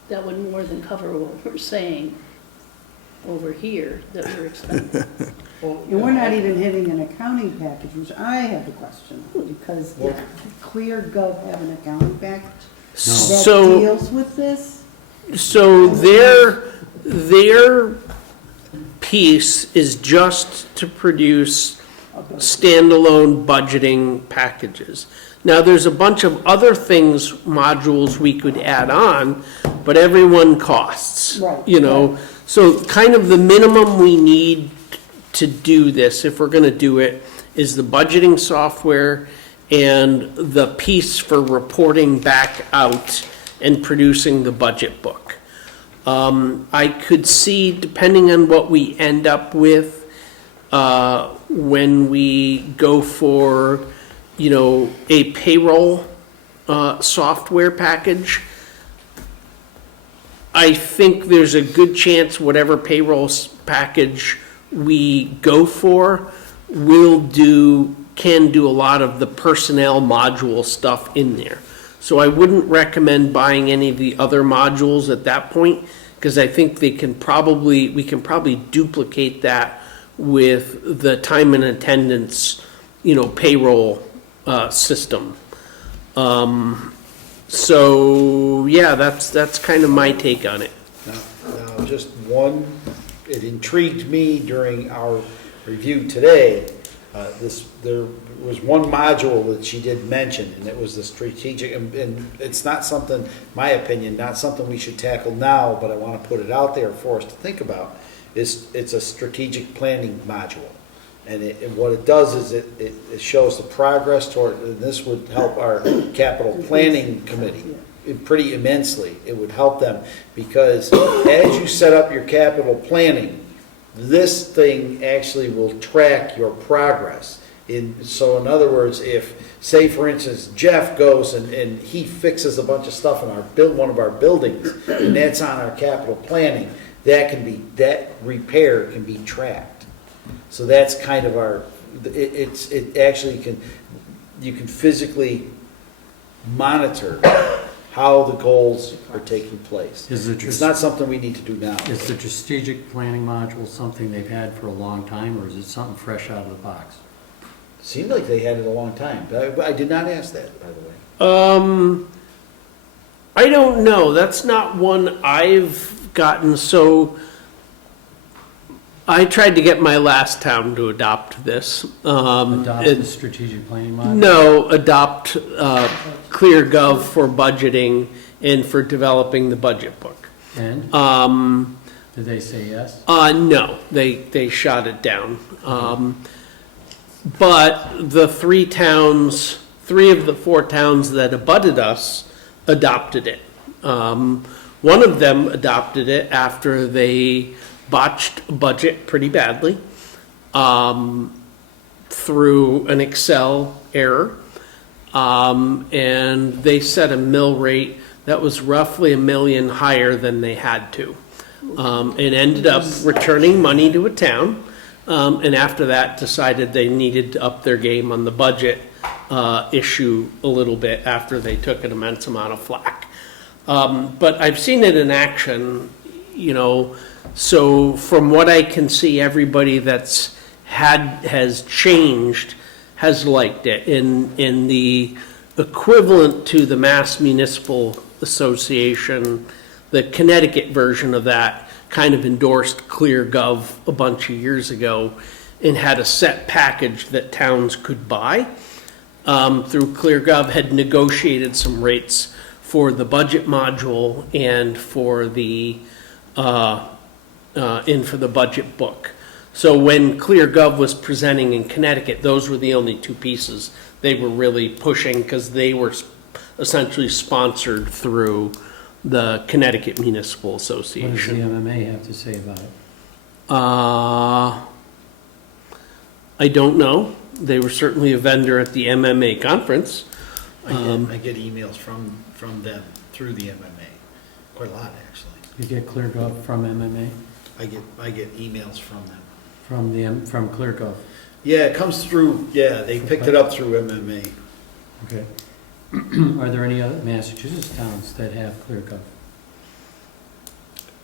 that would more than cover what we're saying over here that we're expending. And we're not even hitting an accounting package, which I have a question, because does ClearGov have an accounting package that So- deals with this? so their piece is just to produce standalone budgeting packages. Now, there's a bunch of other things, modules we could add on, but everyone costs. Right, So kind of the minimum we need to do this, if we're gonna do it, is the budgeting software and the piece for reporting back out and producing the budget book. I could see, depending on what we end up with, when we go for, a payroll software package, I think there's a good chance whatever payroll package we go for can do a lot of the personnel module stuff in there. So I wouldn't recommend buying any of the other modules at that point, because I think we can probably duplicate that with the time and attendance, payroll system. So, yeah, that's kind of my take on it. now just one, it intrigued me during our review today, There was one module that she did mention, and it was the strategic, and it's not something, my opinion, not something we should tackle now, but I want to put it out there for us to think about. It's a strategic planning module. And what it does is it shows the progress toward, and this would help our capital planning committee pretty immensely. It would help them, because as you set up your capital planning, this thing actually will track your progress. So in other words, if, say for instance, Jeff goes and he fixes a bunch of stuff in one of our buildings, and that's on our capital planning, that repair can be tracked. So that's kind of it actually you can physically monitor how the goals are taking place. It's not something we need to do now. Is the strategic planning module something they've had for a long time, or is it something fresh out of the box? Seemed like they had it a long time, but I did not ask that, by the way. I don't know. That's not one I've gotten. So I tried to get my last town to adopt this. Adopt the strategic planning module? No, adopt ClearGov for budgeting and for developing the budget book. And? Did they say yes? No, they shot it down. But the three of the four towns that abutted us adopted it. One of them adopted it after they botched a budget pretty badly through an Excel error. And they set a mill rate that was roughly $1 million higher than they had to. And ended up returning money to a town. And after that, decided they needed to up their game on the budget issue a little bit after they took an immense amount of flack. But I've seen it in action, so from what I can see, everybody has changed, has liked it. In the equivalent to the Mass Municipal Association, the Connecticut version of that kind of endorsed ClearGov a bunch of years ago and had a set package that towns could buy. Through ClearGov, had negotiated some rates for the budget module and for the budget book. So when ClearGov was presenting in Connecticut, those were the only two pieces they were really pushing, because they were essentially sponsored through the Connecticut Municipal What Association. does the MMA have to say about it? I don't know. They were certainly a vendor at the MMA conference. I get emails from them through the MMA, quite a lot actually. You get ClearGov from MMA? I get emails from them. From ClearGov? Yeah, it comes through, they picked it up through MMA. Okay. Are there any other Massachusetts towns that have ClearGov?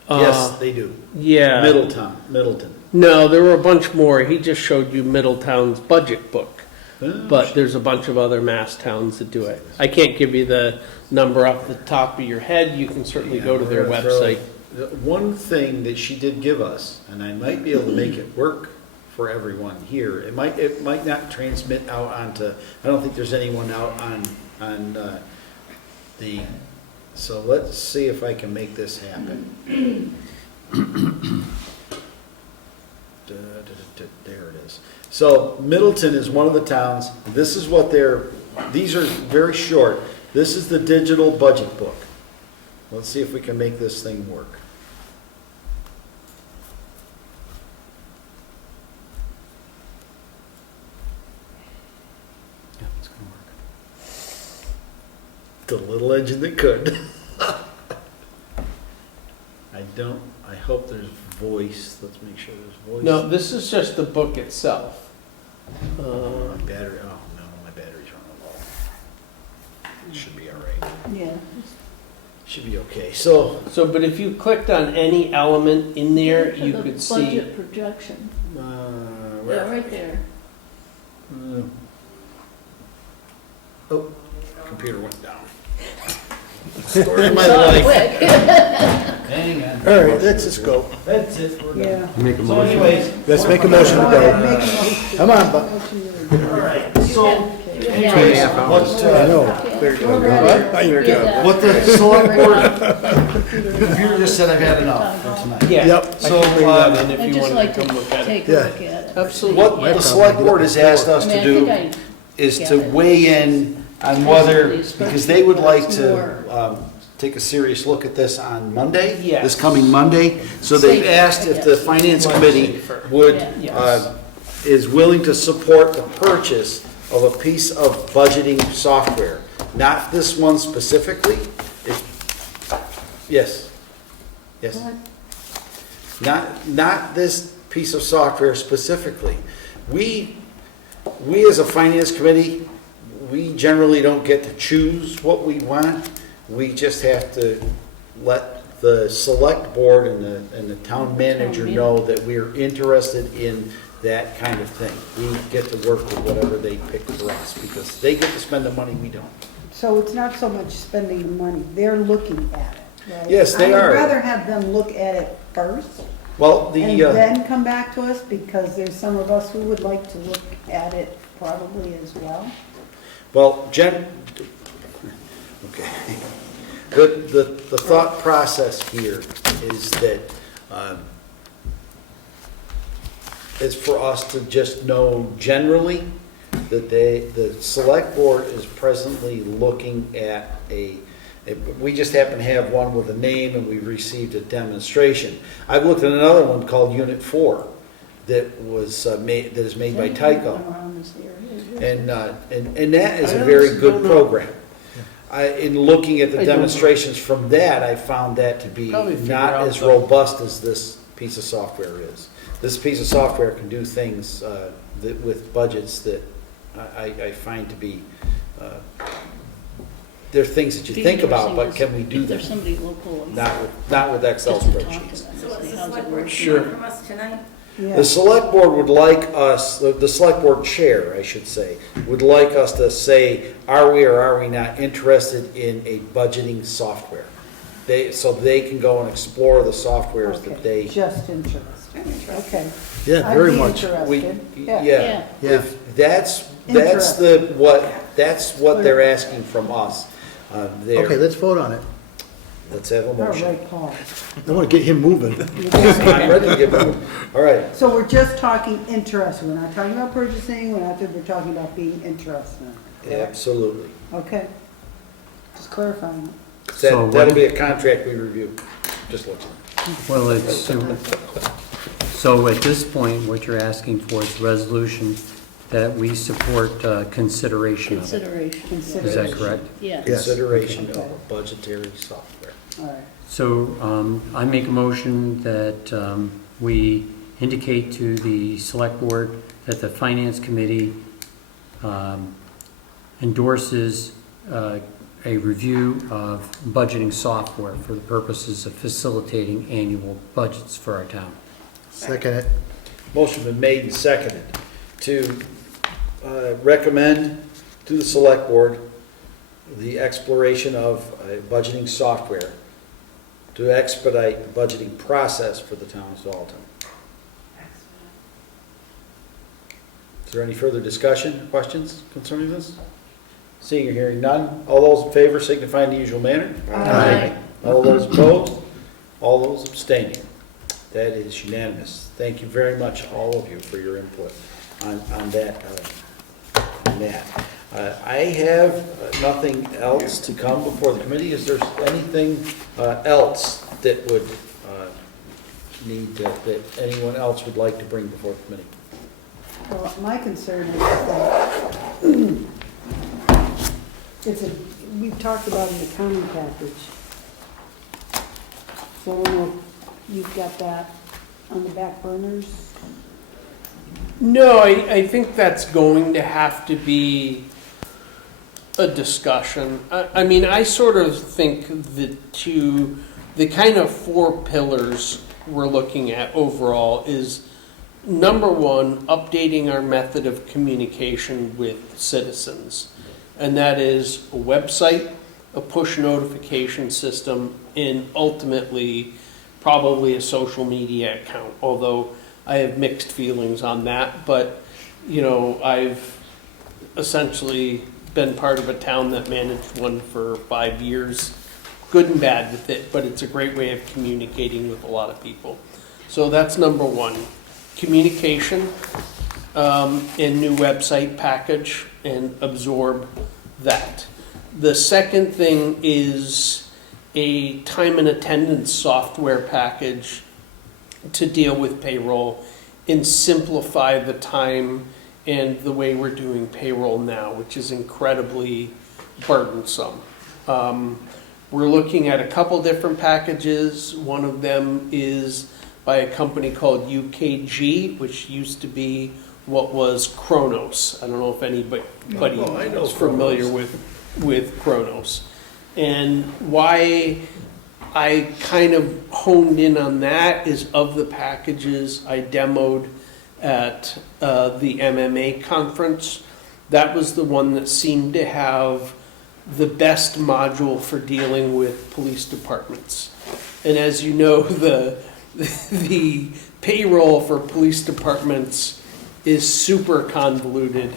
Yes, they do. Yeah. Middleton. No, there were a bunch more. He just showed you Middletown's budget book. But there's a bunch of other mass towns that do it. I can't give you the number off the top of your head. You can certainly go to their website. One thing that she did give us, and I might be able to make it work for everyone here, it might not transmit out onto, I don't think there's anyone out on so let's see if I can make this happen. There it is. So Middleton is one of the towns. This is what these are very short. This is the digital budget book. Let's see if we can make this thing work. Yeah, it's going to work. The little engine that could. I hope there's voice. Let's make sure there's voice. No, this is just the book itself. My battery, oh no, my battery's running low. It should be all right. Yeah. Should be okay. So, But if you clicked on any element in there, you The could see. budget projection. where? Yeah, right there. Oh, computer went down. Story of my Saw it life. quick. Hang on. All right, let's just go. That's it, we're done. Yeah. Make a So motion. anyways, Let's make a motion to Go go. ahead, make a motion. Come on, Buck. all right, so anyways, Yeah. what, I know. We're ready. what the select board, computer just said I've had enough for tonight. Yeah. Yep. I So, can bring that in if I'd you just want like to come look to at it. take a Yeah. look at it. Absolutely. what the select board has asked us I mean, to I think do I is get to it. weigh in on whether, Basically, because they would like it's to more- take a serious look at this on Monday, Yes. this coming Monday. So they've Safer, asked if the yes. finance Much committee safer. would, Yeah. is willing to support the purchase of a piece of budgeting software. Not this one specifically. Yes. Yes. Not this piece of software specifically. We as a finance committee, we generally don't get to choose what we want. We just have to let the select board and the town manager know that we're interested in that kind of thing. We get to work with whatever they pick for us, because they get to spend the money, we don't. So it's not so much spending the money, they're looking at it, right? Yes, they I are. would rather have them look at it first Well, and then come back to us, because there's some of us who would like to look at it probably as well. Well, okay. The thought process here is that, is for us to just know generally that the select board is presently looking at we just happen to have one with a name and we received a demonstration. I've looked at another one called Unit 4 that is made by Tyco. Around this area. And that is a very good program. In looking at the demonstrations from that, I found that to be Probably figure not out as the- robust as this piece of software is. This piece of software can do things with budgets that I find to be, they're things that you think about, but can we do If there's them? somebody local. not with Excel just to talk to spreadsheets. them, So what's see the how's it select board working. Sure. from us tonight? Yeah. The select board would like us, the select board chair, I should say, would like us to say, are we or are we not interested in a budgeting software? So they can go and explore the softwares that Okay, they. just interested, okay. Yeah, very I'd be much. interested, yeah. Yeah, Yeah. if that's what they're asking from us. Okay, let's vote on it. Let's have a All motion. right, Paul. I want to get him moving. I'm ready to get moving. All right, So we're just talking interest, we're not talking about purchasing, we're talking about being interested. absolutely. Okay. Just clarifying. So what- That'll be a contract we review, just looking. Well, so at this point, what you're asking for is resolution that we support consideration of it. Consideration. Is that correct? Yeah. Yes. Consideration of Okay. a budgetary software. All right. So I make a motion that we indicate to the select board that the finance committee endorses a review of budgeting software for the purposes of facilitating annual budgets for our town. Second it. Motion been made and seconded to recommend to the select board the exploration of budgeting software to expedite the budgeting process for the town of Dalton. Is there any further discussion, questions concerning this? Seeing or hearing none, all those in favor signify in the usual manner. Aye. All those opposed, all those abstaining. That is unanimous. Thank you very much, all of you, for your input on that. I have nothing else to come before the committee. Is there anything else that would that anyone else would like to bring before the committee? Well, my concern is that we've talked about an accounting package. So I don't know if you've got that on the back burners? No, I think that's going to have to be a discussion. I mean, I sort of think the kind of 4 pillars we're looking at overall is, number one, updating our method of communication with citizens. And that is a website, a push notification system, and ultimately probably a social media account, although I have mixed feelings on that. But, you know, I've essentially been part of a town that managed one for 5 years, good and bad with it, but it's a great way of communicating with a lot of people. So that's number one, communication, and new website package, and absorb that. The second thing is a time and attendance software package to deal with payroll and simplify the time and the way we're doing payroll now, which is incredibly burdensome. We're looking at a couple different packages. One of them is by a company called UKG, which used to be what was Kronos. I don't know if anybody is familiar with Kronos. And why I kind of honed in on that is, of the packages I demoed at the MMA conference, that was the one that seemed to have the best module for dealing with police departments. And as you know, the payroll for police departments is super convoluted.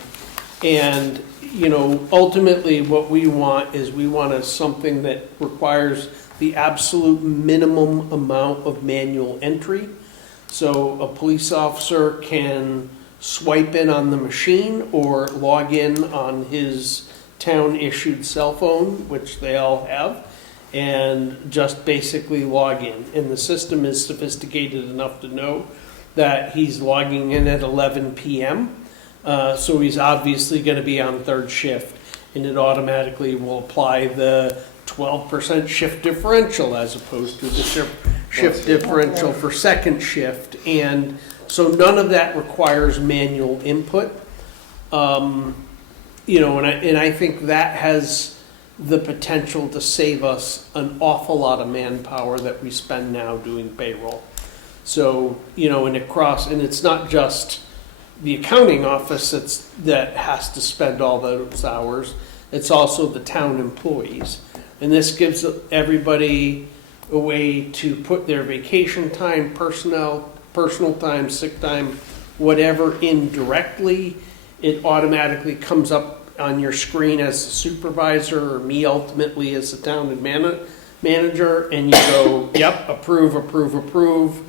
And, you know, ultimately what we want is something that requires the absolute minimum amount of manual entry. So a police officer can swipe in on the machine or log in on his town-issued cell phone, which they all have, and just basically log in. And the system is sophisticated enough to know that he's logging in at 11 p.m., so he's obviously going to be on third shift, and it automatically will apply the 12% shift differential as opposed to the shift differential for second shift. And so none of that requires manual input. You know, and I think that has the potential to save us an awful lot of manpower that we spend now doing payroll. So, you know, and it's not just the accounting office that has to spend all those hours. It's also the town employees. And this gives everybody a way to put their vacation time, personal time, sick time, whatever in directly. It automatically comes up on your screen as the supervisor, or me ultimately as the town manager, and you go, yep, approve, approve, approve.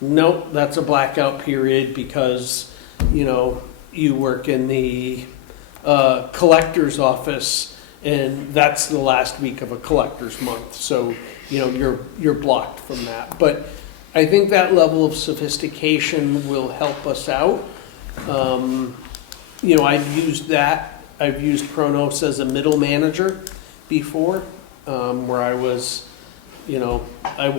Nope, that's a blackout period because, you know, you work in the collector's office, and that's the last week of a collector's month. So, you know, you're blocked from that. But I think that level of sophistication will help us out. You know, I've used Kronos as a middle manager before, where I was, you know, I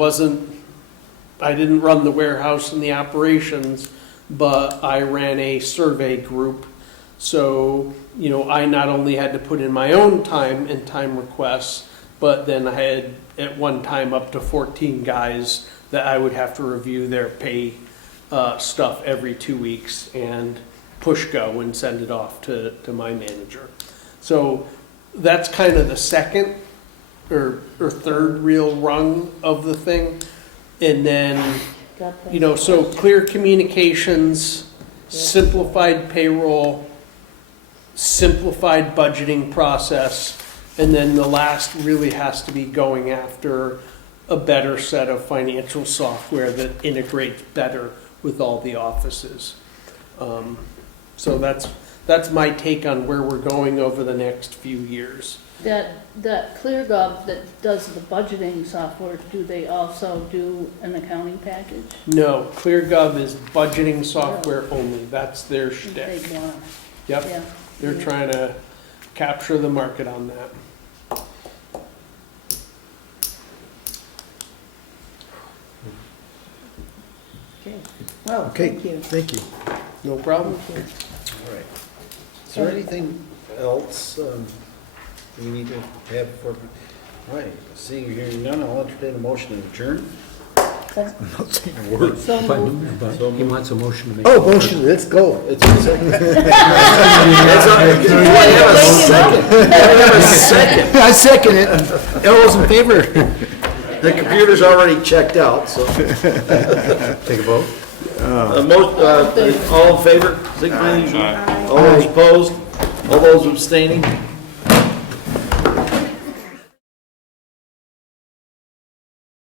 didn't run the warehouse and the operations, but I ran a survey group. So, you know, I not only had to put in my own time and time requests, but then I had at one time up to 14 guys that I would have to review their pay stuff every 2 weeks and push go and send it off to my manager. So that's kind of the second or third real rung of the thing. And then, you know, so clear communications, simplified payroll, simplified budgeting process, and then the last really has to be going after a better set of financial software that integrates better with all the offices. So that's my take on where we're going over the next few years. That ClearGov that does the budgeting software, do they also do an accounting package? No, ClearGov is budgeting software only. That's their shtick. They want. Yep, Yeah. they're trying to capture the market on that. Okay, well, Okay, thank you. thank you. No problem. Thank you. All right. Is there anything else we need to have for, all right, seeing or hearing none, I'll entertain a motion to adjourn. not saying a word. So moved. But he wants a motion to make. Oh, motion, let's go. It's a second. Do I have a second? Do I have a second? I second it. All those in favor? The computer's already checked out, so. Take a vote. All in favor? Signify. All those opposed? All those abstaining?